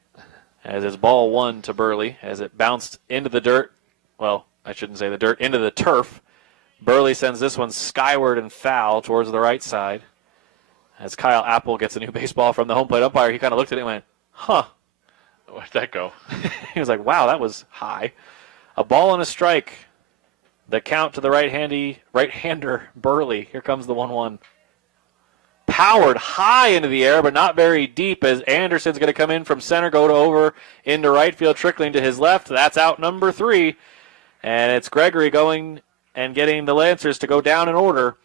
as it's ball 1 to Burley as it bounced into the dirt. Well, I shouldn't say the dirt, into the turf. Burley sends this one skyward and foul towards the right side. As Kyle Apple gets a new baseball from the home plate umpire, he kind of looked at it and went, huh. Where'd that go? He was like, wow, that was high. A ball and a strike. The count to the right-hander Burley. Here comes the 1-1. Powered high into the air, but not very deep, as Anderson's going to come in from center, go over into right field, trickling to his left. That's out number 3. And it's Gregory going and getting the Lancers to go down in order.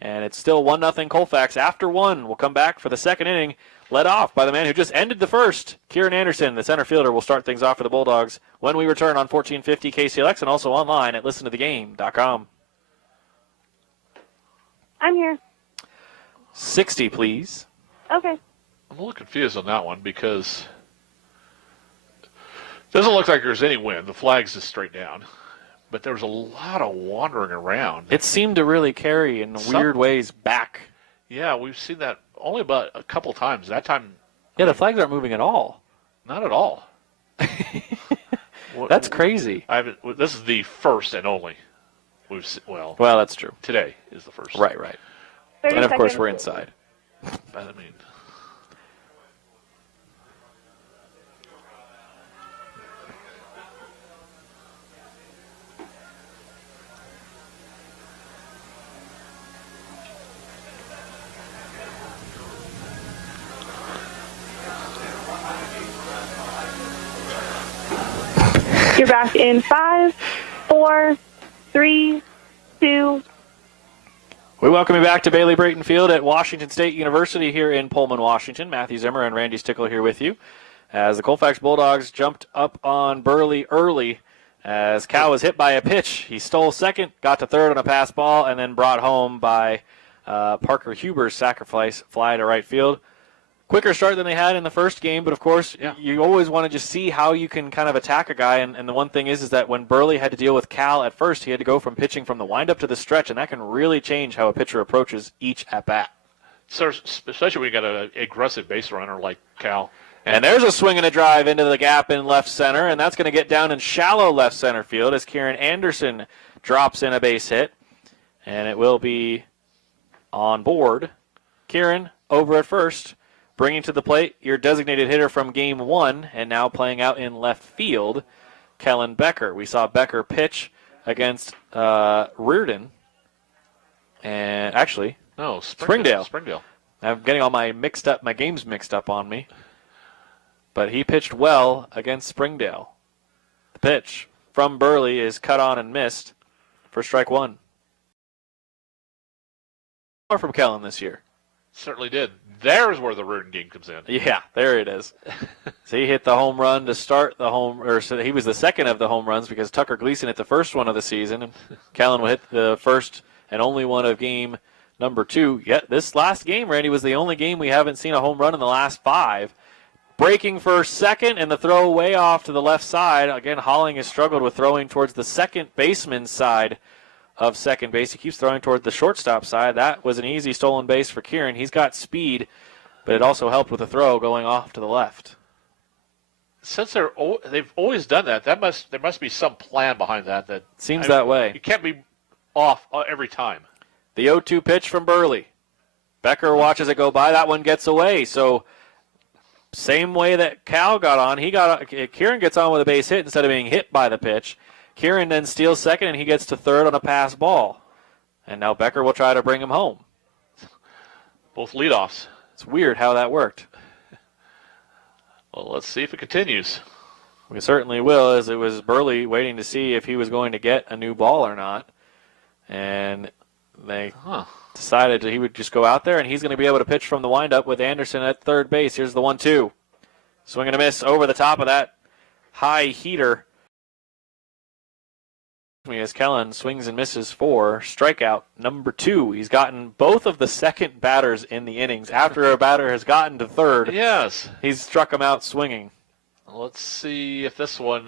And it's still 1-0 Colfax. After 1, we'll come back for the second inning, led off by the man who just ended the first. Kieran Anderson, the center fielder, will start things off for the Bulldogs when we return on 1450 KCLX and also online at listentothegame.com. I'm here. 60, please. Okay. I'm a little confused on that one because it doesn't look like there's any wind. The flag's just straight down. But there was a lot of wandering around. It seemed to really carry in weird ways back. Yeah, we've seen that only about a couple times. That time, Yeah, the flags aren't moving at all. not at all. That's crazy. This is the first and only. Well, That's true. today is the first. Right. 30 And, of course, seconds. we're inside. I mean, You're back in 5, 4, 3, 2. We welcome you back to Bailey Brayton Field at Washington State University here in Pullman, Washington. Matthew Zimmer and Randy Stickler here with you as the Colfax Bulldogs jumped up on Burley early as Cal was hit by a pitch. He stole second, got to third on a pass ball, and then brought home by Parker Huber's sacrifice fly to right field. Quicker start than they had in the first game, but of course, you always want to just see how you can kind of attack a guy. And the one thing is that when Burley had to deal with Cal at first, he had to go from pitching from the windup to the stretch, and that can really change how a pitcher approaches each at bat. so especially when you got an aggressive base runner like Cal. And there's a swing and a drive into the gap in left center, and that's going to get down in shallow left center field as Kieran Anderson drops in a base hit, and it will be on board. Kieran over at first. Bringing to the plate your designated hitter from Game 1 and now playing out in left field, Kellen Becker. We saw Becker pitch against Reardon. And actually, No, Springdale. Springdale. I'm getting all my games mixed up on me. But he pitched well against Springdale. The pitch from Burley is cut on and missed for strike 1. More from Kellen this year. Certainly did. There's where the Reardon game comes in. Yeah, there it is. So he hit the home run to start the so he was the second of the home runs because Tucker Gleason hit the first one of the season, and Callan will hit the first and only one of game number 2. Yet this last game, Randy, was the only game we haven't seen a home run in the last 5. Breaking for second, and the throw way off to the left side. Again, Holling has struggled with throwing towards the second baseman's side of second base. He keeps throwing toward the shortstop side. That was an easy stolen base for Kieran. He's got speed, but it also helped with the throw going off to the left. Since they've always done that, there must be some plan behind that. Seems that way. You can't be off every time. The 0-2 pitch from Burley. Becker watches it go by. That one gets away. So same way that Cal got on, Kieran gets on with a base hit instead of being hit by the pitch. Kieran then steals second, and he gets to third on a pass ball. And now Becker will try to bring him home. Both leadoffs. It's weird how that worked. Well, let's see if it continues. We certainly will, as it was Burley waiting to see if he was going to get a new ball or not. And they decided that he would just go out there, and he's going to be able to pitch from the windup with Anderson at third base. Here's the 1-2. Swing and a miss over the top of that high heater. As Kellen swings and misses for strikeout number 2. He's gotten both of the second batters in the innings. After a batter has gotten to third, Yes. he's struck him out swinging. Let's see if this one,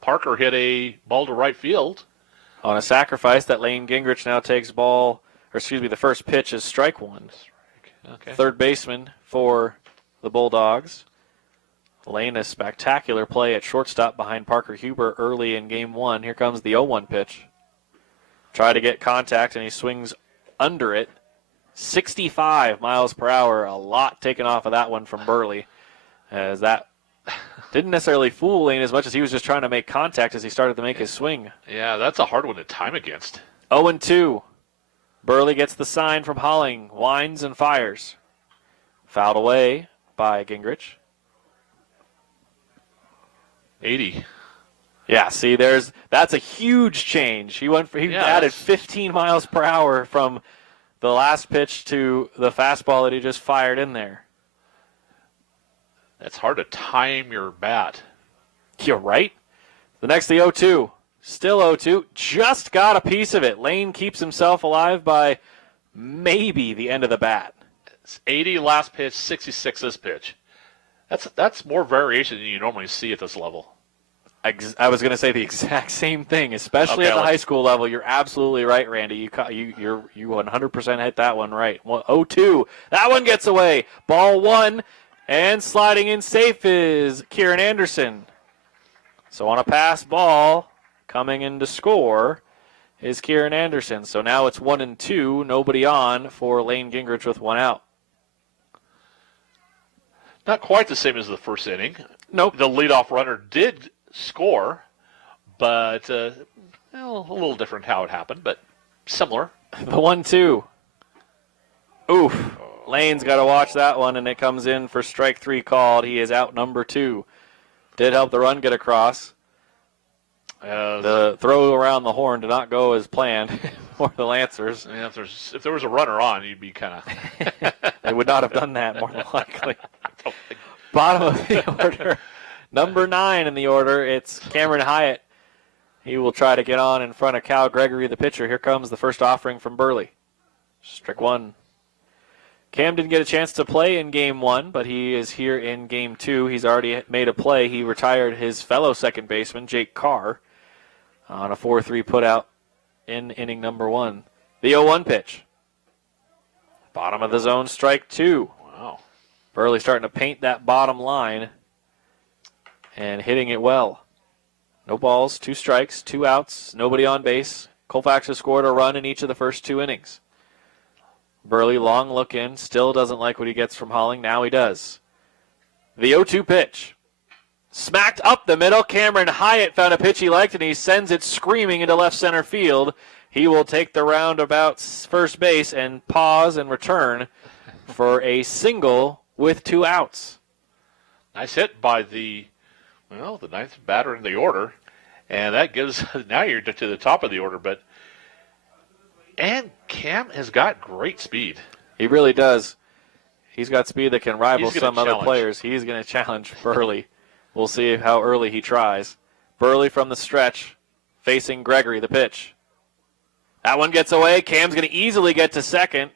Parker hit a ball to right field. On a sacrifice that Lane Gingrich now takes the first pitch is strike 1. Okay. Third baseman for the Bulldogs. Lane, a spectacular play at shortstop behind Parker Huber early in game one. Here comes the 0-1 pitch. Try to get contact, and he swings under it. 65 miles per hour, a lot taken off of that one from Burley, as that didn't necessarily fool Lane as much as he was just trying to make contact as he started to make his swing. Yeah, that's a hard one to time against. 0-2. Burley gets the sign from Holling, winds and fires. Fouled away by Gingrich. 80. Yeah, see, that's a huge change. He added 15 miles per hour from the last pitch to the fastball that he just fired in there. That's hard to time your bat. You're right. The next, the 0-2. Still 0-2. Just got a piece of it. Lane keeps himself alive by maybe the end of the bat. It's 80 last pitch, 66 this pitch. That's more variation than you normally see at this level. I was going to say the exact same thing, especially at the high school level. You're absolutely right, Randy. You 100% hit that one right. 0-2. That one gets away. Ball one, and sliding in safe is Kieran Anderson. So on a pass ball, coming in to score is Kieran Anderson. So now it's 1-2, nobody on for Lane Gingrich with one out. Not quite the same as the first inning. Nope. The leadoff runner did score, but a little different how it happened, but similar. The 1-2. Oof. Lane's got to watch that one, and it comes in for strike three called. He is out number 2. Did help the run get across. The throw around the horn did not go as planned for the Lancers. Yeah, if there was a runner on, you'd be kind of... They would not have done that, more than likely. Bottom of the order. Number 9 in the order, it's Cameron Hyatt. He will try to get on in front of Cal Gregory, the pitcher. Here comes the first offering from Burley. Strike one. Cam didn't get a chance to play in game 1, but he is here in game 2. He's already made a play. He retired his fellow second baseman, Jake Carr, on a 4-3 putout in inning number 1. The 0-1 pitch. Bottom of the zone, strike 2. Wow. Burley starting to paint that bottom line and hitting it well. No balls, 2 strikes, 2 outs, nobody on base. Colfax has scored a run in each of the first 2 innings. Burley, long look in, still doesn't like what he gets from Holling. Now he does. The 0-2 pitch. Smacked up the middle. Cameron Hyatt found a pitch he liked, and he sends it screaming into left center field. He will take the roundabout first base and pause and return for a single with 2 outs. Nice hit by the 9th batter in the order. And that gives, now you're to the top of the order, and Cam has got great speed. He really does. He's got speed that can rival He's some other players. He's going to challenge Burley. We'll see how early he tries. Burley from the stretch, facing Gregory, the pitch. That one gets away. Cam's going to easily get to second.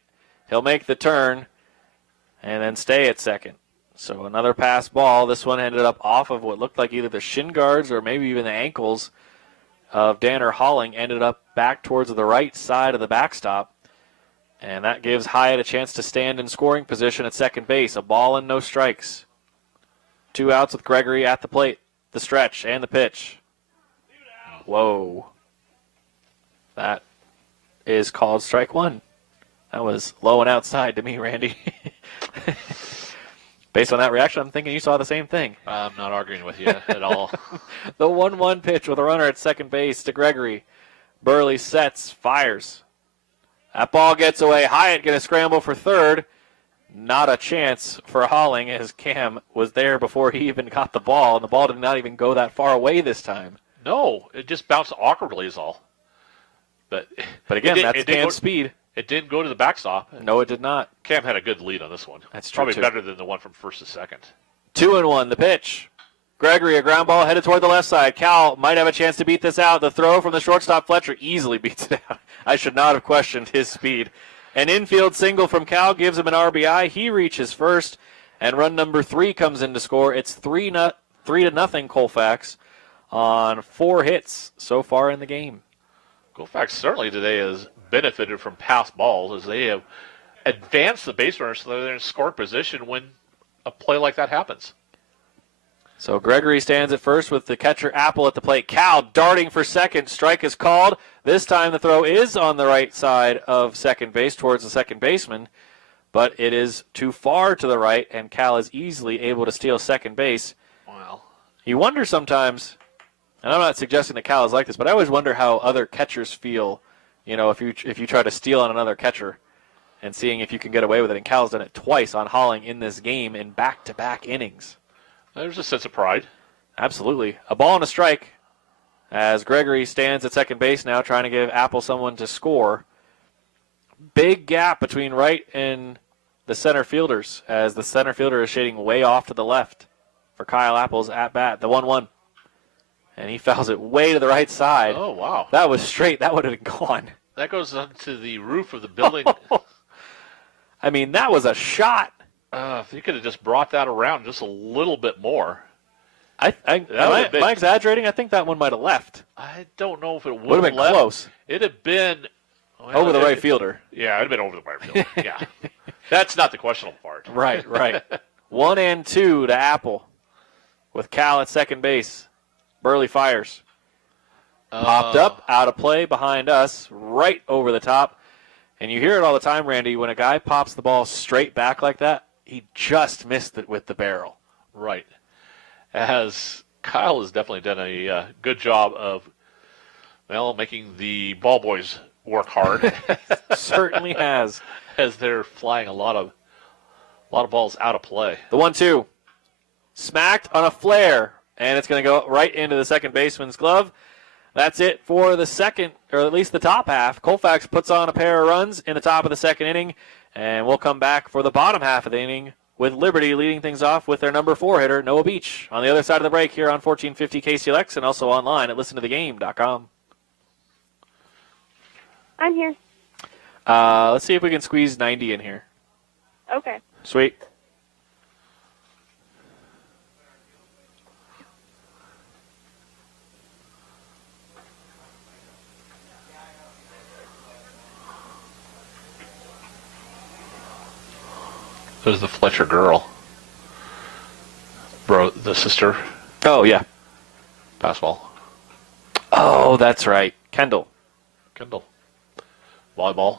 He'll make the turn and then stay at second. So another pass ball. This one ended up off of what looked like either the shin guards or maybe even the ankles of Danner Holling. Ended up back towards the right side of the backstop. And that gives Hyatt a chance to stand in scoring position at second base. A ball and no strikes. 2 outs with Gregory at the plate. The stretch and the pitch. Whoa. That is called strike 1. That was low and outside to me, Randy. Based on that reaction, I'm thinking you saw the same thing. I'm not arguing with you at all. The 1-1 pitch with a runner at second base to Gregory. Burley sets, fires. That ball gets away. Hyatt going to scramble for third. Not a chance for Holling, as Cam was there before he even got the ball, and the ball did not even go that far away this time. No, it just bounced awkwardly is all. But again, that's Cam's speed. It didn't go to the backstop. No, it did not. Cam had a good lead on this one. That's true, Probably too. better than the one from first to second. 2-1, the pitch. Gregory, a ground ball headed toward the left side. Cal might have a chance to beat this out. The throw from the shortstop, Fletcher, easily beats it out. I should not have questioned his speed. An infield single from Cal gives him an RBI. He reaches first, and run number 3 comes in to score. It's 3-0 Colfax on 4 hits so far in the game. Colfax certainly today has benefited from pass balls as they have advanced the base runner so they're in score position when a play like that happens. So Gregory stands at first with the catcher Apple at the plate. Cal darting for second. Strike is called. This time the throw is on the right side of second base towards the second baseman, but it is too far to the right, and Cal is easily able to steal second base. Wow. You wonder sometimes, and I'm not suggesting that Cal is like this, but I always wonder how other catchers feel, if you try to steal on another catcher and seeing if you can get away with it. And Cal's done it twice on Holling in this game in back-to-back innings. There's a sense of pride. Absolutely. A ball and a strike as Gregory stands at second base now trying to give Apple someone to score. Big gap between right and the center fielders as the center fielder is shading way off to the left for Kyle Apple's at-bat, the 1-1. And he fouls it way to the right side. Oh, wow. That was straight. That would have been gone. That goes onto the roof of the building. I mean, that was a shot. If you could have just brought that around just a little bit more. Am I exaggerating? I think that one might have left. I don't know if it Would have been left. close. It'd have been over the right fielder. Yeah, it'd have been over the right fielder. Yeah. That's not the questionable part. Right. 1-2 to Apple with Cal at second base. Burley fires. Popped up, out of play behind us, right over the top. And you hear it all the time, Randy, when a guy pops the ball straight back like that, he just missed it with the barrel. Right. As Kyle has definitely done a good job of, making the ball boys work hard. Certainly has. As they're flying a lot of balls out of play. The 1-2. Smacked on a flare, and it's going to go right into the second baseman's glove. That's it for the second, or at least the top half. Colfax puts on a pair of runs in the top of the second inning, and we'll come back for the bottom half of the inning with Liberty leading things off with their number 4 hitter, Noah Beach, on the other side of the break here on 1450 KCLX and also online at listentothegame.com. I'm here. Let's see if we can squeeze 90 in here. Okay. Sweet. There's the Fletcher girl. The sister. Oh, yeah. Passball. Oh, that's right. Kendall. Volleyball.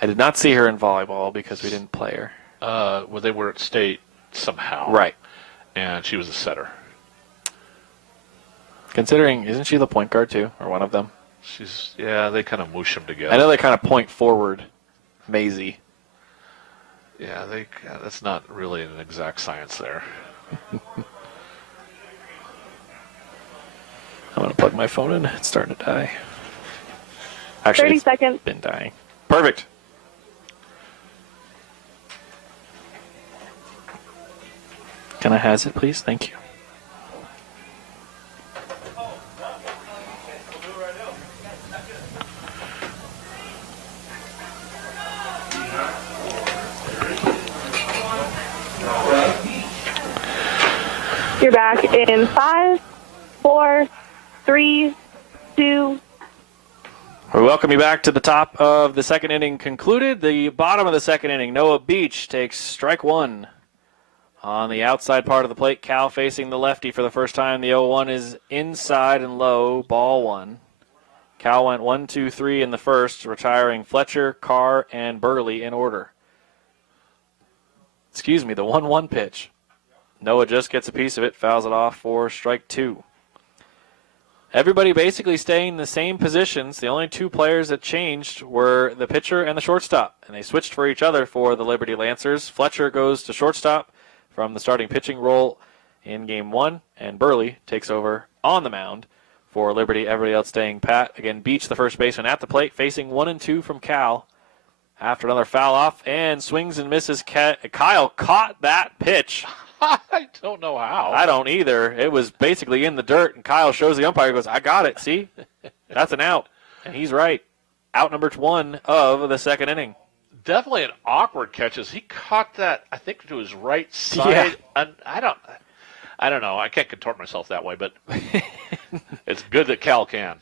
I did not see her in volleyball because we didn't play her. Well, they were at state somehow. Right. And she was a setter. Considering, isn't she the point guard too, or one of them? They kind of moosh them together. I know they kind of point forward, Maisie. Yeah, that's not really an exact science there. I'm going to plug my phone in. It's starting to die. Actually, 30 it's seconds. been dying. Perfect. Can I has it, please? Thank you. You're back in 5, 4, 3, 2. We welcome you back to the top of the second inning concluded. The bottom of the second inning, Noah Beach takes strike one. On the outside part of the plate, Cal facing the lefty for the first time. The 0-1 is inside and low, ball one. Cal went 1-2-3 in the first, retiring Fletcher, Carr, and Burley in order. The 1-1 pitch. Noah just gets a piece of it, fouls it off for strike two. Everybody basically staying in the same positions. The only two players that changed were the pitcher and the shortstop, and they switched for each other for the Liberty Lancers. Fletcher goes to shortstop from the starting pitching role in game one, and Burley takes over on the mound for Liberty. Everybody else staying pat. Again, Beach, the first baseman, at the plate, facing 1-2 from Cal. After another foul off and swings and misses, Kyle caught that pitch. I don't know how. I don't either. It was basically in the dirt, and Kyle shows the umpire, goes, I got it, see? That's an out. And he's right. Out number 1 of the second inning. Definitely an awkward catch as he caught that, I think, to his right side. Yeah. And I don't know. I can't contort myself that way, but it's good that Cal can.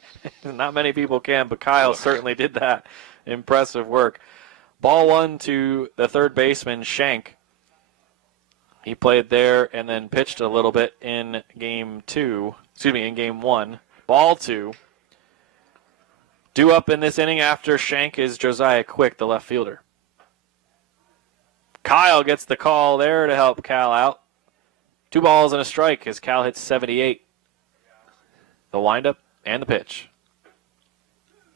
Not many people can, but Kyle certainly did that. Impressive work. Ball one to the third baseman, Shank. He played there and then pitched a little bit in game one. Ball 2. Due up in this inning after Shank is Josiah Quick, the left fielder. Kyle gets the call there to help Cal out. 2 balls and a strike as Cal hits 78. The windup and the pitch.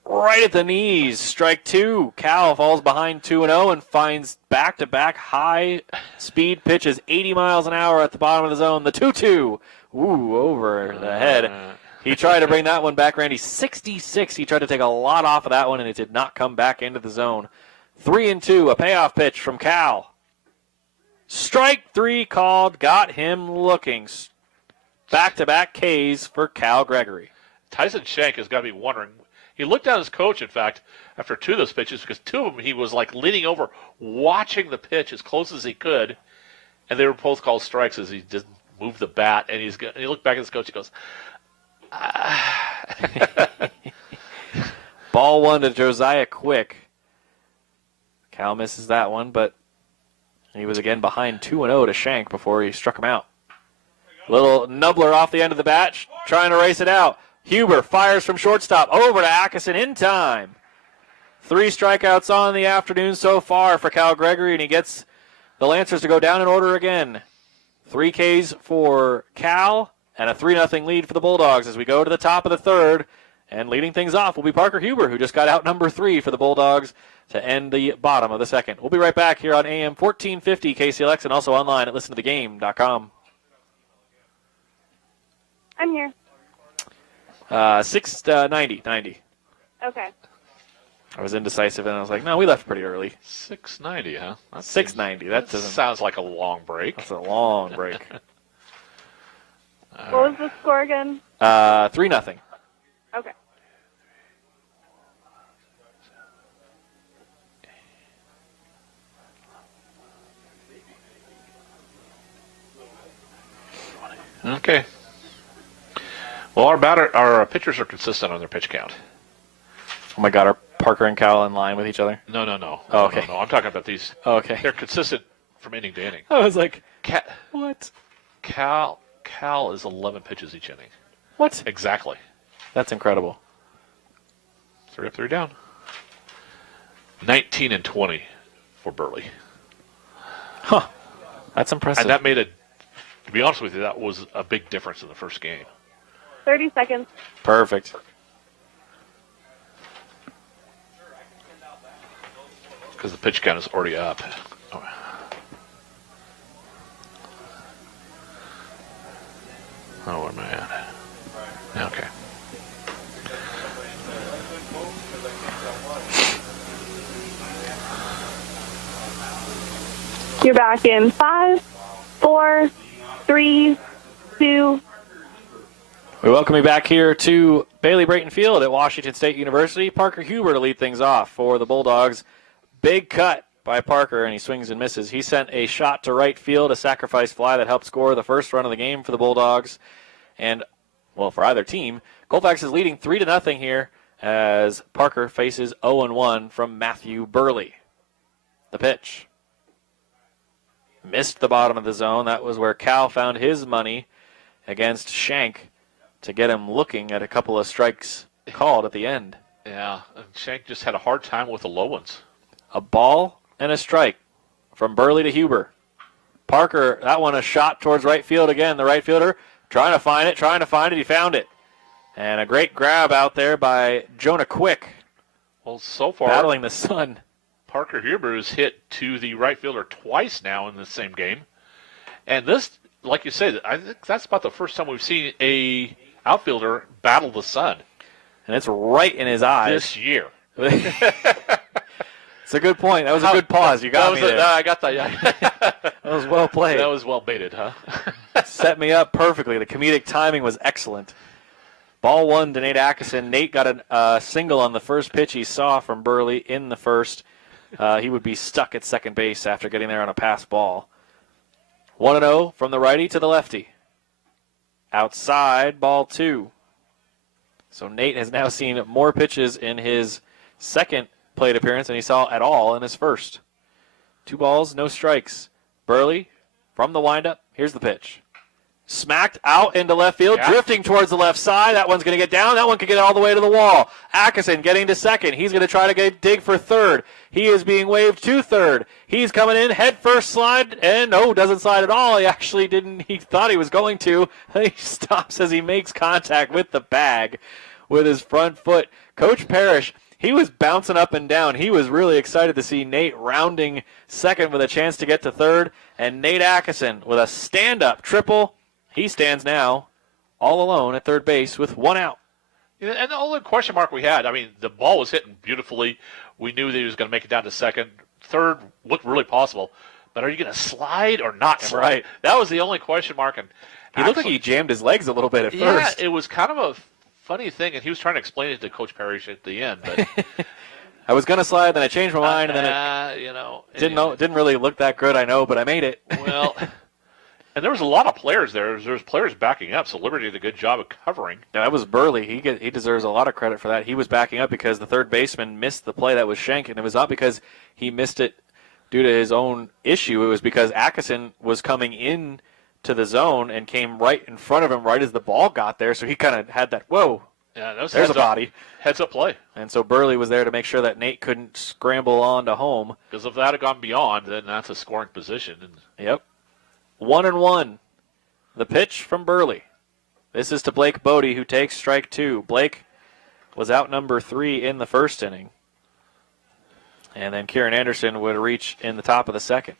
Right at the knees, strike 2. Cal falls behind 2-0 and finds back-to-back high-speed pitches, 80 miles an hour at the bottom of the zone. The 2-2, over the head. He tried to bring that one back, Randy. 66. He tried to take a lot off of that one, and it did not come back into the zone. 3-2, a payoff pitch from Cal. Strike 3 called, got him looking. Back-to-back Ks for Cal Gregory. Tyson Shank has got to be wondering. He looked at his coach, in fact, after 2 of those pitches, because 2 of them he was like leaning over, watching the pitch as close as he could, and they were both called strikes as he just moved the bat. And he looked back at his coach. He goes, Ball 1 to Josiah Quick. Cal misses that one, but he was again behind 2-0 to Shank before he struck him out. Little nubbler off the end of the bat, trying to race it out. Huber fires from shortstop over to Atkinson in time. 3 strikeouts on the afternoon so far for Cal Gregory, and he gets the Lancers to go down in order again. 3 Ks for Cal and a 3-0 lead for the Bulldogs as we go to the top of the third. And leading things off will be Parker Huber, who just got out number 3 for the Bulldogs to end the bottom of the second. We'll be right back here on AM 1450 KCLX and also online at listentothegame.com. I'm here. 690. Okay. I was indecisive, and I was like, no, we left pretty early. 6:90, huh? That's 6:90. That doesn't. sounds like a long break. That's a long break. What was the score again? 3-0. Okay. Okay. Well, our pitchers are consistent on their pitch count. Oh my God, are Parker and Cal in line with each other? No. Oh, okay. No. I'm talking about these. Oh, okay. They're consistent from inning to inning. I was like, What? Cal is 11 pitches each inning. What? Exactly. That's incredible. 3 up, 3 down. 19 and 20 for Burley. Huh. That's impressive. And that made to be honest with you, that was a big difference in the first game. 30 seconds. Perfect. Because the pitch count is already up. Oh, where am I at? Okay. You're back in 5, 4, 3, 2. We welcome you back here to Bailey Brayton Field at Washington State University. Parker Huber to lead things off for the Bulldogs. Big cut by Parker, and he swings and misses. He sent a shot to right field, a sacrifice fly that helped score the first run of the game for the Bulldogs. And, well, for either team, Colfax is leading 3-0 here as Parker faces 0-1 from Matthew Burley. The pitch. Missed the bottom of the zone. That was where Cal found his money against Shank to get him looking at a couple of strikes called at the end. Yeah, and Shank just had a hard time with the low ones. A ball and a strike from Burley to Huber. Parker, that one a shot towards right field again. The right fielder trying to find it. He found it. And a great grab out there by Jonah Quick. Well, so far, battling the sun. Parker Huber has hit to the right fielder twice now in the same game. And this, like you said, I think that's about the first time we've seen a outfielder battle the sun. And it's right in his eyes. This year. It's a good point. That was a good pause. You got me there. I got that. Yeah. That was well played. That was well baited, huh? Set me up perfectly. The comedic timing was excellent. Ball 1 to Nate Atkinson. Nate got a single on the first pitch he saw from Burley in the first. He would be stuck at second base after getting there on a pass ball. 1-0 from the righty to the lefty. Outside, ball 2. So Nate has now seen more pitches in his second plate appearance than he saw at all in his first. 2 balls, no strikes. Burley from the windup. Here's the pitch. Smacked out into left field, Yeah. drifting towards the left side. That one's going to get down. That one could get all the way to the wall. Atkinson getting to second. He's going to try to dig for third. He is being waved to third. He's coming in, head first slide, and no, doesn't slide at all. He actually didn't. He thought he was going to. He stops as he makes contact with the bag with his front foot. Coach Parrish, he was bouncing up and down. He was really excited to see Nate rounding second with a chance to get to third, and Nate Atkinson with a stand-up triple. He stands now all alone at third base with one out. And the only question mark we had, I mean, the ball was hitting beautifully. We knew that he was going to make it down to second. Third looked really possible. But are you going to slide or not slide? Right. That was the only question mark. And He looked like he jammed his legs a little bit at first. Yeah, it was kind of a funny thing, and he was trying to explain it to Coach Parrish at the end. But I was going to slide, then I changed my mind, and then it didn't really look that good, I know, but I made it. Well, and there was a lot of players there. There was players backing up, so Liberty did a good job of covering. Yeah, that was Burley. He deserves a lot of credit for that. He was backing up because the third baseman missed the play that was Schenk, and it was not because he missed it due to his own issue. It was because Atkinson was coming in to the zone and came right in front of him right as the ball got there, so he kind of had that, whoa, Yeah, that was there's a body. Heads-up play. And so Burley was there to make sure that Nate couldn't scramble on to home. Because if that had gone beyond, then that's a scoring position. And Yep. 1-1. The pitch from Burley. This is to Blake Bodie, who takes strike two. Blake was out number 3 in the first inning. And then Kieran Anderson would reach in the top of the second.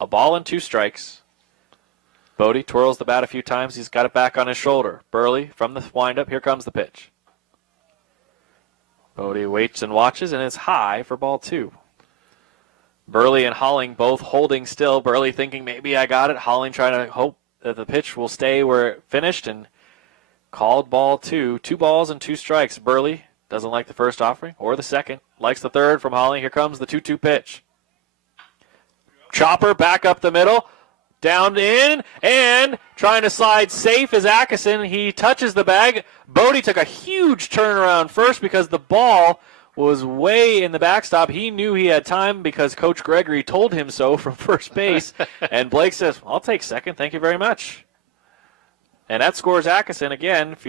A ball and 2 strikes. Bodie twirls the bat a few times. He's got it back on his shoulder. Burley from the windup. Here comes the pitch. Bodie waits and watches, and it's high for ball 2. Burley and Holling both holding still. Burley thinking maybe I got it. Holling trying to hope that the pitch will stay where it finished, and called ball 2. 2 balls and 2 strikes. Burley doesn't like the first offering or the second. Likes the third from Holling. Here comes the 2-2 pitch. Chopper back up the middle. Down in, and trying to slide safe is Atkinson. He touches the bag. Bodie took a huge turnaround first because the ball was way in the backstop. He knew he had time because Coach Gregory told him so from first base. And Blake says, I'll take second. Thank you very much. And that scores Atkinson again. If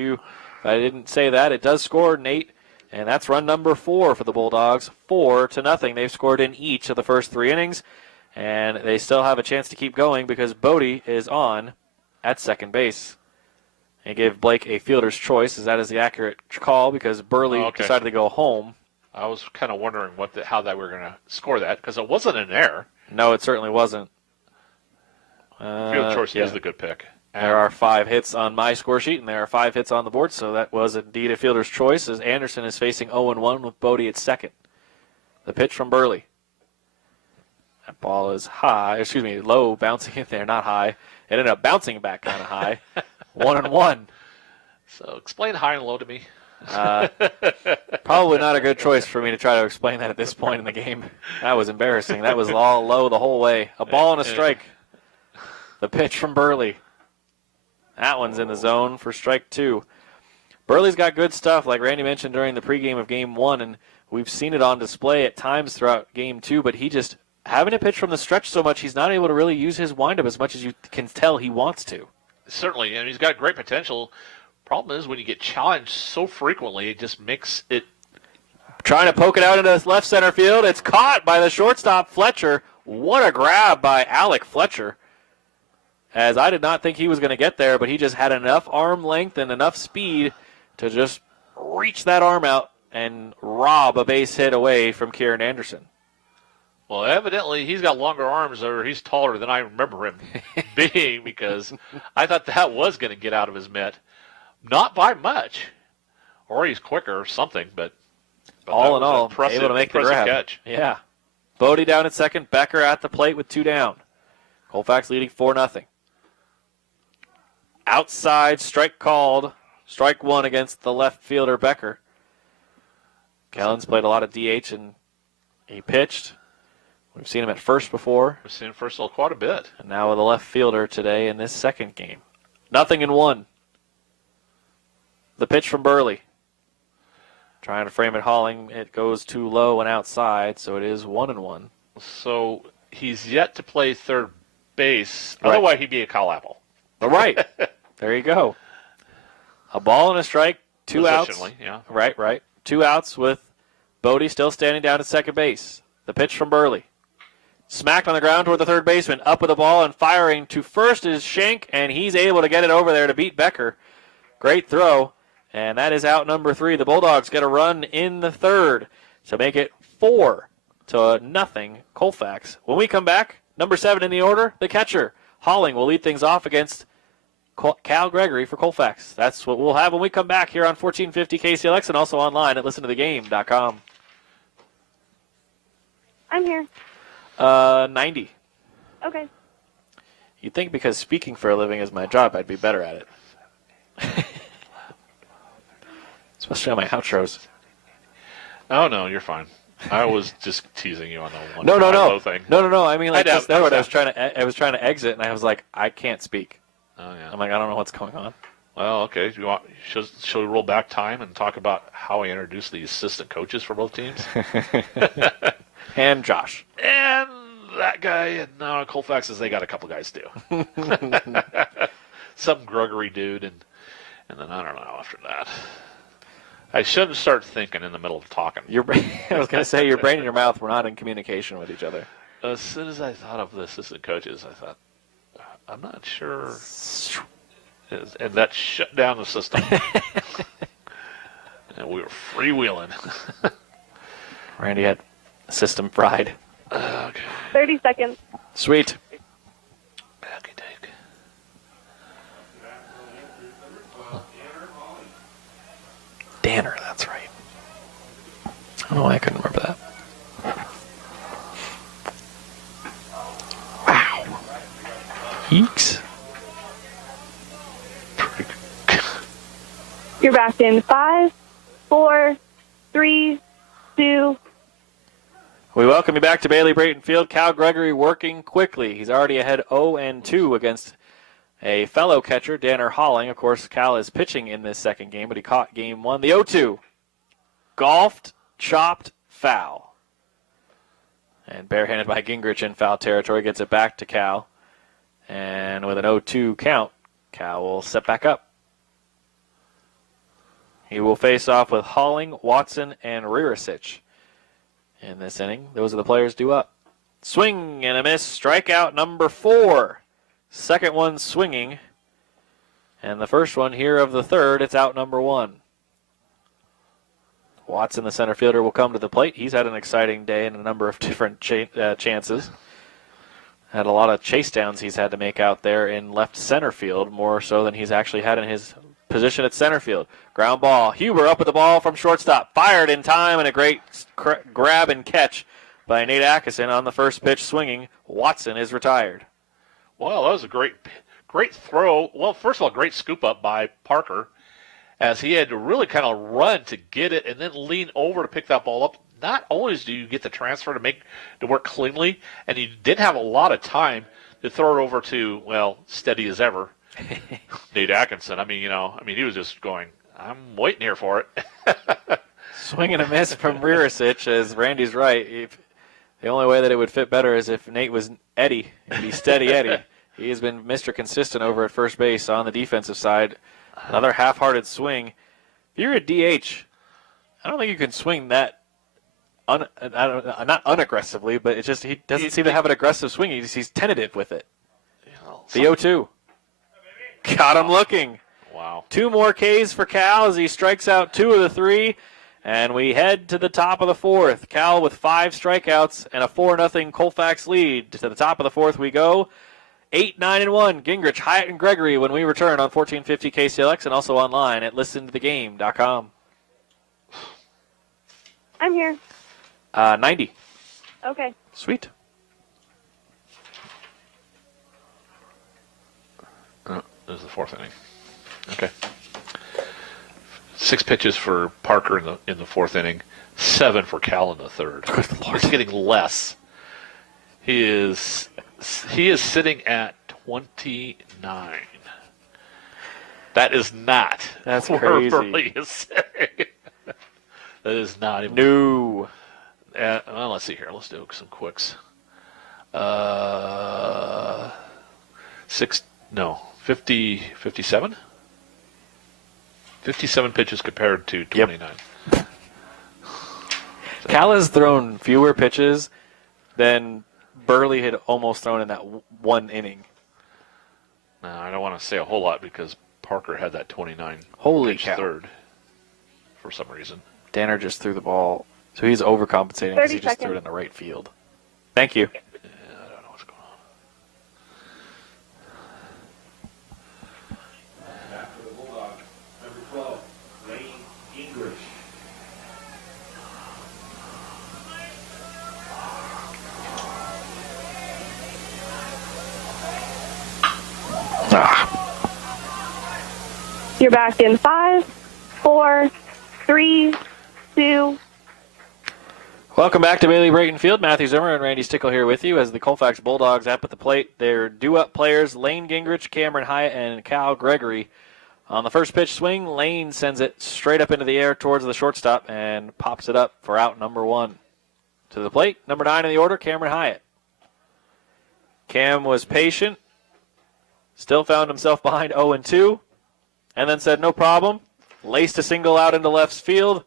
I didn't say that, it does score Nate. And that's run number 4 for the Bulldogs, 4-0. They've scored in each of the first 3 innings. And they still have a chance to keep going because Bodie is on at second base. They gave Blake a fielder's choice, as that is the accurate call because Burley decided to go home. I was kind of wondering how they were going to score that because it wasn't an error. No, it certainly wasn't. Field choice is the good pick. There are 5 hits on my score sheet, and there are 5 hits on the board, so that was indeed a fielder's choice as Anderson is facing 0-1 with Bodie at second. The pitch from Burley. That ball is low, bouncing in there, not high. It ended up bouncing back kind of high. 1-1. So explain high and low to me. Probably not a good choice for me to try to explain that at this point in the game. That was embarrassing. That was all low the whole way. A ball and a strike. The pitch from Burley. That one's in the zone for strike 2. Burley's got good stuff, like Randy mentioned during the pregame of Game 1, and we've seen it on display at times throughout Game 2, but he just, having to pitch from the stretch so much, he's not able to really use his windup as much as you can tell he wants to. Certainly, and he's got great potential. Problem is when you get challenged so frequently, it just makes it. Trying to poke it out into left center field. It's caught by the shortstop, Fletcher. What a grab by Alec Fletcher. As I did not think he was going to get there, but he just had enough arm length and enough speed to just reach that arm out and rob a base hit away from Kieran Anderson. Well, evidently he's got longer arms, or he's taller than I remember him being, because I thought that was going to get out of his mitt. Not by much, or he's quicker or something, but all in all, able to make the grab. Catch. Yeah. Bodie down at second, Becker at the plate with 2 down. Colfax leading 4-0. Outside strike called. Strike 1 against the left fielder, Becker. Kellens played a lot of DH, and he pitched. We've seen him at first before. We've seen him first quite a bit. And now with a left fielder today in this second game. 0-1. The pitch from Burley. Trying to frame it, Holling. It goes too low and outside, so it is 1-1. So he's yet to play third base. Right. Otherwise, he'd be a Kyle Apple. All right. There you go. A ball and a strike, 2 outs. Positionally, yeah. Right. 2 outs with Bodie still standing down at second base. The pitch from Burley. Smacked on the ground toward the third baseman. Up with the ball and firing to first is Schenk, and he's able to get it over there to beat Becker. Great throw, and that is out number 3. The Bulldogs get a run in the third to make it 4-0 Colfax. When we come back, number 7 in the order, the catcher. Holling will lead things off against Cal Gregory for Colfax. That's what we'll have when we come back here on 1450 KCLX and also online at listentothegame.com. I'm here. 90. Okay. You'd think because speaking for a living is my job, I'd be better at it. Especially on my outros. Oh, no, you're fine. I was just teasing you on the one No. thing. No. I mean, like, I just know. I was trying to exit, and I was like, I can't speak. Oh, yeah. I'm like, I don't know what's going on. Well, okay. Shall we roll back time and talk about how I introduced the assistant coaches for both teams? And Josh. And that guy, and now Colfax says they got a couple guys too. Some Gregory dude, and then I don't know after that. I shouldn't start thinking in the middle of talking. I was going to say, your brain and your mouth were not in communication with each other. As soon as I thought of the assistant coaches, I thought, I'm not sure. And that shut down the system. And we were freewheeling. Randy had system fried. Okay. 30 seconds. Sweet. Okay, take. Danner, that's right. I don't know why I couldn't remember that. Wow. Yeeks. You're back in 5, 4, 3, 2. We welcome you back to Bailey Brayton Field. Cal Gregory working quickly. He's already ahead 0-2 against a fellow catcher, Danner Holling. Of course, Cal is pitching in this second game, but he caught game 1. The 0-2. Golfed, chopped, foul. And barehanded by Gingrich in foul territory. Gets it back to Cal. And with an 0-2 count, Cal will step back up. He will face off with Holling, Watson, and Riricic in this inning. Those are the players due up. Swing and a miss. Strikeout number 4. Second one swinging. And the first one here of the third, it's out number 1. Watson, the center fielder, will come to the plate. He's had an exciting day in a number of different chances. Had a lot of chase downs he's had to make out there in left center field, more so than he's actually had in his position at center field. Ground ball. Huber up with the ball from shortstop. Fired in time, and a great grab and catch by Nate Atkinson on the first pitch swinging. Watson is retired. Well, that was a great throw. Well, first of all, great scoop up by Parker, as he had to really kind of run to get it and then lean over to pick that ball up. Not always do you get the transfer to work cleanly, and he did have a lot of time to throw it over to, well, steady as ever, Nate Atkinson. I mean, he was just going, I'm waiting here for it. Swing and a miss from Riricic, as Randy's right. The only way that it would fit better is if Nate was Eddie. It'd be steady Eddie. He has been Mr. Consistent over at first base on the defensive side. Another half-hearted swing. If you're a DH, I don't think you can swing that, not unaggressively, but it's just he doesn't seem to have an aggressive swing. He's tentative with it. The 0-2. Got him looking. Wow. 2 more Ks for Cal as he strikes out 2 of the 3. And we head to the top of the 4th. Cal with 5 strikeouts and a 4-0 Colfax lead. To the top of the 4th we go. 8-9-1. Gingrich, Hyatt, and Gregory when we return on 1450 KCLX and also online at listentothegame.com. I'm here. 90. Okay. Sweet. Oh, this is the 4th inning. Okay. 6 pitches for Parker in the 4th inning, 7 for Cal in the 3rd. Good Lord. He's getting less. He is sitting at 29. That is not. That's where crazy. Burley is sitting. That is not even. No. Well, let's see here. Let's do some quicks. 57? 57 pitches compared to 29. Cal has thrown fewer pitches than Burley had almost thrown in that one inning. I don't want to say a whole lot because Parker had that 29 Holy pitch cow. third for some reason. Danner just threw the ball, so he's overcompensating because he 30 just threw it in the right field. Thank you. Yeah, I don't know what's going on. Back for the Bulldog, number 12, Lane English. You're back in 5, 4, 3, 2. Welcome back to Bailey Brayton Field. Matthew Zimmer and Randy Stickle here with you as the Colfax Bulldogs up at the plate. They're due-up players, Lane Gingrich, Cameron Hyatt, and Cal Gregory. On the first pitch swing, Lane sends it straight up into the air towards the shortstop and pops it up for out number 1. To the plate, number 9 in the order, Cameron Hyatt. Cam was patient, still found himself behind 0-2, and then said no problem, laced a single out into left field,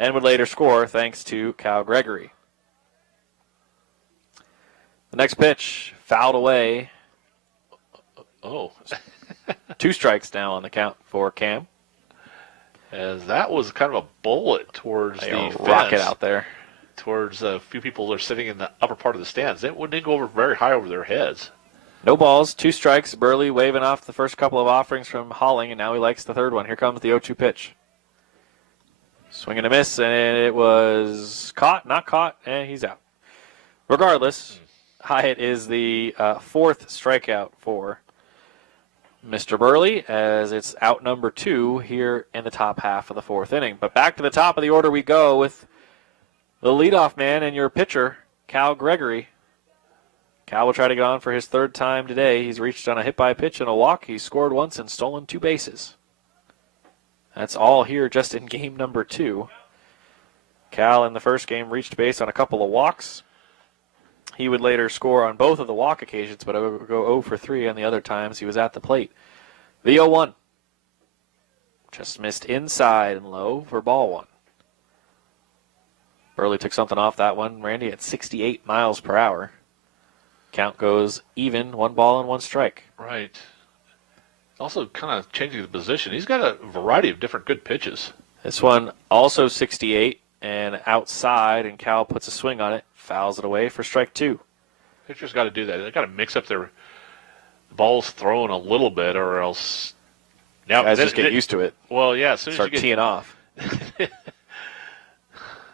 and would later score thanks to Cal Gregory. The next pitch, fouled away. Oh. 2 strikes now on the count for Cam. As that was kind of a bullet towards the rocket fence, out there. towards a few people that are sitting in the upper part of the stands. It wouldn't go over very high over their heads. No balls, 2 strikes. Burley waving off the first couple of offerings from Holling, and now he likes the third one. Here comes the 0-2 pitch. Swing and a miss, and it was caught, not caught, and he's out. Regardless, Hyatt is the 4th strikeout for Mr. Burley, as it's out number 2 here in the top half of the 4th inning. But back to the top of the order we go with the leadoff man and your pitcher, Cal Gregory. Cal will try to get on for his 3rd time today. He's reached on a hit by pitch and a walk. He's scored once and stolen 2 bases. That's all here just in game number 2. Cal in the first game reached base on a couple of walks. He would later score on both of the walk occasions, but would go 0 for 3 on the other times he was at the plate. The 0-1. Just missed inside and low for ball 1. Burley took something off that one. Randy at 68 miles per hour. Count goes even, 1 ball and 1 strike. Right. Also kind of changing the position. He's got a variety of different good pitches. This one also 68 and outside, and Cal puts a swing on it, fouls it away for strike 2. Pitchers got to do that. They got to mix up their balls thrown a little bit, or else. Now Guys just get used to it. Well, yeah. As soon Start as you teeing off.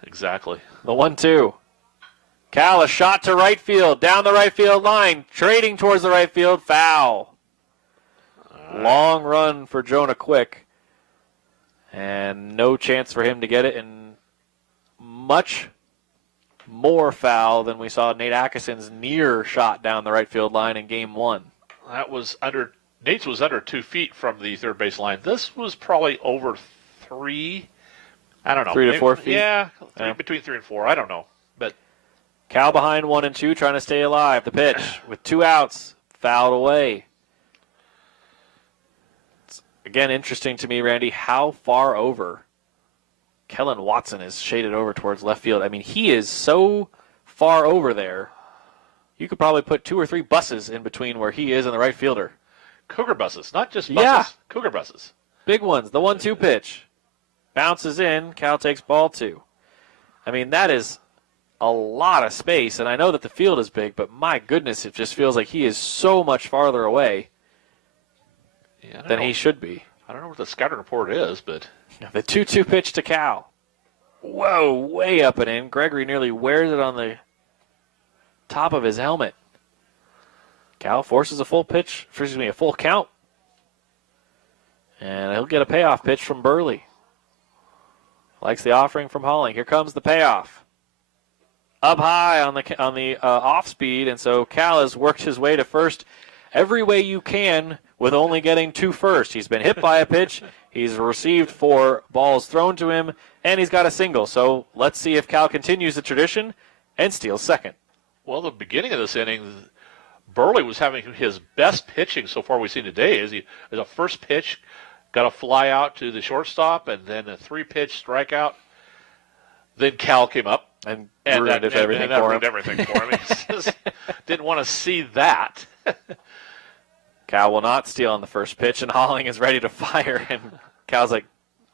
Exactly. The 1-2. Cal, a shot to right field, down the right field line, trading towards the right field, foul. Long run for Jonah Quick, and no chance for him to get it, and much more foul than we saw Nate Atkinson's near shot down the right field line in game 1. That was Nate's was under 2 feet from the third base line. This was probably over 3. I don't know. 3 to 4 feet? Yeah, Yeah. between 3 and 4. I don't know. But Cal behind 1-2, trying to stay alive. The pitch with 2 outs, fouled away. It's, again, interesting to me, Randy, how far over Kellen Watson is shaded over towards left field. I mean, he is so far over there. You could probably put 2 or 3 buses in between where he is and the right fielder. Cougar buses, not just buses. Yeah. Cougar buses. Big ones. The 1-2 pitch. Bounces in. Cal takes ball 2. I mean, that is a lot of space, and I know that the field is big, but my goodness, it just feels like he is so much farther away than he should be. I don't know what the scouting report is, but The 2-2 pitch to Cal. Whoa, way up and in. Gregory nearly wears it on the top of his helmet. Cal forces a full count. And he'll get a payoff pitch from Burley. Likes the offering from Holling. Here comes the payoff. Up high on the off speed, and so Cal has worked his way to first every way you can with only getting 2 first. He's been hit by a pitch. He's received 4 balls thrown to him, and he's got a single. So let's see if Cal continues the tradition and steals second. well, the beginning of this inning, Burley was having his best pitching so far we've seen today. As a first pitch, got a fly out to the shortstop, and then a 3-pitch strikeout. Then Cal came up and ruined everything for him. He just didn't want to see that. Cal will not steal on the first pitch, and Holling is ready to fire. And Cal's like,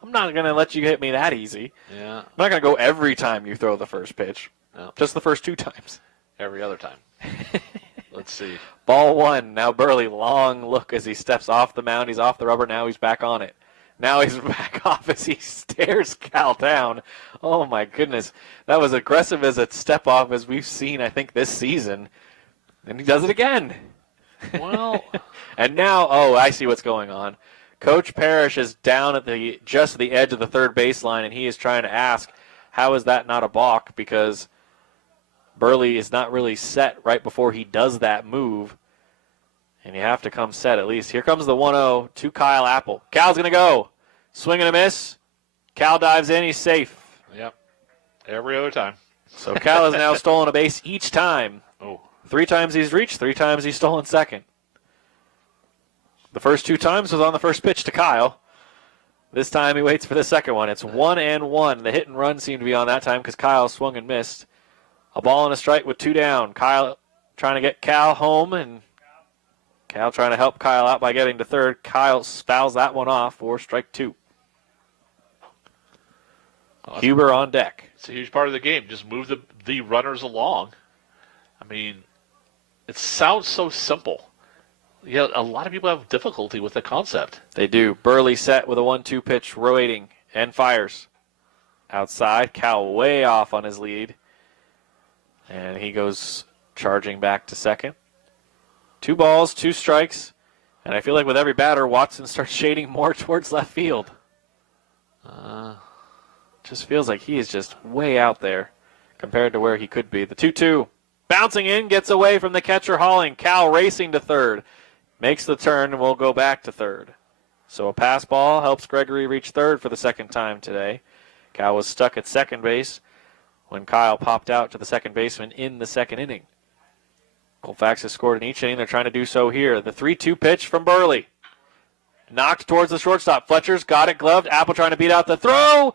I'm not going to let you hit me that easy. Yeah. I'm not going to go every time you throw the first pitch. No. Just the first 2 times. Every other time. Let's see. Ball 1. Now Burley, long look as he steps off the mound. He's off the rubber. Now he's back on it. Now he's back off as he stares Cal down. Oh, my goodness. That was aggressive as a step off as we've seen, I think, this season. And he does it again. Well. And now, I see what's going on. Coach Parrish is down at just the edge of the third baseline, and he is trying to ask, how is that not a balk? Because Burley is not really set right before he does that move. And you have to come set at least. Here comes the 1-0 to Kyle Apple. Cal's going to go. Swing and a miss. Cal dives in. He's safe. Yep. Every other time. So Cal has now stolen a base each time. Oh. 3 times he's reached, 3 times he's stolen second. The first 2 times was on the first pitch to Kyle. This time he waits for the second one. It's 1-1. The hit and run seemed to be on that time because Kyle swung and missed. A ball and a strike with 2 down. Kyle trying to get Cal home, and Cal trying to help Kyle out by getting to third. Kyle fouls that one off for strike 2. Huber on deck. It's a huge part of the game. Just move the runners along. I mean, it sounds so simple. Yeah, a lot of people have difficulty with the concept. They do. Burley set with a 1-2 pitch, waiting, and fires. Outside, Cal way off on his lead. And he goes charging back to second. 2 balls, 2 strikes. And I feel like with every batter, Watson starts shading more towards left field. Just feels like he is just way out there compared to where he could be. The 2-2. Bouncing in, gets away from the catcher Holling. Cal racing to third. Makes the turn and will go back to third. So a pass ball helps Gregory reach third for the second time today. Cal was stuck at second base when Kyle popped out to the second baseman in the second inning. Colfax has scored in each inning. They're trying to do so here. The 3-2 pitch from Burley. Knocked towards the shortstop. Fletcher's got it gloved. Apple trying to beat out the throw.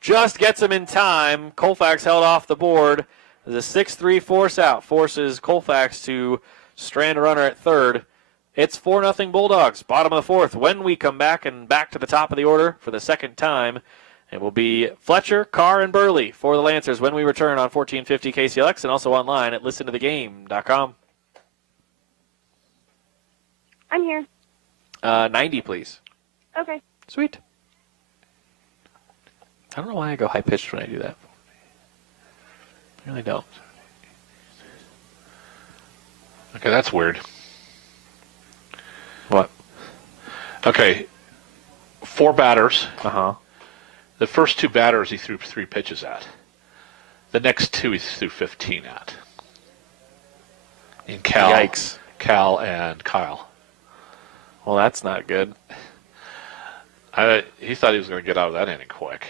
Just gets him in time. Colfax held off the board. The 6-3 force out forces Colfax to strand a runner at third. It's 4-0 Bulldogs, bottom of the 4th. When we come back and back to the top of the order for the second time, it will be Fletcher, Carr, and Burley for the Lancers when we return on 1450 KCLX and also online at listentothegame.com. I'm here. 90, please. Okay. Sweet. I don't know why I go high-pitched when I do that. I really don't. Okay, that's weird. What? Okay, 4 batters. Uh-huh. The first 2 batters he threw 3 pitches at. The next 2 he threw 15 at. In Yikes. Cal and Kyle. Well, that's not good. He thought he was going to get out of that inning quick.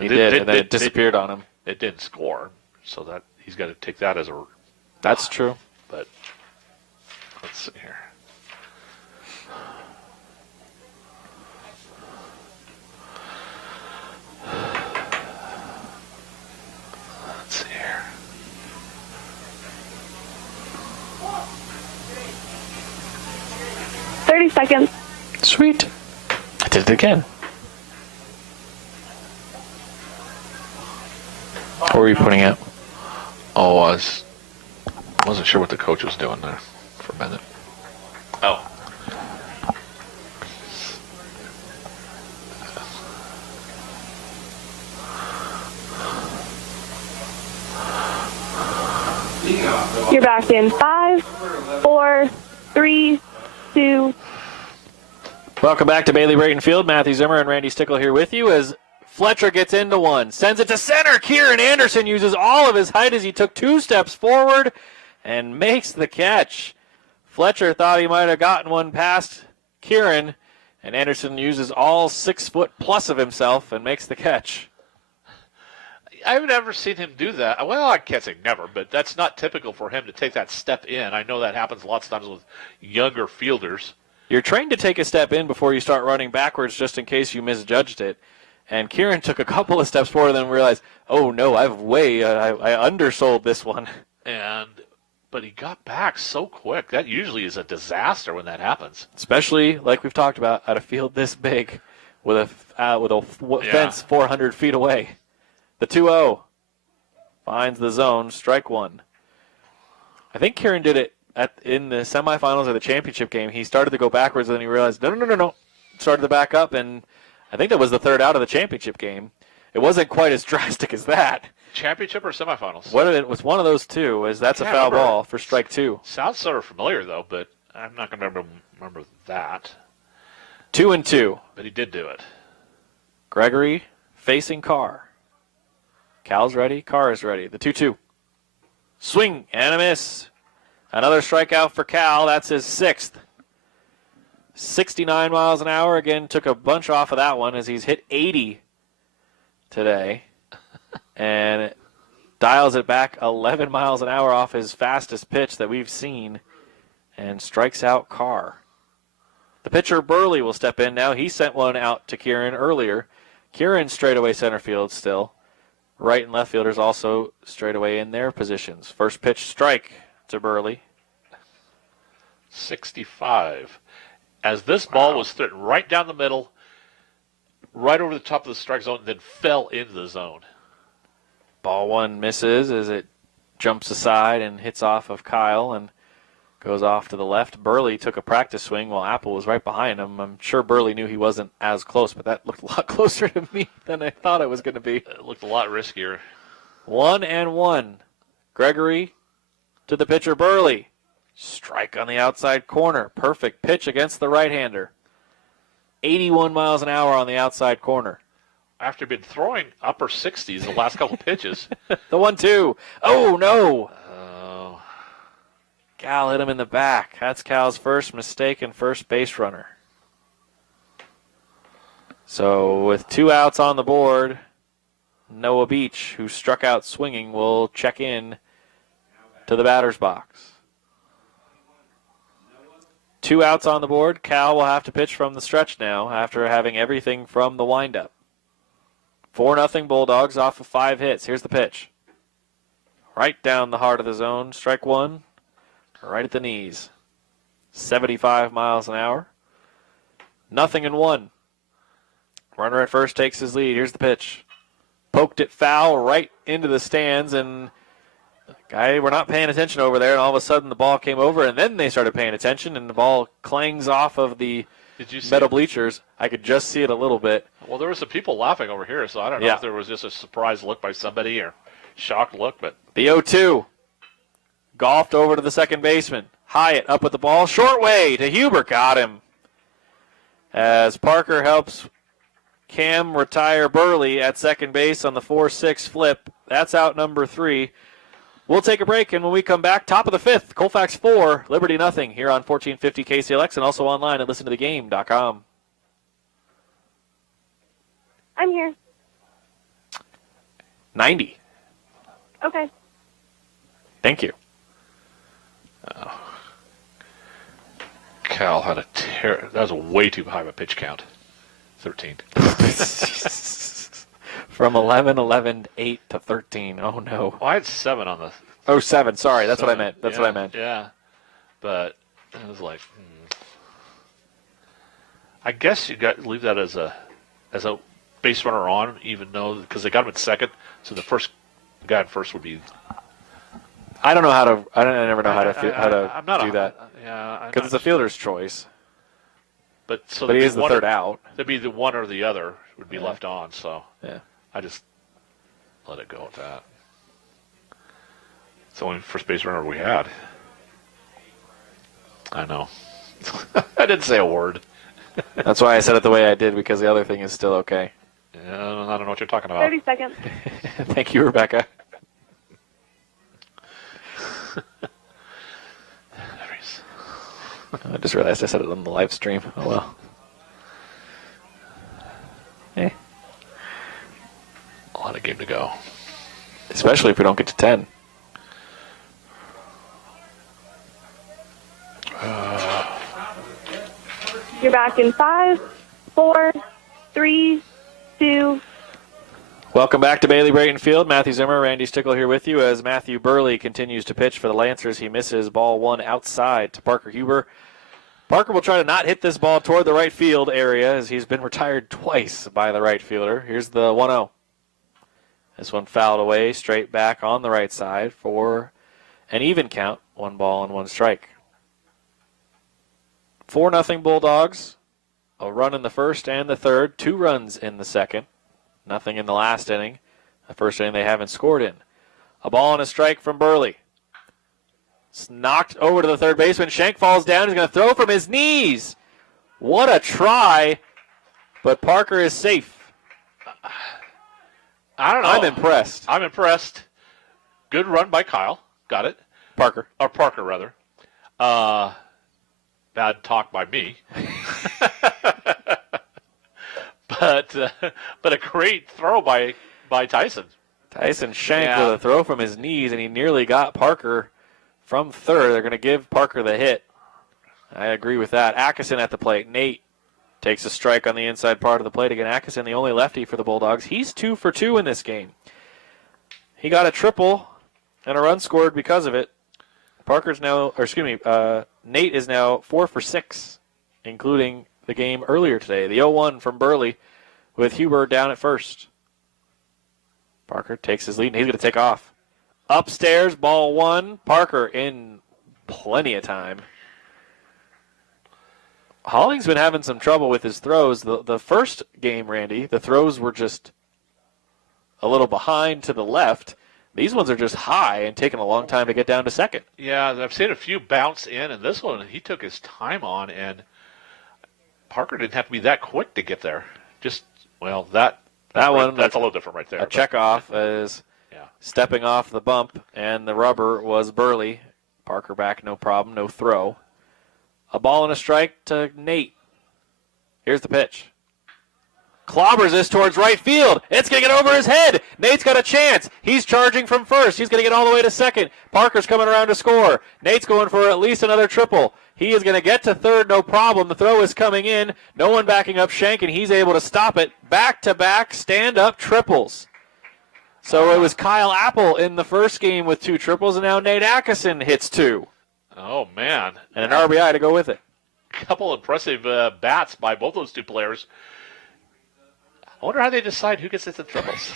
He did, and then it disappeared on him. It didn't score, so that he's got to take that as a... That's true. But let's see here. Let's see here. $30 seconds. Sweet. I did it again. What were you putting out? Oh, I wasn't sure what the coach was doing there for a minute. Oh. You're back in 5, 4, 3, 2. Welcome back to Bailey Brayton Field. Matthew Zimmer and Randy Stickle here with you as Fletcher gets into one. Sends it to center. Kieran Anderson uses all of his height as he took 2 steps forward and makes the catch. Fletcher thought he might have gotten one past Kieran, and Anderson uses all 6 foot plus of himself and makes the catch. I've never seen him do that. Well, I can't say never, but that's not typical for him to take that step in. I know that happens lots of times with younger fielders. You're trained to take a step in before you start running backwards just in case you misjudged it. And Kieran took a couple of steps forward and then realized, oh, no, I undersold this one. But he got back so quick. That usually is a disaster when that happens. Especially, like we've talked about, at a field this big with a fence 400 feet away. The 2-0 finds the zone, strike one. I think Kieran did it in the semifinals of the championship game. He started to go backwards, and then he realized, no. Started to back up, and I think that was the third out of the championship game. It wasn't quite as drastic as that. Championship or semifinals? It was one of those two, as that's a foul ball for strike two. Sounds sort of familiar, though, but I'm not going to remember that. 2-2. But he did do it. Gregory facing Carr. Cal's ready. Carr is ready. The 2-2. Swing and a miss. Another strikeout for Cal. That's his sixth. 69 miles an hour. Again, took a bunch off of that one as he's hit 80 today. And it dials it back 11 miles an hour off his fastest pitch that we've seen and strikes out Carr. The pitcher, Burley, will step in now. He sent one out to Kieran earlier. Kieran straightaway center field still. Right and left fielders also straightaway in their positions. First pitch strike to Burley. 65. As this ball was threatened right down the middle, right over the top of the strike zone, and then fell into the zone. Ball one misses as it jumps aside and hits off of Kyle and goes off to the left. Burley took a practice swing while Apple was right behind him. I'm sure Burley knew he wasn't as close, but that looked a lot closer to me than I thought it was going to be. It looked a lot riskier. 1-1. Gregory to the pitcher, Burley. Strike on the outside corner. Perfect pitch against the right-hander. 81 miles an hour on the outside corner. After been throwing upper 60s the last couple pitches. The 1-2. Oh, no. Oh. Cal hit him in the back. That's Cal's first mistake and first base runner. So with 2 outs on the board, Noah Beach, who struck out swinging, will check in to the batter's box. 2 outs on the board. Cal will have to pitch from the stretch now after having everything from the windup. 4-0 Bulldogs off of 5 hits. Here's the pitch. Right down the heart of the zone. Strike one. Right at the knees. 75 miles an hour. 0-1. Runner at first takes his lead. Here's the pitch. Poked it foul right into the stands, and guy, we're not paying attention over there, and all of a sudden the ball came over, and then they started paying attention, and the ball clangs off of the metal bleachers. I could just see it a little bit. Well, there were some people laughing over here, so I don't know if there was just a surprised look by somebody or shocked look. But the 0-2 golfed over to the second baseman. Hyatt up with the ball. Short way to Huber. Got him. As Parker helps Cam retire Burley at second base on the 4-6 flip. That's out number 3. We'll take a break, and when we come back, top of the 5th, Colfax 4, Liberty nothing, here on 1450 KCLX and also online at listentothegame.com. I'm here. 90. Okay. Thank you. Cal had that was a way too high of a pitch count. 13. From 11, 8 to 13. Oh, no. Well, I had 7 on the... Oh, 7. Sorry, that's what I meant. That's what I meant. Yeah. But it was like... I guess you got leave that as a base runner on, even though... Because they got him at second, so the first guy at first would be... I don't know how to... I never know how to do that. Yeah. Because it's a fielder's choice. But he is the third out. There'd be the one or the other would be left on, so... Yeah. I just let it go with that. It's the only first base runner we had. I know. I didn't say a word. That's why I said it the way I did, because the other thing is still okay. Yeah, I don't know what you're talking about. 30 seconds. Thank you, Rebecca. I just realized I said it on the live stream. Oh, well. A lot of game to go. especially if we don't get to 10. You're back in 5, 4, 3, 2. Welcome back to Bailey Brayton Field. Matthew Zimmer, Randy Stickle here with you as Matthew Burley continues to pitch for the Lancers. He misses ball one outside to Parker Huber. Parker will try to not hit this ball toward the right field area as he's been retired twice by the right fielder. Here's the 1-0. This one fouled away, straight back on the right side for an even count. 1 ball and 1 strike. 4-0 Bulldogs. A run in the first and the third. 2 runs in the second. Nothing in the last inning. The first inning they haven't scored in. A ball and a strike from Burley. It's knocked over to the third baseman. Schenk falls down. He's going to throw from his knees. What a try. But Parker is safe. I don't know. I'm impressed. I'm impressed. Good run by Kyle. Got it. Parker. Or Parker, rather. Bad talk by me. But a great throw by Tyson. Tyson Schenk with a throw from his knees, and he nearly got Parker from third. They're going to give Parker the hit. I agree with that. Atkinson at the plate. Nate takes a strike on the inside part of the plate. Again, Atkinson, the only lefty for the Bulldogs. He's 2 for 2 in this game. He got a triple and a run scored because of it. Nate is now 4 for 6, including the game earlier today. The 0-1 from Burley with Huber down at first. Parker takes his lead, and he's going to take off. Upstairs, ball 1. Parker in plenty of time. Holling's been having some trouble with his throws. The first game, Randy, the throws were just a little behind to the left. These ones are just high and taking a long time to get down to second. Yeah, I've seen a few bounce in, and this one he took his time on, and Parker didn't have to be that quick to get there. That's a little different right there. A check off is stepping off the bump, and the rubber was Burley. Parker back, no problem, no throw. A ball and a strike to Nate. Here's the pitch. Clobbers this towards right field. It's going to get over his head. Nate's got a chance. He's charging from first. He's going to get all the way to second. Parker's coming around to score. Nate's going for at least another triple. He is going to get to third, no problem. The throw is coming in. No one backing up Schenk, and he's able to stop it. Back-to-back stand-up triples. So it was Kyle Apple in the first game with 2 triples, and now Nate Atkinson hits 2. Oh, man. And an RBI to go with it. Couple impressive bats by both those 2 players. I wonder how they decide who gets the triples.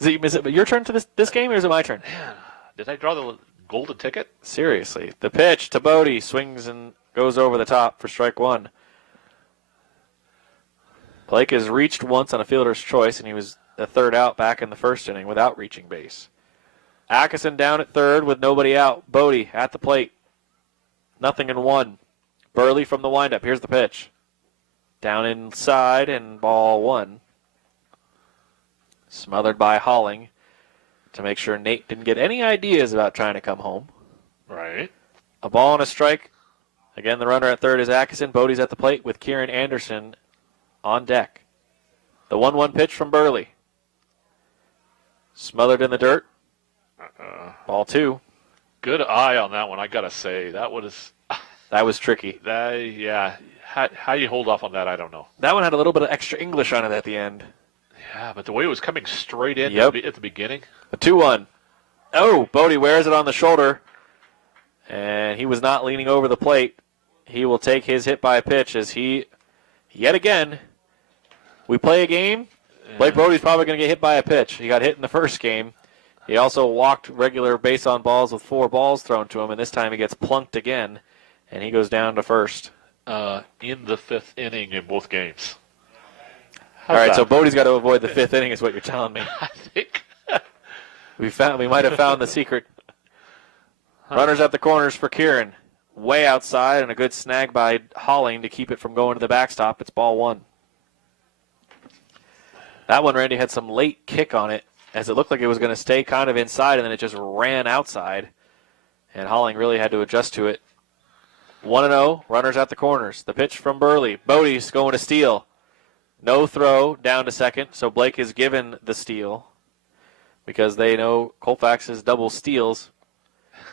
Is it your turn to this game, or is it my turn? Man, did I draw the golden ticket? Seriously. The pitch to Bodie swings and goes over the top for strike 1. Blake has reached once on a fielder's choice, and he was the third out back in the first inning without reaching base. Atkinson down at third with nobody out. Bodie at the plate. 0-1. Burley from the windup. Here's the pitch. Down inside and ball 1. Smothered by Holling to make sure Nate didn't get any ideas about trying to come home. Right. A ball and a strike. Again, the runner at third is Atkinson. Bodie's at the plate with Kieran Anderson on deck. The 1-1 pitch from Burley. Smothered in the dirt. Ball 2. Good eye on that one, I got to say. That was tricky. How you hold off on that, I don't know. That one had a little bit of extra English on it at the end. Yeah, but the way it was coming straight in at the beginning. A 2-1. Oh, Bodie wears it on the shoulder. And he was not leaning over the plate. He will take his hit by a pitch as he, yet again, we play a game. Blake Bodie's probably going to get hit by a pitch. He got hit in the first game. He also walked regular base on balls with 4 balls thrown to him, and this time he gets plunked again, and he goes down to first. In the 5th inning in both games. All right, so Bodie's got to avoid the 5th inning is what you're telling me. I think. We might have found the secret. Runners at the corners for Kieran. Way outside, and a good snag by Holling to keep it from going to the backstop. It's ball 1. That one, Randy, had some late kick on it, as it looked like it was going to stay kind of inside, and then it just ran outside. And Holling really had to adjust to it. 1-0, runners at the corners. The pitch from Burley. Bodie's going to steal. No throw, down to second, so Blake is given the steal. because they know Colfax's double steals.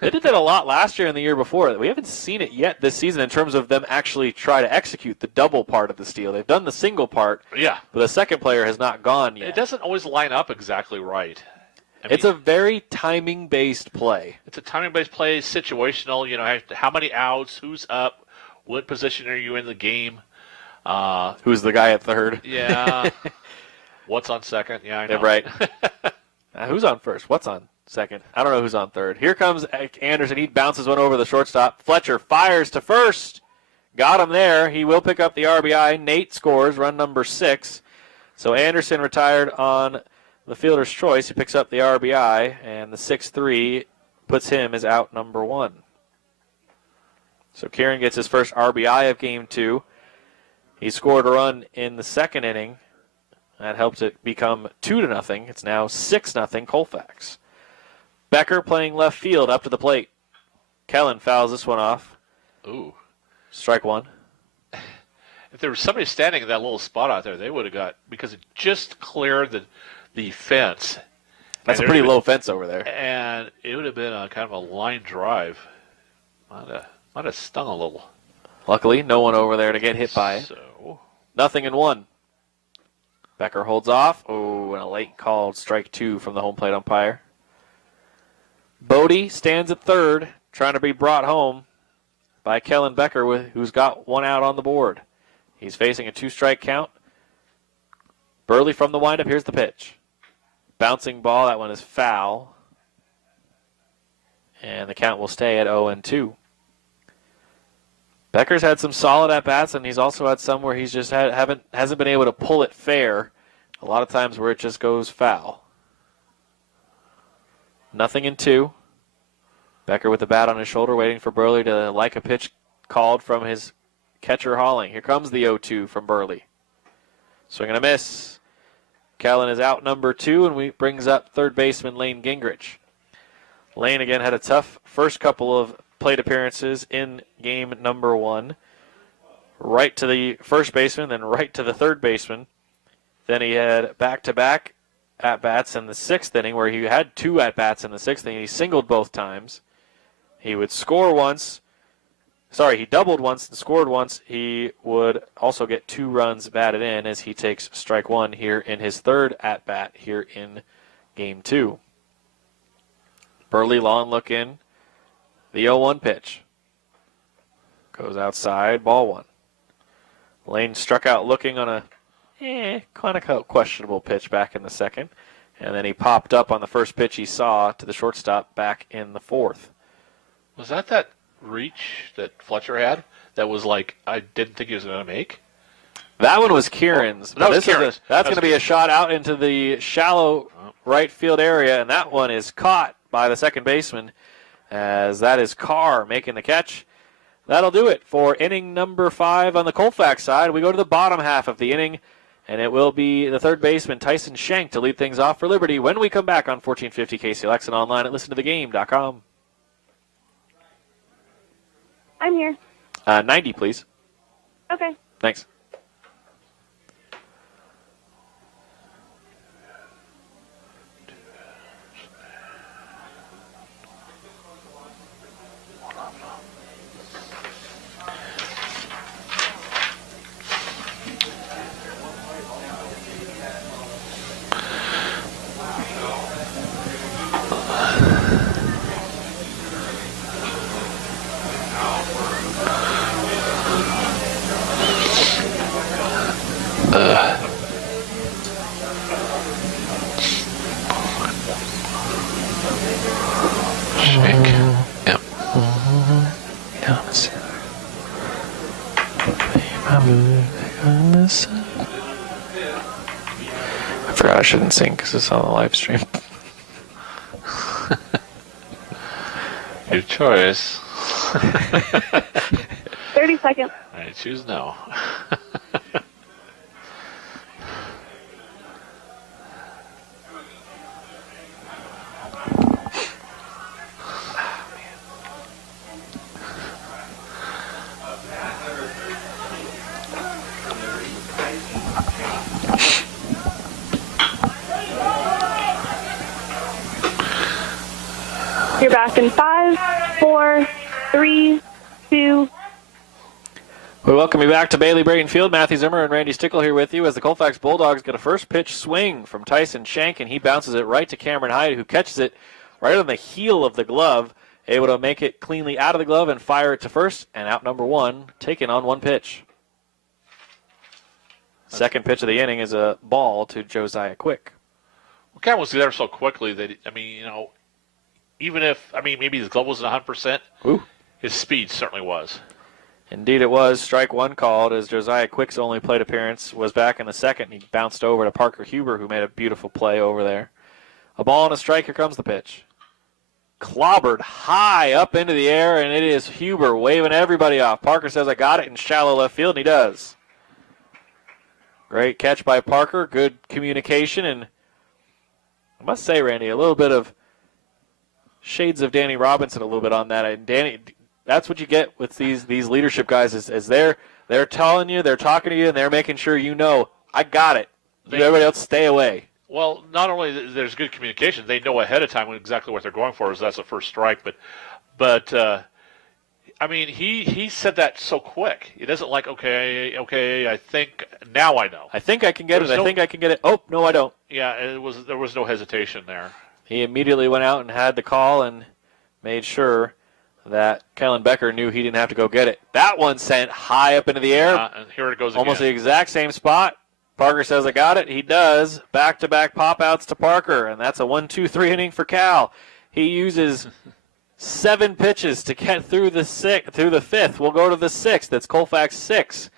They did that a lot last year and the year before. We haven't seen it yet this season in terms of them actually try to execute the double part of the steal. They've done the single part, Yeah. but the second player has not gone yet. It doesn't always line up exactly right. It's a very timing-based play. It's a timing-based play, situational. You know, how many outs, who's up, what position are you in the game? Who's the guy at third? Yeah. What's on second? Yeah, I know. Yeah, right. Who's on first? What's on second? I don't know who's on third. Here comes Anderson. He bounces one over the shortstop. Fletcher fires to first. Got him there. He will pick up the RBI. Nate scores, run number 6. So Anderson retired on the fielder's choice. He picks up the RBI, and the 6-3 puts him as out number 1. So Kieran gets his first RBI of game 2. He scored a run in the second inning. That helps it become 2-0. It's now 6-0 Colfax. Becker playing left field up to the plate. Kellen fouls this one off. Ooh. Strike 1. If there was somebody standing in that little spot out there, they would have got, because it just cleared the fence. That's a pretty low fence over there. And it would have been a kind of a line drive. Might have stung a little. Luckily, no one over there to get hit by. So 0-1. Becker holds off. Oh, and a late called strike 2 from the home plate umpire. Bodie stands at third, trying to be brought home by Kellen Becker, who's got one out on the board. He's facing a 2-strike count. Burley from the windup. Here's the pitch. Bouncing ball. That one is foul. And the count will stay at 0-2. Becker's had some solid at-bats, and he's also had some where he's just hasn't been able to pull it fair. A lot of times where it just goes foul. 0-2. Becker with the bat on his shoulder, waiting for Burley to like a pitch called from his catcher Halling. Here comes the 0-2 from Burley. Swing and a miss. Kellen is out number 2, and brings up third baseman Lane Gingrich. Lane again had a tough first couple of plate appearances in game number 1. Right to the first baseman, then right to the third baseman. Then he had back-to-back at-bats in the 6th inning, where he had 2 at-bats in the 6th inning. He singled both times. He would score once. Sorry, he doubled once and scored once. He would also get 2 runs batted in as he takes strike 1 here in his third at-bat here in game 2. Burley long look in. The 0-1 pitch. Goes outside, ball 1. Lane struck out looking on a kind of questionable pitch back in the second. And then he popped up on the first pitch he saw to the shortstop back in the 4th. was that reach that Fletcher had that was like, I didn't think he was going to make? That one was Kieran's. That was Kieran's. That's going to be a shot out into the shallow right field area, and that one is caught by the second baseman, as that is Carr making the catch. That'll do it for inning number 5 on the Colfax side. We go to the bottom half of the inning, and it will be the third baseman, Tyson Shank, to lead things off for Liberty when we come back on 1450 KCLX and online at listentothegame.com. I'm here. 90, please. Okay. Thanks. I forgot I shouldn't sing because it's on the live stream. Your choice. 30 seconds. I choose no. back in 5, 4, 3, 2. We welcome you back to Bailey Brayton Field. Matthew Zimmer and Randy Stickle here with you as the Colfax Bulldogs get a first pitch swing from Tyson Shank, and he bounces it right to Cameron Hyde, who catches it right on the heel of the glove, able to make it cleanly out of the glove and fire it to first, and out number 1, taken on 1 pitch. Second pitch of the inning is a ball to Josiah Quick. Well, Cam was there so quickly that, even if, maybe his glove wasn't 100%, his speed certainly was. Indeed it was. Strike 1 called as Josiah Quick's only plate appearance was back in the second. He bounced over to Parker Huber, who made a beautiful play over there. A ball and a strike. Here comes the pitch. Clobbered high up into the air, and it is Huber waving everybody off. Parker says, I got it in shallow left field, and he does. Great catch by Parker. Good communication, and I must say, Randy, a little bit of shades of Danny Robinson a little bit on that. And Danny, that's what you get with these leadership guys is they're telling you, they're talking to you, and they're making sure you know, I got it. Everybody else stay away. Well, not only there's good communication, they know ahead of time exactly what they're going for, as that's the first strike. But he said that so quick. It isn't like, okay, I think now I know. I think I can get it. I think I can get it. Oh, no, I don't. Yeah, there was no hesitation there. He immediately went out and had the call and made sure that Kellen Becker knew he didn't have to go get it. That one sent high up into the air. And here it goes almost again. The exact same spot. Parker says, I got it. He does. Back-to-back pop-outs to Parker, and that's a 1-2-3 inning for Cal. He uses 7 pitches to get through the 5th. We'll go to the 6th. That's Colfax 6.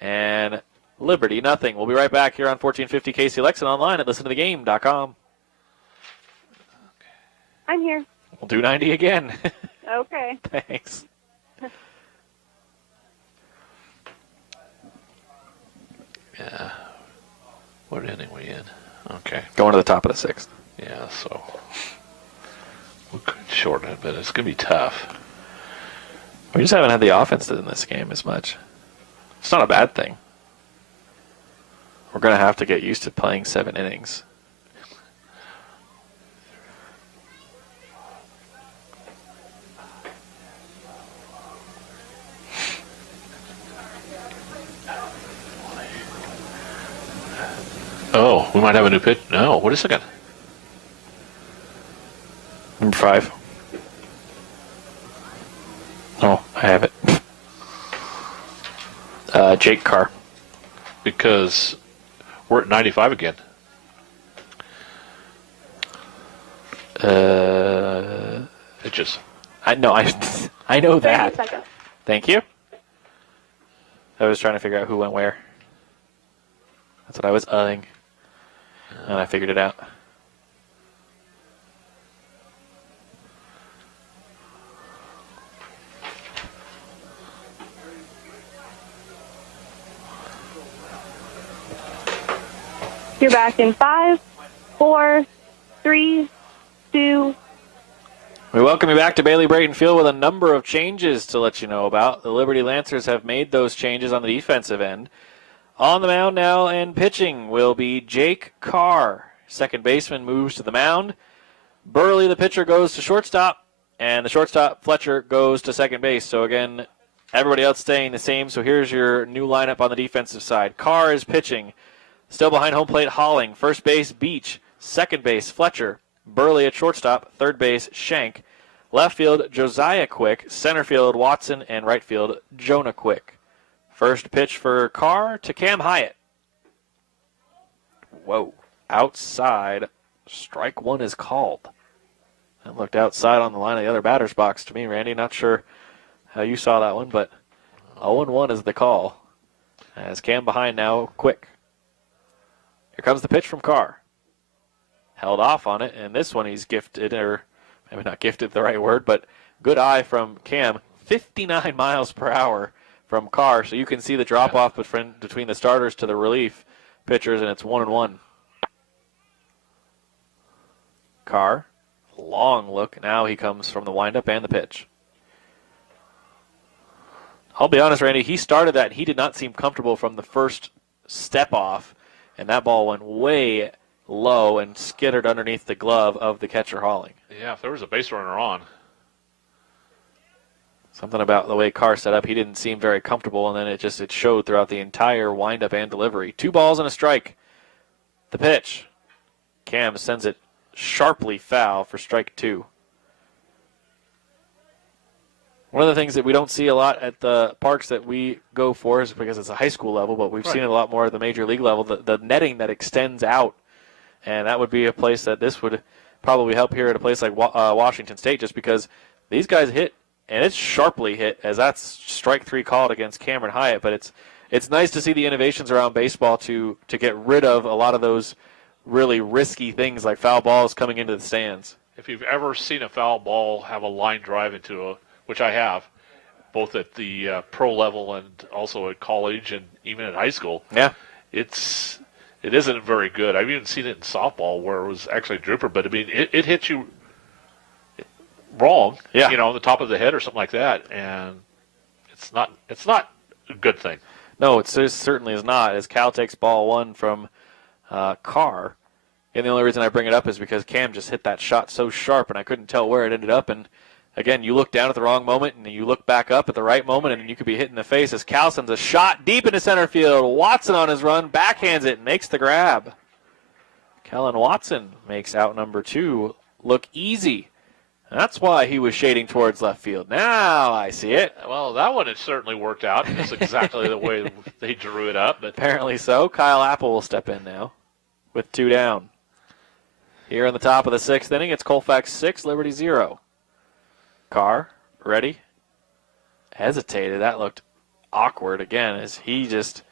And Liberty, nothing. We'll be right back here on 1450 KCLX and online at listentothegame.com. I'm here. We'll do 90 again. Okay. Thanks. Yeah. What inning we in? Okay. Going to the top of the 6th. Yeah, so we could shorten it, but it's going to be tough. We just haven't had the offense in this game as much. It's not a bad thing. We're going to have to get used to playing 7 innings. Oh, we might have a new pitch. No, what is it again? Number 5. Oh, I have it. Jake Carr. Because we're at 95 again. Pitches. I know that. 30 seconds. Thank you. I was trying to figure out who went where. That's what I was and I figured it out. You're back in 5, 4, 3, 2. We welcome you back to Bailey Brayton Field with a number of changes to let you know about. The Liberty Lancers have made those changes on the defensive end. On the mound now and pitching will be Jake Carr. Second baseman moves to the mound. Burley, the pitcher, goes to shortstop, and the shortstop, Fletcher, goes to second base. So again, everybody else staying the same. So here's your new lineup on the defensive side. Carr is pitching. Still behind home plate, Holling. First base, Beach. Second base, Fletcher. Burley at shortstop. Third base, Shank. Left field, Josiah Quick. Center field, Watson. And right field, Jonah Quick. First pitch for Carr to Cam Hyatt. Whoa. Outside. Strike 1 is called. That looked outside on the line of the other batter's box to me, Randy. Not sure how you saw that one, but 0-1 is the call. As Cam behind now, Quick. Here comes the pitch from Carr. Held off on it, and this one he's gifted, or maybe not gifted the right word, but good eye from Cam. 59 miles per hour from Carr, so you can see the drop-off between the starters to the relief pitchers, and it's 1-1. Carr, long look. Now he comes from the windup and the pitch. I'll be honest, Randy, he started that, and he did not seem comfortable from the first step off, and that ball went way low and skittered underneath the glove of the catcher Holling. Yeah, if there was a base runner on. Something about the way Carr set up, he didn't seem very comfortable, and then it showed throughout the entire windup and delivery. 2 balls and a strike. The pitch. Cam sends it sharply foul for strike 2. One of the things that we don't see a lot at the parks that we go for is because it's a high school level, but we've seen it a lot more at the major league level, the netting that extends out. And that would be a place that this would probably help here at a place like Washington State, just because these guys hit, and it's sharply hit, as that's strike 3 called against Cameron Hyatt. But it's nice to see the innovations around baseball to get rid of a lot of those really risky things like foul balls coming into the stands. If you've ever seen a foul ball have a line drive into which I have, both at the pro level and also at college and even at high school. Yeah. It isn't very good. I've even seen it in softball where it was actually a dripper, but I mean, it hits you wrong, on the top of the head or something like that, and it's not a good thing. No, it certainly is not, as Cal takes ball 1 from Carr. And the only reason I bring it up is because Cam just hit that shot so sharp, and I couldn't tell where it ended up. And again, you look down at the wrong moment, and you look back up at the right moment, and you could be hit in the face as Cal sends a shot deep into center field. Watson on his run, backhands it, and makes the grab. Kellen Watson makes out number 2 look easy. That's why he was shading towards left field. Now I see it. Well, that one has certainly worked out. That's exactly the way they drew it up. But apparently so. Kyle Apple will step in now with 2 down. Here in the top of the 6th inning, it's Colfax 6, Liberty 0. Carr, ready, hesitated. That looked awkward again as he just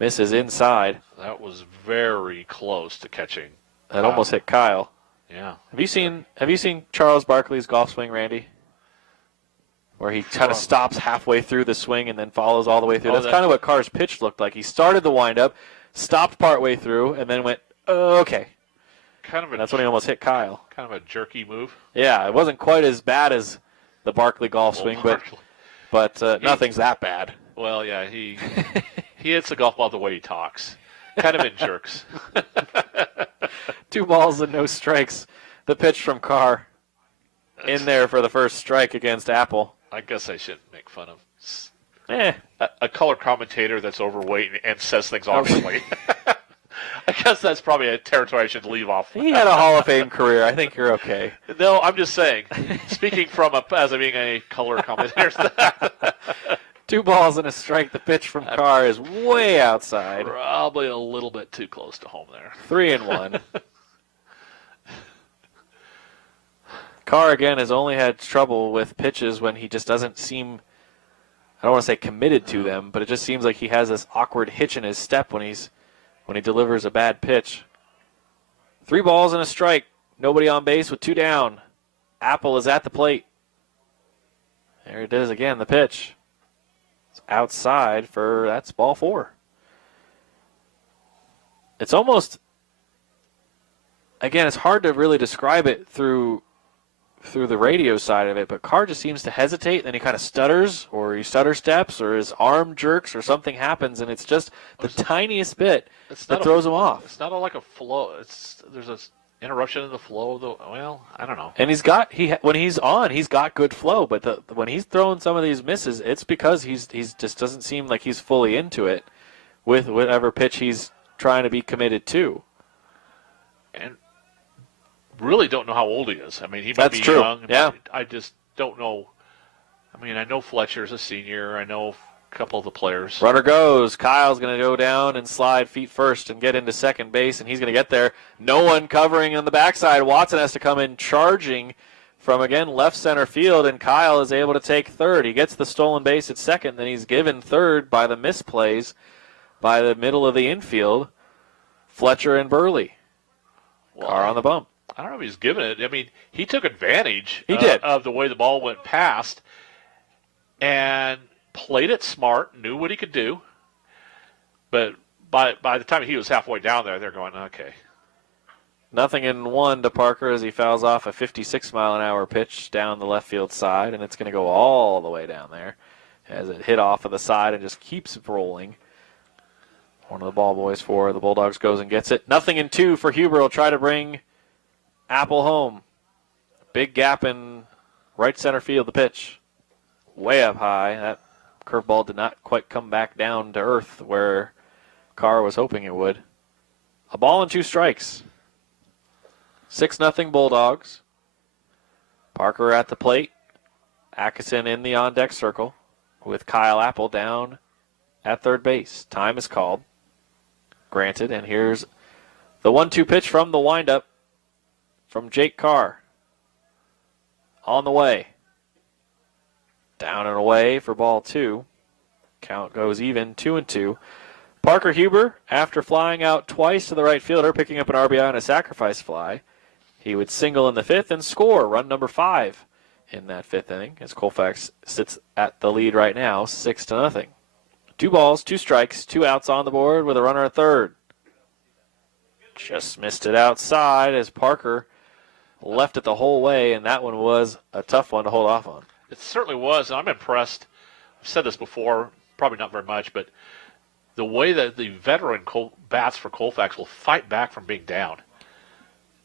misses inside. That was very close to catching. That almost hit Kyle. Yeah. Have you seen Charles Barkley's golf swing, Randy? Where he kind of stops halfway through the swing and then follows all the way through. That's kind of what Carr's pitch looked like. He started the windup, stopped partway through, and then went, okay. That's when he almost hit Kyle. Kind of a jerky move. Yeah, it wasn't quite as bad as the Barkley golf swing, but nothing's that bad. Well, yeah, he hits the golf ball the way he talks. Kind of in jerks. 2 balls and no strikes. The pitch from Carr in there for the first strike against Apple. I guess I shouldn't make fun of a color commentator that's overweight and says things awkwardly. I guess that's probably a territory I should leave off. He had a Hall of Fame career. I think you're okay. No, I'm just saying. Speaking as being a color commentator. 2 balls and a strike. The pitch from Carr is way outside. Probably a little bit too close to home there. 3-1. Carr, again, has only had trouble with pitches when he just doesn't seem, I don't want to say committed to them, but it just seems like he has this awkward hitch in his step when he delivers a bad pitch. 3 balls and a strike. Nobody on base with 2 down. Apple is at the plate. There it is again, the pitch. It's outside that's ball 4. It's almost, again, it's hard to really describe it through the radio side of it, but Carr just seems to hesitate, then he kind of stutters, or he stutter steps, or his arm jerks, or something happens, and it's just the tiniest bit that throws him off. It's not like a flow. There's an interruption in the flow. I don't know. And when he's on, he's got good flow, but when he's throwing some of these misses, it's because he's just doesn't seem like he's fully into it with whatever pitch he's trying to be committed to. And really don't know how old he is. I mean, he might be young. Yeah. I just don't know. I mean, I know Fletcher's a senior. I know a couple of the players. Runner goes. Kyle's going to go down and slide feet first and get into second base, and he's going to get there. No one covering on the backside. Watson has to come in charging from, again, left center field, and Kyle is able to take third. He gets the stolen base at second, then he's given third by the misplays by the middle of the infield, Fletcher and Burley. Carr on the bump. I don't know if he's given it. I mean, he took advantage of the way the ball went past and played it smart, knew what he could do. But by the time he was halfway down there, they're going, okay. 0-1 to Parker as he fouls off a 56-mile-an-hour pitch down the left field side, and it's going to go all the way down there as it hit off of the side and just keeps rolling. One of the ball boys for the Bulldogs goes and gets it. 0-2 for Huber. Will try to bring Apple home. Big gap in right center field, the pitch. way up high. That curveball did not quite come back down to earth where Carr was hoping it would. A ball and 2 strikes. 6-0 Bulldogs. Parker at the plate. Atkinson in the on-deck circle with Kyle Apple down at third base. Time is called. Granted, and here's the 1-2 pitch from the windup from Jake Carr. On the way. Down and away for ball 2. Count goes even, 2-2. Parker Huber, after flying out twice to the right fielder, picking up an RBI on a sacrifice fly, he would single in the 5th and score run number 5 in that 5th inning, as Colfax sits at the lead right now, 6-0. 2 balls, 2 strikes, 2 outs on the board with a runner at third. Just missed it outside as Parker left it the whole way, and that one was a tough one to hold off on. It certainly was, and I'm impressed. I've said this before, probably not very much, but the way that the veteran bats for Colfax will fight back from being down.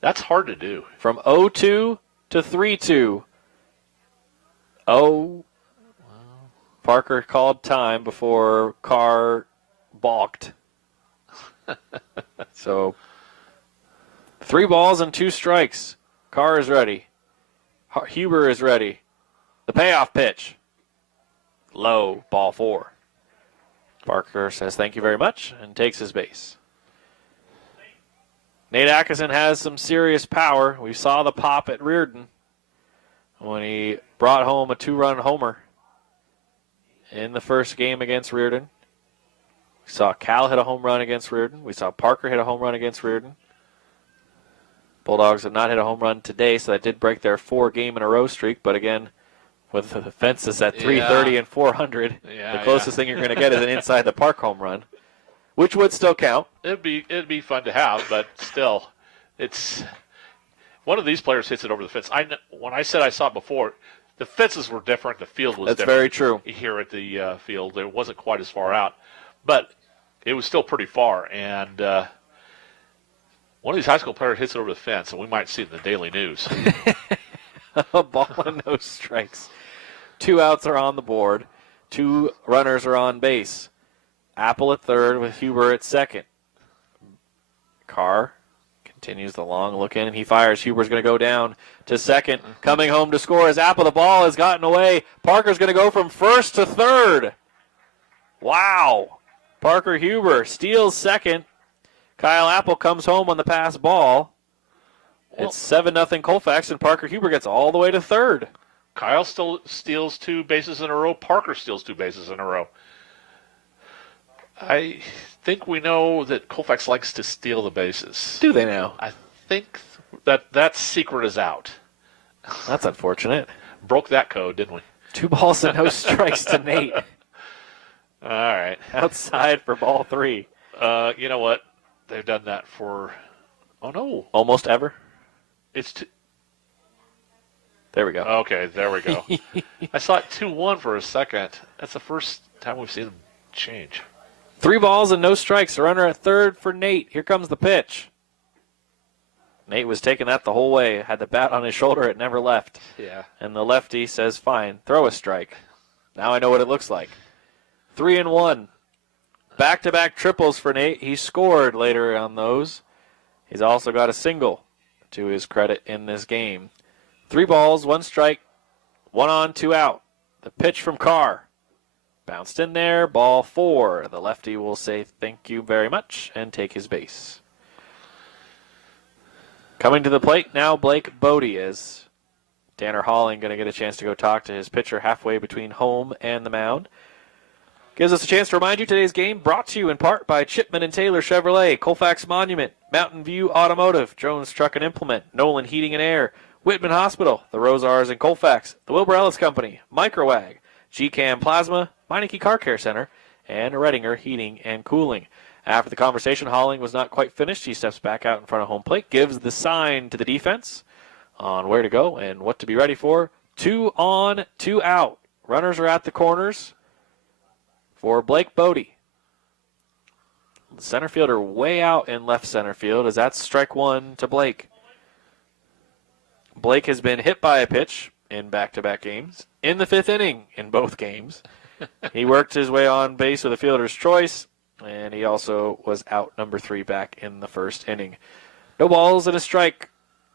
That's hard to do. From 0-2 to 3-2. Parker called time before Carr balked. So 3 balls and 2 strikes. Carr is ready. Huber is ready. The payoff pitch. Low, ball 4. Parker says thank you very much and takes his base. Nate Atkinson has some serious power. We saw the pop at Reardon when he brought home a 2-run homer in the first game against Reardon. We saw Cal hit a home run against Reardon. We saw Parker hit a home run against Reardon. Bulldogs have not hit a home run today, so that did break their 4-game-in-a-row streak. But again, with the fences at 330 and 400, the closest thing you're going to get is an inside the park home run, which would still count. It'd be fun to have, but still, it's one of these players hits it over the fence. When I said I saw it before, the fences were different. The field was That's different. very true. Here at the field, it wasn't quite as far out, but it was still pretty far. And one of these high school players hits it over the fence, and we might see it in the Daily News. A ball and no strikes. 2 outs are on the board. 2 runners are on base. Apple at third with Huber at second. Carr continues the long look in, and he fires. Huber's going to go down to second. Coming home to score is Apple. The ball has gotten away. Parker's going to go from first to third. Wow. Parker Huber steals second. Kyle Apple comes home on the pass ball. It's 7-0 Colfax, and Parker Huber gets all the way to third. Kyle still steals 2 bases in a row. Parker steals 2 bases in a row. I think we know that Colfax likes to steal the bases. Do they now? I think that secret is out. That's unfortunate. Broke that code, didn't we? 2 balls and no strikes to Nate. All right. Outside for ball 3. You know what? They've done that for, oh no. Almost ever? There we go. Okay, there we go. I saw it 2-1 for a second. That's the first time we've seen them change. 3 balls and no strikes. A runner at third for Nate. Here comes the pitch. Nate was taking that the whole way. Had the bat on his shoulder. It never left. Yeah. And the lefty says, fine, throw a strike. Now I know what it looks like. 3-1. Back-to-back triples for Nate. He scored later on those. He's also got a single to his credit in this game. 3 balls, 1 strike, 1 on, 2 out. The pitch from Carr. Bounced in there, ball 4. The lefty will say thank you very much and take his base. Coming to the plate now, Blake Bodie is. Tanner Halling going to get a chance to go talk to his pitcher halfway between home and the mound. Gives us a chance to remind you today's game brought to you in part by Chipman and Taylor Chevrolet, Colfax Monument, Mountain View Automotive, Jones Truck and Implement, Nolan Heating and Air, Whitman Hospital, the Rosars and Colfax, the Wilbur Ellis Company, Microwag, GCAM Plasma, Meineke Car Care Center, and Redinger Heating and Cooling. After the conversation, Halling was not quite finished. He steps back out in front of home plate, gives the sign to the defense on where to go and what to be ready for. 2 on, 2 out. Runners are at the corners for Blake Bodie. The center fielder way out in left center field as that's strike 1 to Blake. Blake has been hit by a pitch in back-to-back games. In the 5th inning in both games, he worked his way on base with a fielder's choice, and he also was out number 3 back in the 1st inning. No balls and a strike.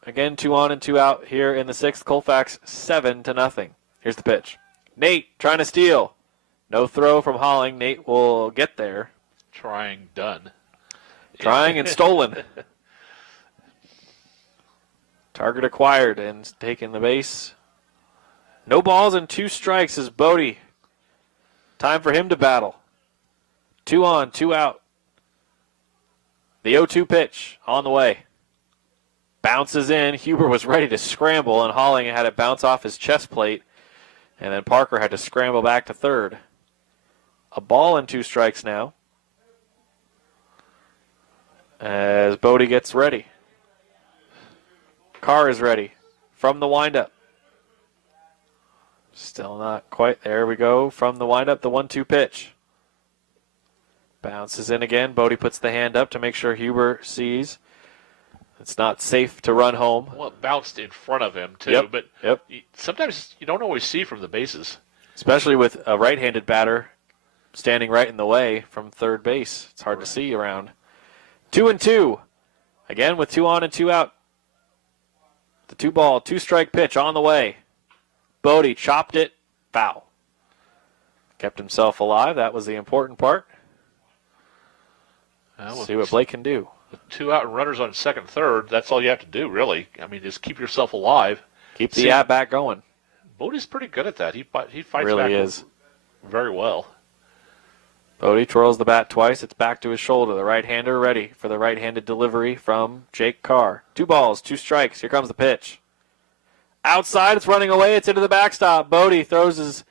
Again, 2 on and 2 out here in the 6th. Colfax 7-0. Here's the pitch. Nate trying to steal. No throw from Holling. Nate will get there. Trying done. Trying and stolen. Target acquired and taking the base. No balls and 2 strikes is Bodie. Time for him to battle. 2 on, 2 out. The 0-2 pitch on the way. Bounces in. Huber was ready to scramble, and Holling had it bounce off his chest plate. And then Parker had to scramble back to third. A ball and 2 strikes now. As Bodie gets ready. Carr is ready from the windup. Still not quite. There we go. From the windup, the 1-2 pitch. Bounces in again. Bodie puts the hand up to make sure Huber sees. It's not safe to run home. Well, it bounced in front of him, too. But Yep. Sometimes you don't always see from the bases. Especially with a right-handed batter standing right in the way from third base. It's hard to see around. 2-2. Again with 2 on and 2 out. The 2-ball, 2-strike pitch on the way. Bodie chopped it. Foul. Kept himself alive. That was the important part. See what Blake can do. With 2 out and runners on second, third, that's all you have to do, really. I mean, just keep yourself alive. Keep the at-bat going. Bodie's pretty good at that. He fights Really back is. very well. Bodie twirls the bat twice. It's back to his shoulder. The right-hander ready for the right-handed delivery from Jake Carr. 2 balls, 2 strikes. Here comes the pitch. Outside, it's running away. It's into the backstop. Bodie throws his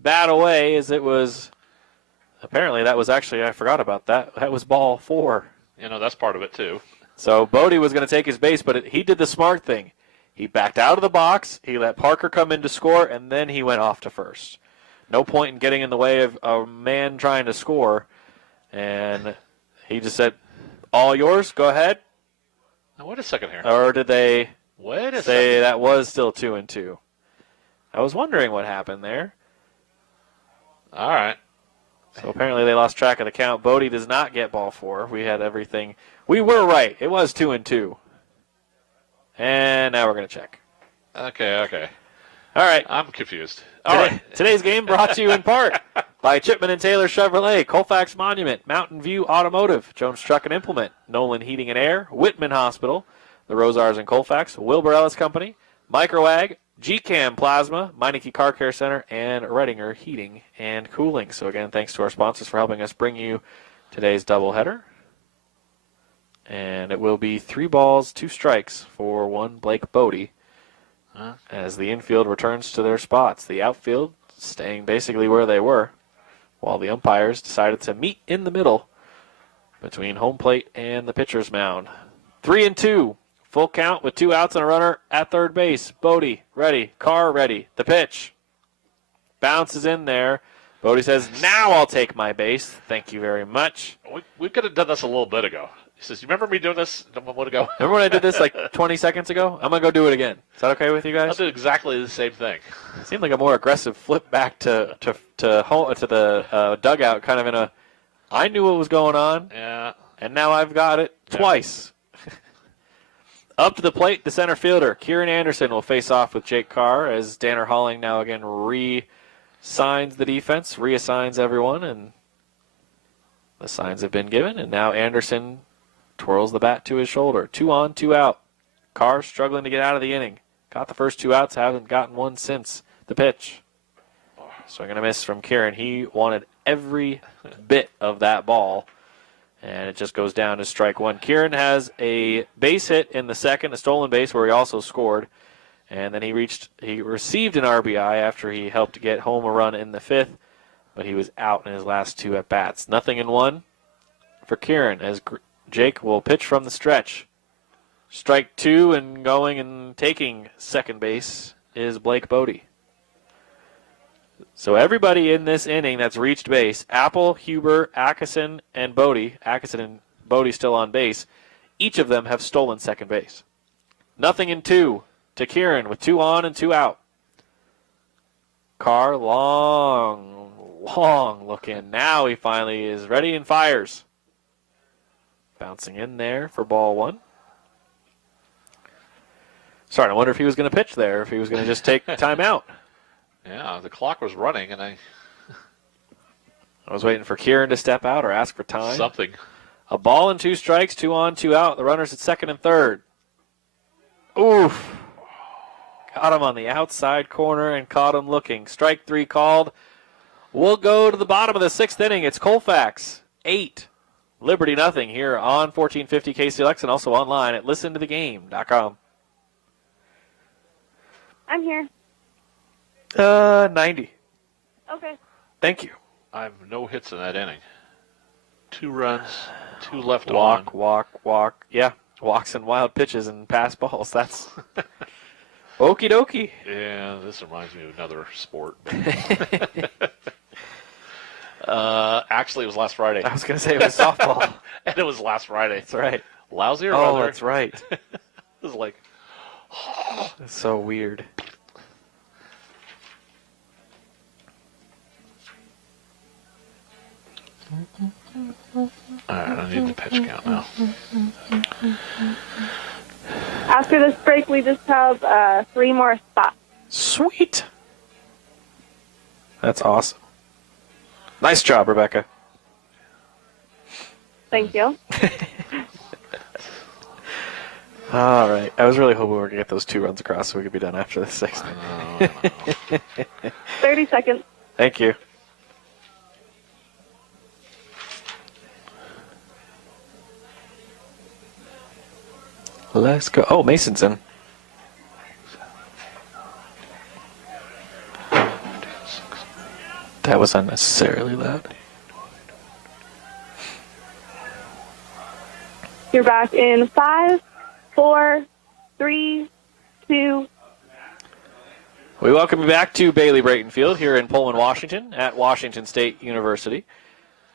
bat away as it was. Apparently, that was actually, I forgot about that. That was ball 4. That's part of it, too. So Bodie was going to take his base, but he did the smart thing. He backed out of the box. He let Parker come in to score, and then he went off to first. No point in getting in the way of a man trying to score. And he just said, all yours, go ahead. Now, wait a second here. Or did they Wait a say second. that was still 2-2? I was wondering what happened there. All right. So apparently they lost track of the count. Bodie does not get ball 4. We had everything. We were right. It was 2-2. And now we're going to check. Okay. All right. I'm confused. All right. Today's game brought to you in part by Chipman and Taylor Chevrolet, Colfax Monument, Mountain View Automotive, Jones Truck and Implement, Nolan Heating and Air, Whitman Hospital, the Rosars and Colfax, Wilbur Ellis Company, Microag, GCAM Plasma, Meineke Car Care Center, and Redinger Heating and Cooling. So again, thanks to our sponsors for helping us bring you today's doubleheader. And it will be 3 balls, 2 strikes for one Blake Bodie as the infield returns to their spots. The outfield staying basically where they were, while the umpires decided to meet in the middle between home plate and the pitcher's mound. 3-2. Full count with 2 outs and a runner at third base. Bodie ready. Carr ready. The pitch. Bounces in there. Bodie says, now I'll take my base. Thank you very much. We could have done this a little bit ago. He says, you remember me doing this a moment ago? Remember when I did this like 20 seconds ago? I'm going to go do it again. Is that okay with you I'll guys? do exactly the same thing. It seemed like a more aggressive flip back to the dugout, kind of in a, I knew what was going on, Yeah. and now I've got it twice. Up to the plate, the center fielder, Kieran Anderson, will face off with Jake Carr as Danner Holling now again reassigns the defense, reassigns everyone, and the signs have been given, and now Anderson twirls the bat to his shoulder. 2 on, 2 out. Carr struggling to get out of the inning. Got the first 2 outs, haven't gotten one since the pitch. Swing and a miss from Kieran. He wanted every bit of that ball, and it just goes down to strike 1. Kieran has a base hit in the second, a stolen base where he also scored, and then he received an RBI after he helped get home a run in the 5th, but he was out in his last 2 at-bats. 0-1 for Kieran as Jake will pitch from the stretch. Strike 2 and going and taking second base is Blake Bodie. So everybody in this inning that's reached base, Apple, Huber, Atkinson, and Bodie, Atkinson and Bodie still on base, each of them have stolen second base. 0-2 to Kieran with 2 on and 2 out. Carr, long look in. Now he finally is ready and fires. Bouncing in there for ball 1. Starting to wonder if he was going to pitch there, if he was going to just take time out. Yeah, the clock was running, and I was waiting for Kieran to step out or ask for time. something. A ball and 2 strikes, 2 on, 2 out. The runners at second and third. Oof. Got him on the outside corner and caught him looking. Strike 3 called. We'll go to the bottom of the 6th inning. It's Colfax 8, Liberty nothing here on 1450 KCLX and also online at listentothegame.com. I'm here. 90. Okay. Thank you. I have no hits in that inning. 2 runs, 2 left on. Walk. Yeah, walks and wild pitches and pass balls. That's okie dokie. Yeah, this reminds me of another sport. Actually, it was last Friday. I was going to say it was softball. And it was last Friday. That's right. Lousier Oh, weather. that's right. It was like, That's so weird. all right, I need the pitch count now. After this break, we just have 3 more spots. Sweet. That's awesome. Nice job, Rebecca. Thank you. All right. I was really hoping we were going to get those 2 runs across so we could be done after the 6th. 30 seconds. Thank you. Let's go. Oh, Mason's in. That was unnecessarily loud. You're back in 5, 4, 3, 2. We welcome you back to Bailey Brayton Field here in Pullman, Washington at Washington State University.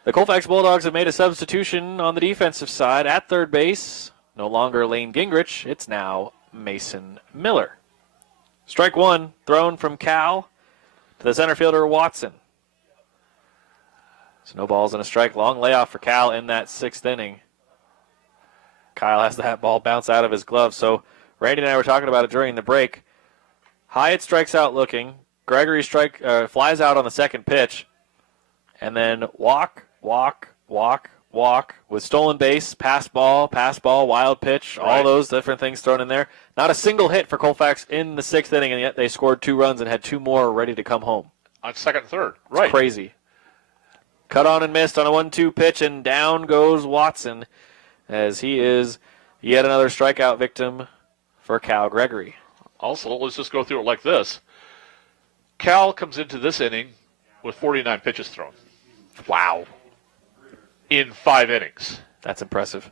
The Colfax Bulldogs have made a substitution on the defensive side at third base. No longer Lane Gingrich. It's now Mason Miller. Strike 1 thrown from Cal to the center fielder Watson. So no balls and a strike. Long layoff for Cal in that 6th inning. Kyle has that ball bounce out of his glove. So Randy and I were talking about it during the break. Hyatt strikes out looking. Gregory flies out on the second pitch. And then walk with stolen base, pass ball, wild pitch, all those different things thrown in there. Not a single hit for Colfax in the 6th inning, and yet they scored 2 runs and had 2 more ready to come home. On second and third. It's crazy. Cut on and missed on a 1-2 pitch, and down goes Watson as he is yet another strikeout victim for Cal Gregory. Also, let's just go through it like this. Cal comes into this inning with 49 pitches thrown. Wow. In 5 innings. That's impressive.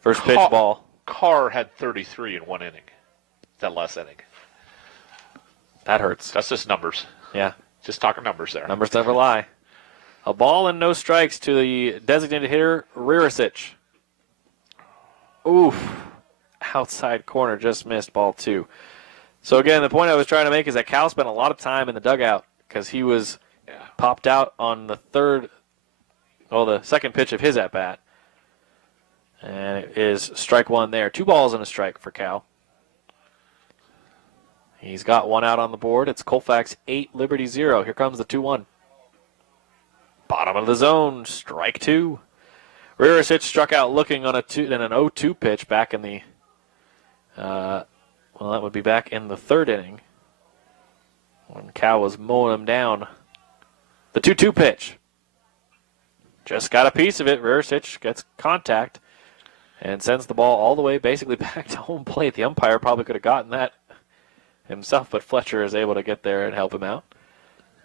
First pitch ball. Carr had 33 in 1 inning. That last inning. That hurts. That's just numbers. Yeah. Just talking numbers there. Numbers never lie. A ball and no strikes to the designated hitter, Riricic. Oof. Outside corner, just missed ball 2. So again, the point I was trying to make is that Cal spent a lot of time in the dugout because he was popped out on the second pitch of his at-bat. And it is strike 1 there. 2 balls and a strike for Cal. He's got 1 out on the board. It's Colfax 8, Liberty 0. Here comes the 2-1. Bottom of the zone, strike 2. Riricic struck out looking on an 0-2 pitch back in the, that would be back in the 3rd inning when Cal was mowing him down. The 2-2 pitch. Just got a piece of it. Riricic gets contact and sends the ball all the way basically back to home plate. The umpire probably could have gotten that himself, but Fletcher is able to get there and help him out.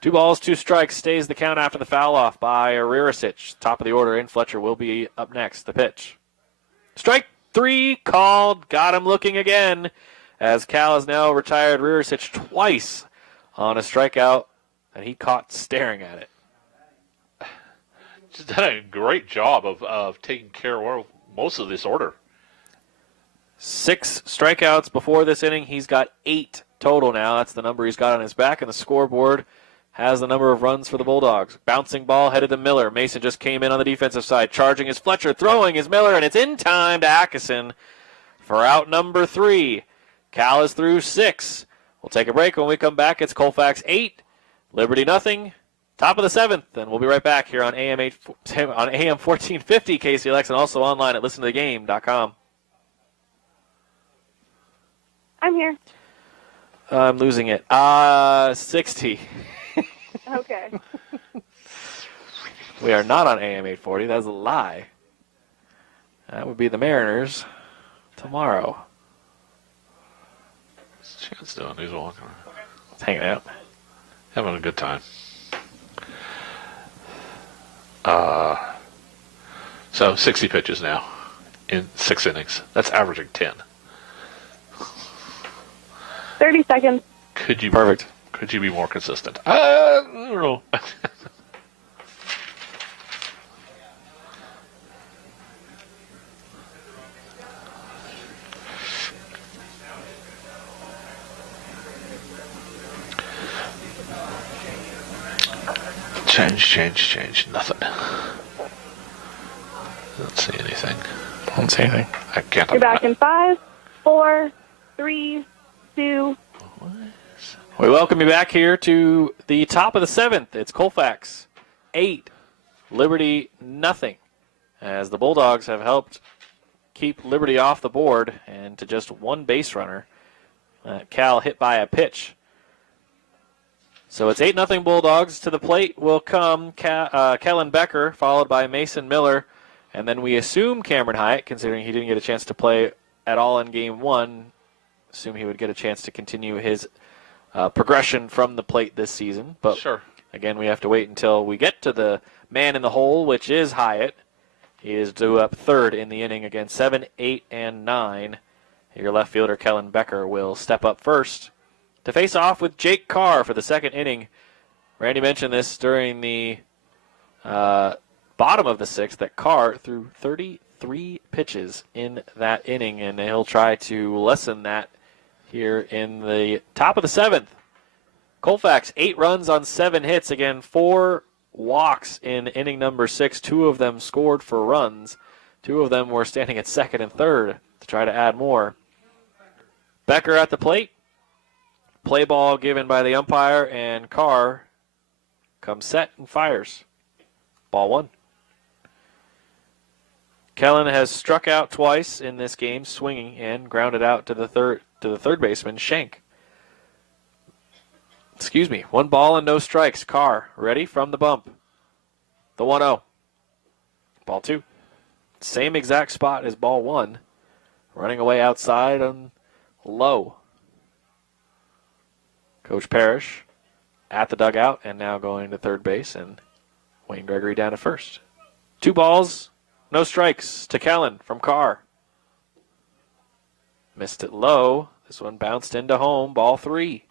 2 balls, 2 strikes, stays the count after the foul off by Riricic. Top of the order in. Fletcher will be up next. The pitch. Strike 3 called. Got him looking again as Cal has now retired Riricic twice on a strikeout, and he caught staring at it. Just done a great job of taking care of most of this order. 6 strikeouts before this inning. He's got 8 total now. That's the number he's got on his back, and the scoreboard has the number of runs for the Bulldogs. Bouncing ball headed to Miller. Mason just came in on the defensive side. Charging is Fletcher. Throwing is Miller, and it's in time to Atkinson for out number 3. Cal is through 6. We'll take a break. When we come back, it's Colfax 8, Liberty nothing. Top of the 7th, and we'll be right back here on AM 1450 KCLX and also online at listentothegame.com. I'm here. I'm losing it. 60. Okay. We are not on AM 840. That's a lie. That would be the Mariners tomorrow. What's Chance doing? He's walking around. It's hanging out. Having a good time. So 60 pitches now in 6 innings. That's averaging 10. 30 seconds. Could you Perfect. Could you be more consistent? I don't know. Change. Nothing. Don't see anything. Don't say anything. I can't. You're back in 5, 4, 3, 2. We welcome you back here to the top of the 7th. It's Colfax 8, Liberty nothing, as the Bulldogs have helped keep Liberty off the board and to just one base runner. Cal hit by a pitch. So it's 8-0 Bulldogs. To the plate will come Kellen Becker, followed by Mason Miller, and then we assume Cameron Hyatt, considering he didn't get a chance to play at all in Game 1, assume he would get a chance to continue his progression from the plate this season. But Sure. Again, we have to wait until we get to the man in the hole, which is Hyatt. He is due up 3rd in the inning again, 7, 8, and 9. Your left fielder, Kellen Becker, will step up first to face off with Jake Carr for the 2nd inning. Randy mentioned this during the bottom of the 6th, that Carr threw 33 pitches in that inning, and he'll try to lessen that here in the top of the 7th. Colfax, 8 runs on 7 hits. Again, 4 walks in inning number 6. 2 of them scored for runs. 2 of them were standing at 2nd and 3rd to try to add more. Becker at the plate. Play ball given by the umpire, and Carr comes set and fires. Ball 1. Kellen has struck out twice in this game, swinging and grounded out to the third baseman, Schenk. 1 ball and no strikes. Carr ready from the bump. The 1-0. Ball 2. Same exact spot as ball 1. Running away outside on low. Coach Parrish at the dugout and now going to third base, and Wayne Gregory down at first. 2 balls, no strikes to Kellen from Carr. Missed it low. This one bounced into home. Ball 3.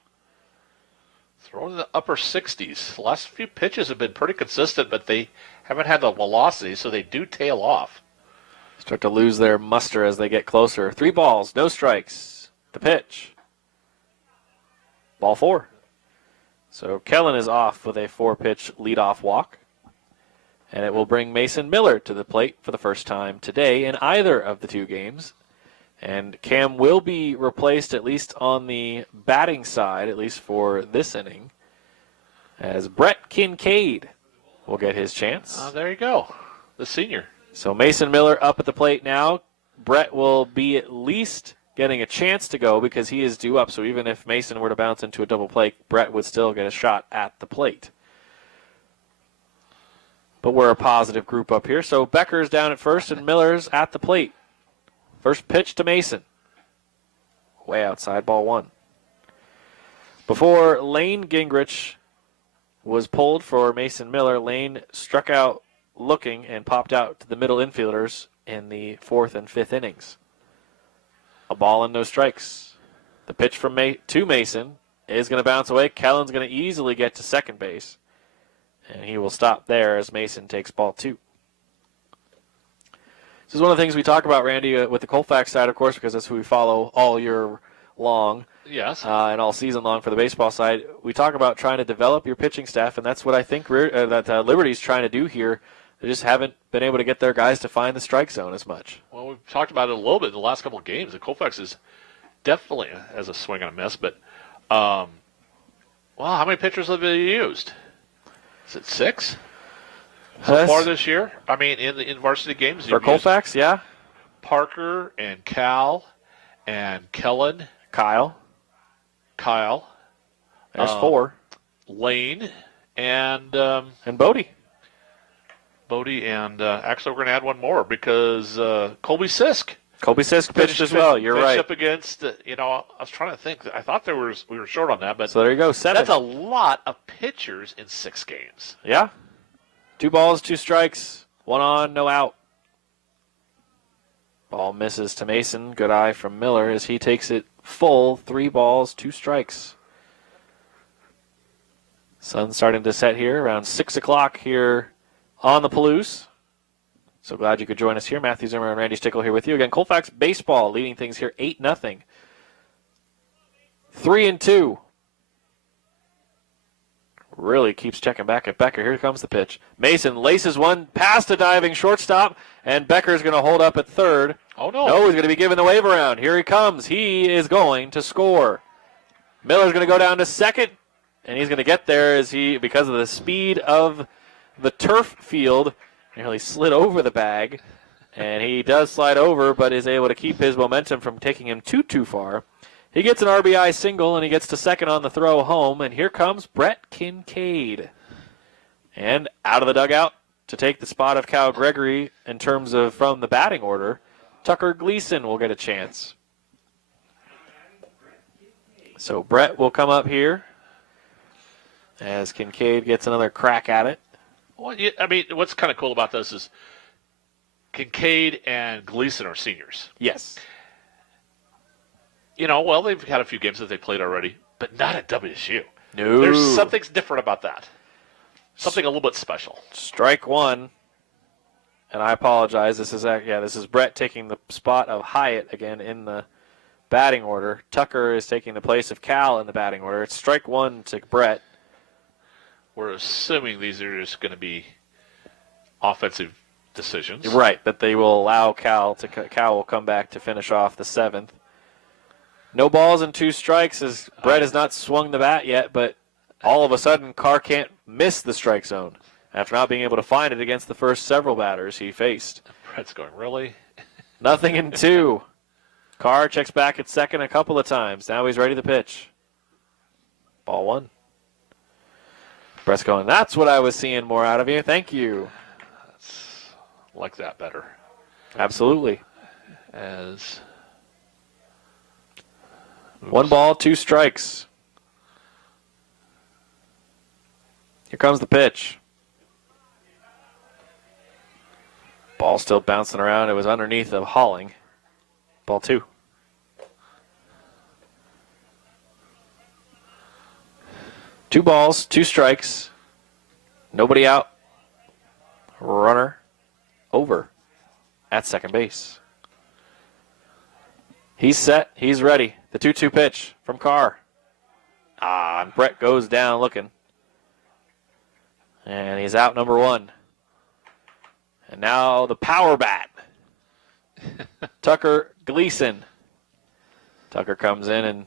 Throwing in the upper 60s. The last few pitches have been pretty consistent, but they haven't had the velocity, so they do tail off. Start to lose their muster as they get closer. 3 balls, no strikes. The pitch. Ball 4. So Kellen is off with a 4-pitch leadoff walk. And it will bring Mason Miller to the plate for the first time today in either of the 2 games. And Cam will be replaced, at least on the batting side, at least for this inning, as Brett Kincaid will get his chance. There you go. The senior. So Mason Miller up at the plate now. Brett will be at least getting a chance to go because he is due up. So even if Mason were to bounce into a double play, Brett would still get a shot at the plate. But we're a positive group up here. So Becker's down at first and Miller's at the plate. First pitch to Mason. Way outside, ball 1. Before Lane Gingrich was pulled for Mason Miller, Lane struck out looking and popped out to the middle infielders in the 4th and 5th innings. A ball and no strikes. The pitch from to Mason is going to bounce away. Kellen's going to easily get to second base, and he will stop there as Mason takes ball 2. This is one of the things we talk about, Randy, with the Colfax side, of course, because that's who we follow all year long. Yes. And all season long for the baseball side. We talk about trying to develop your pitching staff, and that's what I think that Liberty's trying to do here. They just haven't been able to get their guys to find the strike zone as much. Well, we've talked about it a little bit in the last couple of games. The Colfax is definitely has a swing and a miss, but how many pitchers have they used? Is it 6 so far this year? I mean, in varsity games For Colfax, yeah. Parker and Cal and Kellen, Kyle. There's 4. Lane, and Bodie. And actually we're going to add one more because Colby Sisk. Colby Sisk pitched as well. You're right. Up against, I was trying to think. I thought we were short on that, but so there you go. 7. That's a lot of pitchers in 6 games. Yeah. 2 balls, 2 strikes, 1 on, no out. Ball misses to Mason. Good eye from Miller as he takes it full. 3 balls, 2 strikes. Sun's starting to set here around 6 o'clock here on the Palouse. So glad you could join us here. Matthew Zimmer and Randy Stickle here with you. Again, Colfax baseball leading things here 8-0. 3-2. Really keeps checking back at Becker. Here comes the pitch. Mason laces one past a diving shortstop, and Becker's going to hold up at third. Oh, no. No, he's going to be giving the wave around. Here he comes. He is going to score. Miller's going to go down to second, and he's going to get there because of the speed of the turf field, nearly slid over the bag. And he does slide over, but is able to keep his momentum from taking him too far. He gets an RBI single, and he gets to second on the throw home. And here comes Brett Kincaid. And out of the dugout to take the spot of Cal Gregory in terms of from the batting order, Tucker Gleason will get a chance. So Brett will come up here as Kincaid gets another crack at it. Well, what's kind of cool about this is Kincaid and Gleason are seniors. Yes. They've had a few games that they played already, but not at WSU. No. There's something different about that. Something a little bit special. Strike 1. And I apologize. This is Brett taking the spot of Hyatt again in the batting order. Tucker is taking the place of Cal in the batting order. It's strike 1 to Brett. We're assuming these are just going to be offensive decisions. Right, that they will allow Cal will come back to finish off the 7th. No balls and 2 strikes as Brett has not swung the bat yet, but all of a sudden Carr can't miss the strike zone after not being able to find it against the first several batters he faced. Brett's going, really? Nothing in 2. Carr checks back at second a couple of times. Now he's ready to pitch. Ball 1. Brett's going, that's what I was seeing more out of you. Thank you. Like that better. Absolutely. As 1 ball, 2 strikes. Here comes the pitch. Ball still bouncing around. It was underneath of Halling. Ball 2. Two balls, 2 strikes. Nobody out. Runner over at second base. He's set. He's ready. The 2-2 pitch from Carr. And Brett goes down looking. And he's out number 1. And now the power bat. Tucker Gleason. Tucker comes in and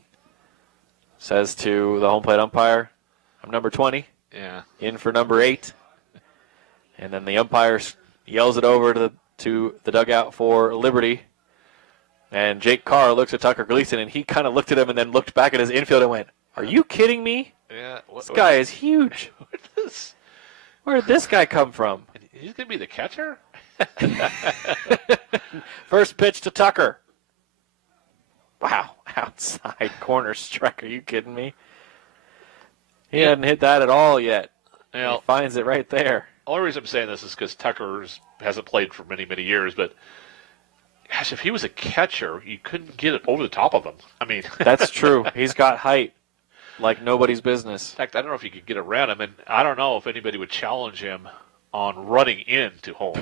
says to the home plate umpire, I'm number 20. Yeah. In for number 8. And then the umpire yells it over to the dugout for Liberty. And Jake Carr looks at Tucker Gleason, and he kind of looked at him and then looked back at his infield and went, are you kidding me? Yeah. This guy is huge. Where did this guy come from? He's going to be the catcher? First pitch to Tucker. Wow. Outside corner strike. Are you kidding me? He hadn't hit that at all yet. He finds it right there. The only reason I'm saying this is because Tucker hasn't played for many, many years, but gosh, if he was a catcher, you couldn't get it over the top of him. I mean, that's true. He's got height like nobody's business. In fact, I don't know if you could get around him, and I don't know if anybody would challenge him on running into home.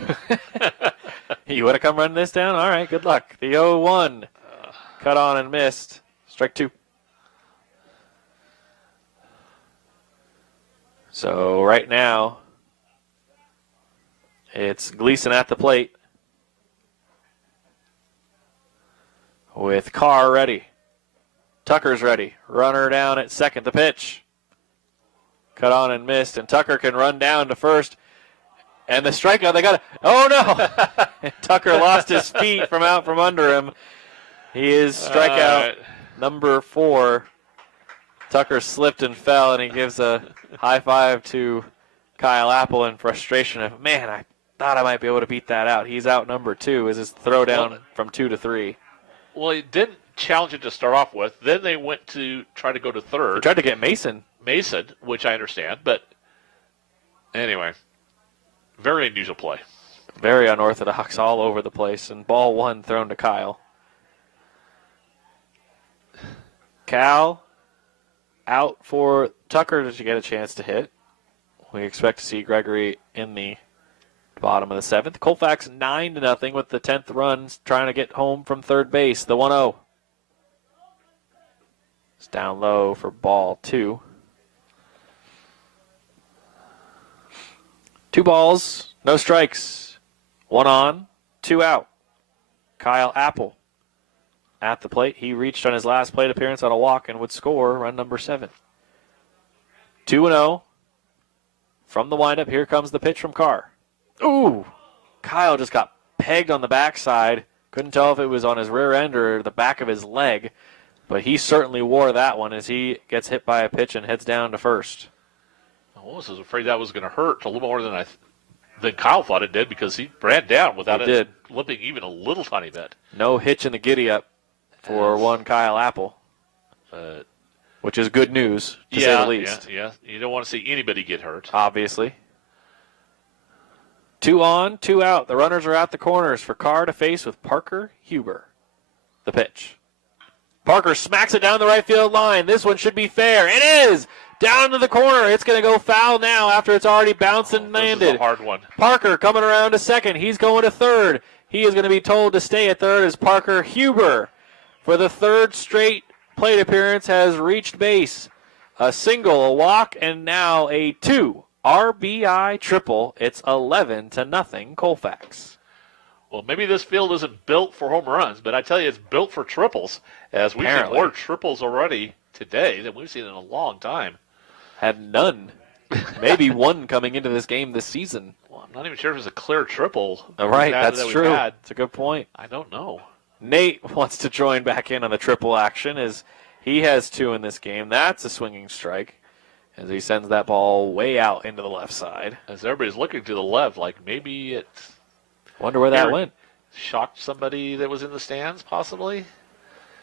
You want to come run this down? All right, good luck. The 0-1 cut on and missed. Strike 2. So right now, it's Gleason at the plate with Carr ready. Tucker's ready. Runner down at second. The pitch. Cut on and missed, and Tucker can run down to first. And the strikeout, they got it. Oh, no! Tucker lost his feet from out from under him. He is strikeout number 4. Tucker slipped and fell, and he gives a high five to Kyle Apple in frustration of, man, I thought I might be able to beat that out. He's out number 2 as his throw down from 2 to 3. Well, he didn't challenge it to start off with. Then they went to try to go to third. He tried to get Mason, which I understand. But anyway, very unusual play. Very unorthodox all over the place. And ball 1 thrown to Kyle. Cal out for Tucker to get a chance to hit. We expect to see Gregory in the bottom of the 7th. Colfax 9-0 with the 10th run, trying to get home from third base. The 1-0. It's down low for ball 2. 2 balls, no strikes. 1 on, 2 out. Kyle Apple at the plate. He reached on his last plate appearance on a walk and would score run number 7. 2-0. From the windup, here comes the pitch from Carr. Ooh! Kyle just got pegged on the backside. Couldn't tell if it was on his rear end or the back of his leg, but he certainly wore that one as he gets hit by a pitch and heads down to first. I was afraid that was going to hurt a little more than Kyle thought it did, because he ran down without it limping even a little tiny bit. No hitch in the giddy-up for one Kyle Apple, which is good news, to say the least. Yeah. You don't want to see anybody get hurt. Obviously. 2 on, 2 out. The runners are at the corners for Carr to face with Parker Huber. The pitch. Parker smacks it down the right field line. This one should be fair. It is! Down to the corner. It's going to go foul now after it's already bounced and landed. This is a hard one. Parker coming around to second. He's going to third. He is going to be told to stay at third as Parker Huber, for the 3rd straight plate appearance, has reached base. A single, a walk, and now a 2 RBI triple. It's 11-0 Colfax. Well, maybe this field isn't built for home runs, but I tell you, it's built for triples, as we've seen more triples already today than we've seen in a long time. Had none. Maybe one coming into this game this season. Well, I'm not even sure if it's a clear triple. Right, that's true. That's a good point. I don't know. Nate wants to join back in on the triple action as he has 2 in this game. That's a swinging strike as he sends that ball way out into the left side. As everybody's looking to the left, like maybe it Wonder where that went. Shocked somebody that was in the stands, possibly.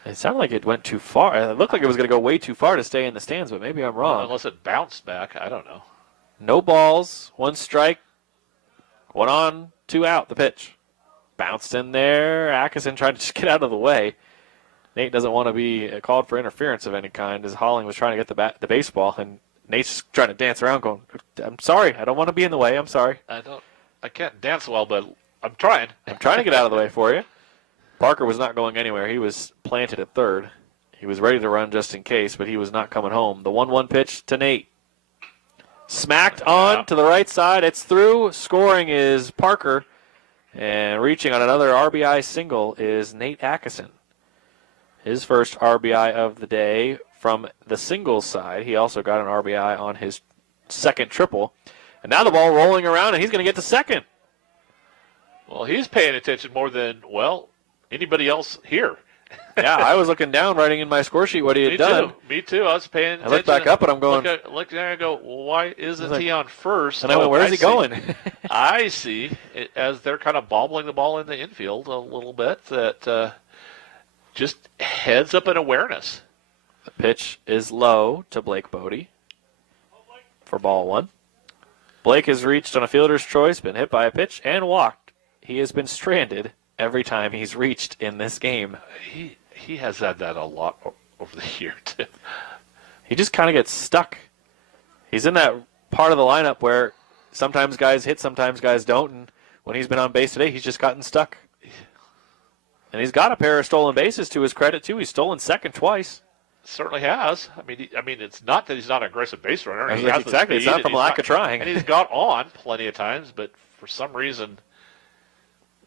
It sounded like it went too far. It looked like it was going to go way too far to stay in the stands, but maybe I'm wrong. Unless it bounced back. I don't know. No balls, 1 strike, 1 on, 2 out. The pitch. Bounced in there. Atkinson tried to just get out of the way. Nate doesn't want to be called for interference of any kind as Holling was trying to get the baseball, and Nate's trying to dance around going, I'm sorry, I don't want to be in the way, I'm sorry. I can't dance well, but I'm trying. I'm trying to get out of the way for you. Parker was not going anywhere. He was planted at third. He was ready to run just in case, but he was not coming home. The 1-1 pitch to Nate. Smacked on to the right side. It's through. Scoring is Parker. And reaching on another RBI single is Nate Atkinson. His first RBI of the day from the singles side. He also got an RBI on his 2nd triple. And now the ball rolling around, and he's going to get to second. Well, he's paying attention more than, anybody else here. Yeah, I was looking down, writing in my score sheet what he had done. Me too. I was paying attention. I looked back up, and I'm going. Look there and go, why isn't he on first? And I went, where is he going? I see, as they're kind of bobbling the ball in the infield a little bit, that just heads up in awareness. The pitch is low to Blake Bodie for ball 1. Blake has reached on a fielder's choice, been hit by a pitch, and walked. He has been stranded every time he's reached in this game. He has had that a lot over the year, too. He just kind of gets stuck. He's in that part of the lineup where sometimes guys hit, sometimes guys don't, and when he's been on base today, he's just gotten stuck. And he's got a pair of stolen bases to his credit, too. He's stolen second twice. Certainly has. I mean, it's not that he's not an aggressive base runner. I was He like, has the exactly. It's speed, not and from he's lack of trying. And he's got on plenty of times, but for some reason,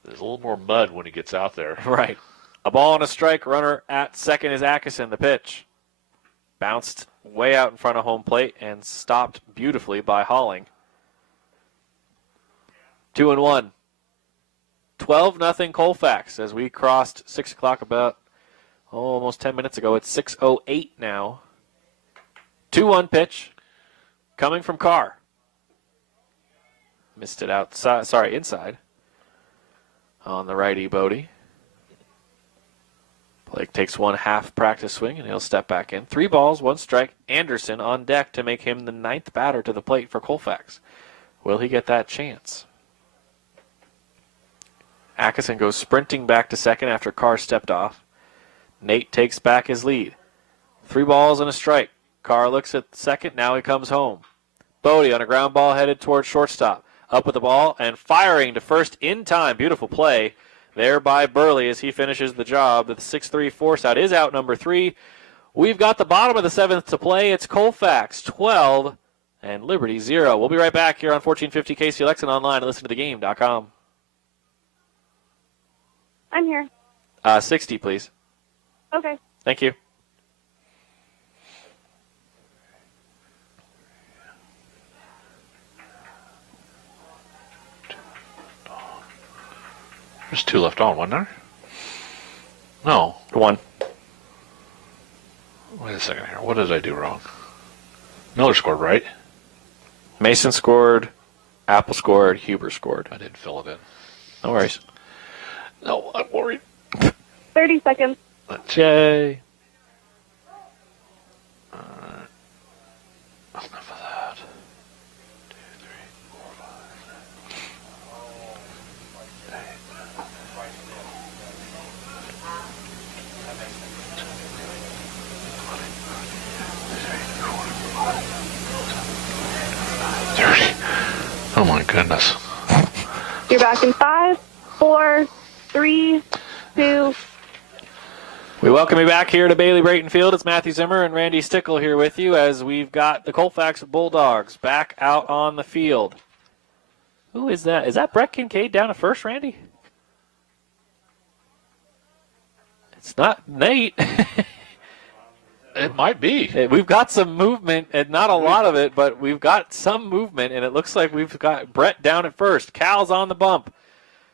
there's a little more mud when he gets out there. Right. A ball and a strike. Runner at second is Atkinson. The pitch bounced way out in front of home plate and stopped beautifully by Halling. 2-1. 12-0 Colfax as we crossed 6 o'clock about almost 10 minutes ago. It's 6:08 now. 2-1 pitch coming from Carr. Missed it outside. Sorry, inside. On the righty, Bodie. Blake takes one half practice swing, and he'll step back in. 3 balls, 1 strike. Anderson on deck to make him the 9th batter to the plate for Colfax. Will he get that chance? Atkinson goes sprinting back to second after Carr stepped off. Nate takes back his lead. 3 balls and a strike. Carr looks at second. Now he comes home. Bodie on a ground ball headed towards shortstop. Up with the ball and firing to first in time. Beautiful play there by Burley as he finishes the job. The 6-3 force out is out number 3. We've got the bottom of the 7th to play. It's Colfax 12 and Liberty 0. We'll be right back here on 1450 KCLX and online at listentothegame.com. I'm here. 60, please. Okay. Thank you. There's 2 left on, wasn't there? No. 1. Wait a second here. What did I do wrong? Miller scored, right? Mason scored. Apple scored. Huber scored. I didn't fill it in. No worries. No, I'm worried. 30 seconds. Yay. Enough of that. 2, 3, 4, 5, 6, 7, 8, 9, 10, 11, 12, 13. Oh my goodness. You're back in 5, 4, 3, 2. We welcome you back here to Bailey Brayton Field. It's Matthew Zimmer and Randy Stickle here with you as we've got the Colfax Bulldogs back out on the field. Who is that? Is that Brett Kincaid down at first, Randy? It's not Nate. It might be. We've got some movement, and not a lot of it, but we've got some movement, and it looks like we've got Brett down at first. Cal's on the bump,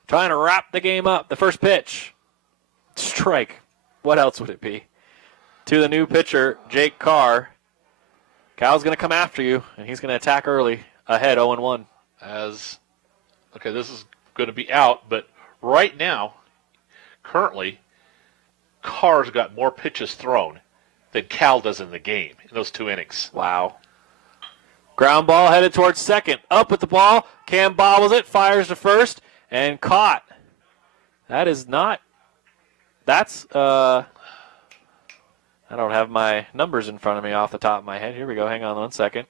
trying to wrap the game up. The first pitch. Strike. What else would it be? To the new pitcher, Jake Carr. Cal's going to come after you, and he's going to attack early. Ahead, 0-1. Okay, this is going to be out, but right now, currently, Carr's got more pitches thrown than Cal does in the game in those 2 innings. Wow. Ground ball headed towards second. Up with the ball. Cam bobbles it, fires to first, and caught. That is not. That's, I don't have my numbers in front of me off the top of my head. Here we go. Hang on 1 second.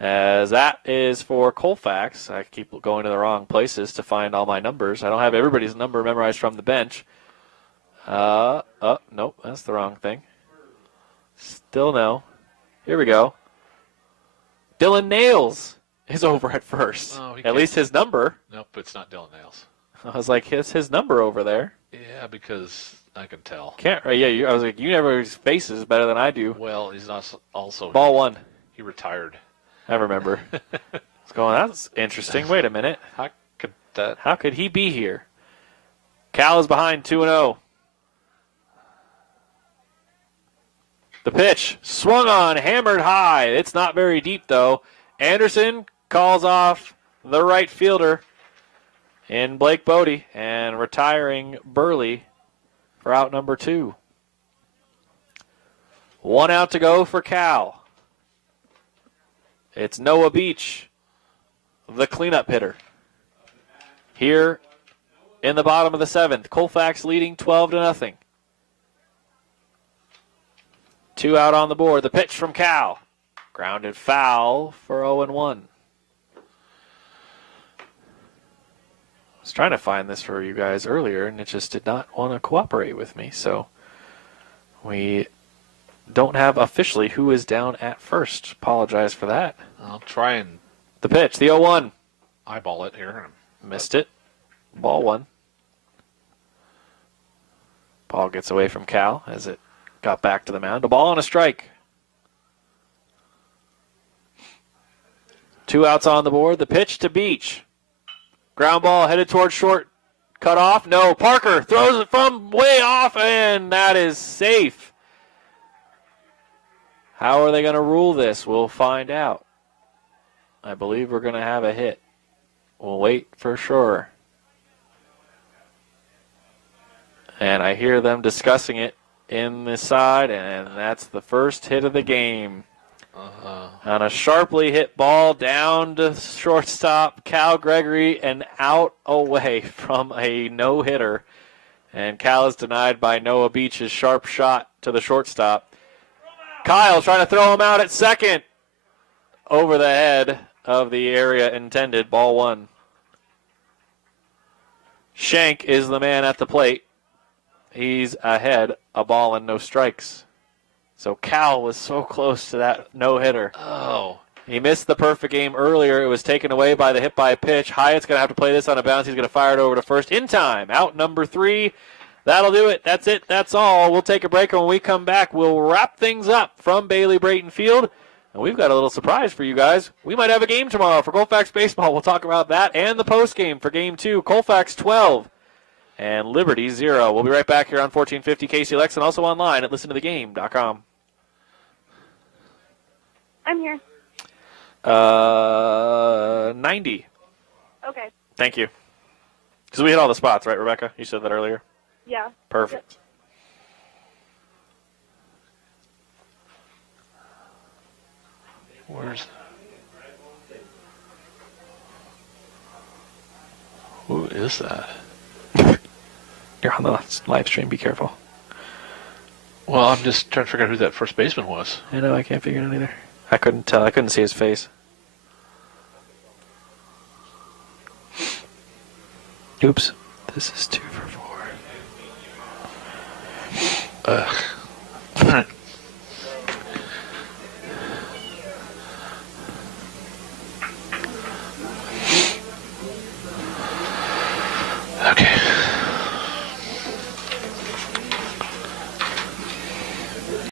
As that is for Colfax. I keep going to the wrong places to find all my numbers. I don't have everybody's number memorized from the bench. Nope, that's the wrong thing. Still no. Here we go. Dylan Nails is over at first. Oh, at least his number. Nope, it's not Dylan Nails. I was like, it's his number over there. Yeah, because I can tell. Can't. Yeah, I was like, you never his faces better than I do. Well, he's not also. Ball 1. He retired. I remember. It's going. That's interesting. Wait a minute. How could that? How could he be here? Cal is behind 2-0. The pitch swung on, hammered high. It's not very deep though. Anderson calls off the right fielder in Blake Bodie and retiring Burley for out number 2. 1 out to go for Cal. It's Noah Beach, the cleanup hitter. Here in the bottom of the 7th, Colfax leading 12-0. 2 out on the board. The pitch from Cal. Grounded foul for 0-1. I was trying to find this for you guys earlier, and it just did not want to cooperate with me. So we don't have officially who is down at first. Apologize for that. I'll try and The pitch, the 0-1. eyeball it here. Missed it. Ball 1. Ball gets away from Cal as it got back to the mound. A ball and a strike. 2 outs on the board. The pitch to Beach. Ground ball headed towards short. Cut off. No. Parker throws it from way off, and that is safe. How are they going to rule this? We'll find out. I believe we're going to have a hit. We'll wait for sure. And I hear them discussing it in the side, and that's the first hit of the game. On a sharply hit ball down to shortstop, Cal Gregory, and out away from a no-hitter. And Cal is denied by Noah Beach's sharp shot to the shortstop. Kyle trying to throw him out at second. Over the head of the area intended, ball 1. Shank is the man at the plate. He's ahead, a ball and no strikes. So Cal was so close to that no-hitter. Oh. He missed the perfect game earlier. It was taken away by the hit by pitch. Hyatt's going to have to play this on a bounce. He's going to fire it over to first in time. Out number 3. That'll do it. That's it. That's all. We'll take a break, and when we come back, we'll wrap things up from Bailey Brayton Field. And we've got a little surprise for you guys. We might have a game tomorrow for Colfax Baseball. We'll talk about that and the post game for Game 2. Colfax 12 and Liberty 0. We'll be right back here on 1450 KCLX and also online at listentothegame.com. I'm here. 90. Okay. Thank you. Because we hit all the spots, right, Rebecca? You said that earlier. Yeah. Perfect. Where's... Who is that? You're on the live stream. Be careful. Well, I'm just trying to figure out who that first baseman was. I know. I can't figure it out either. I couldn't tell. I couldn't see his face. Oops. This is 2 for 4. Ugh. Okay.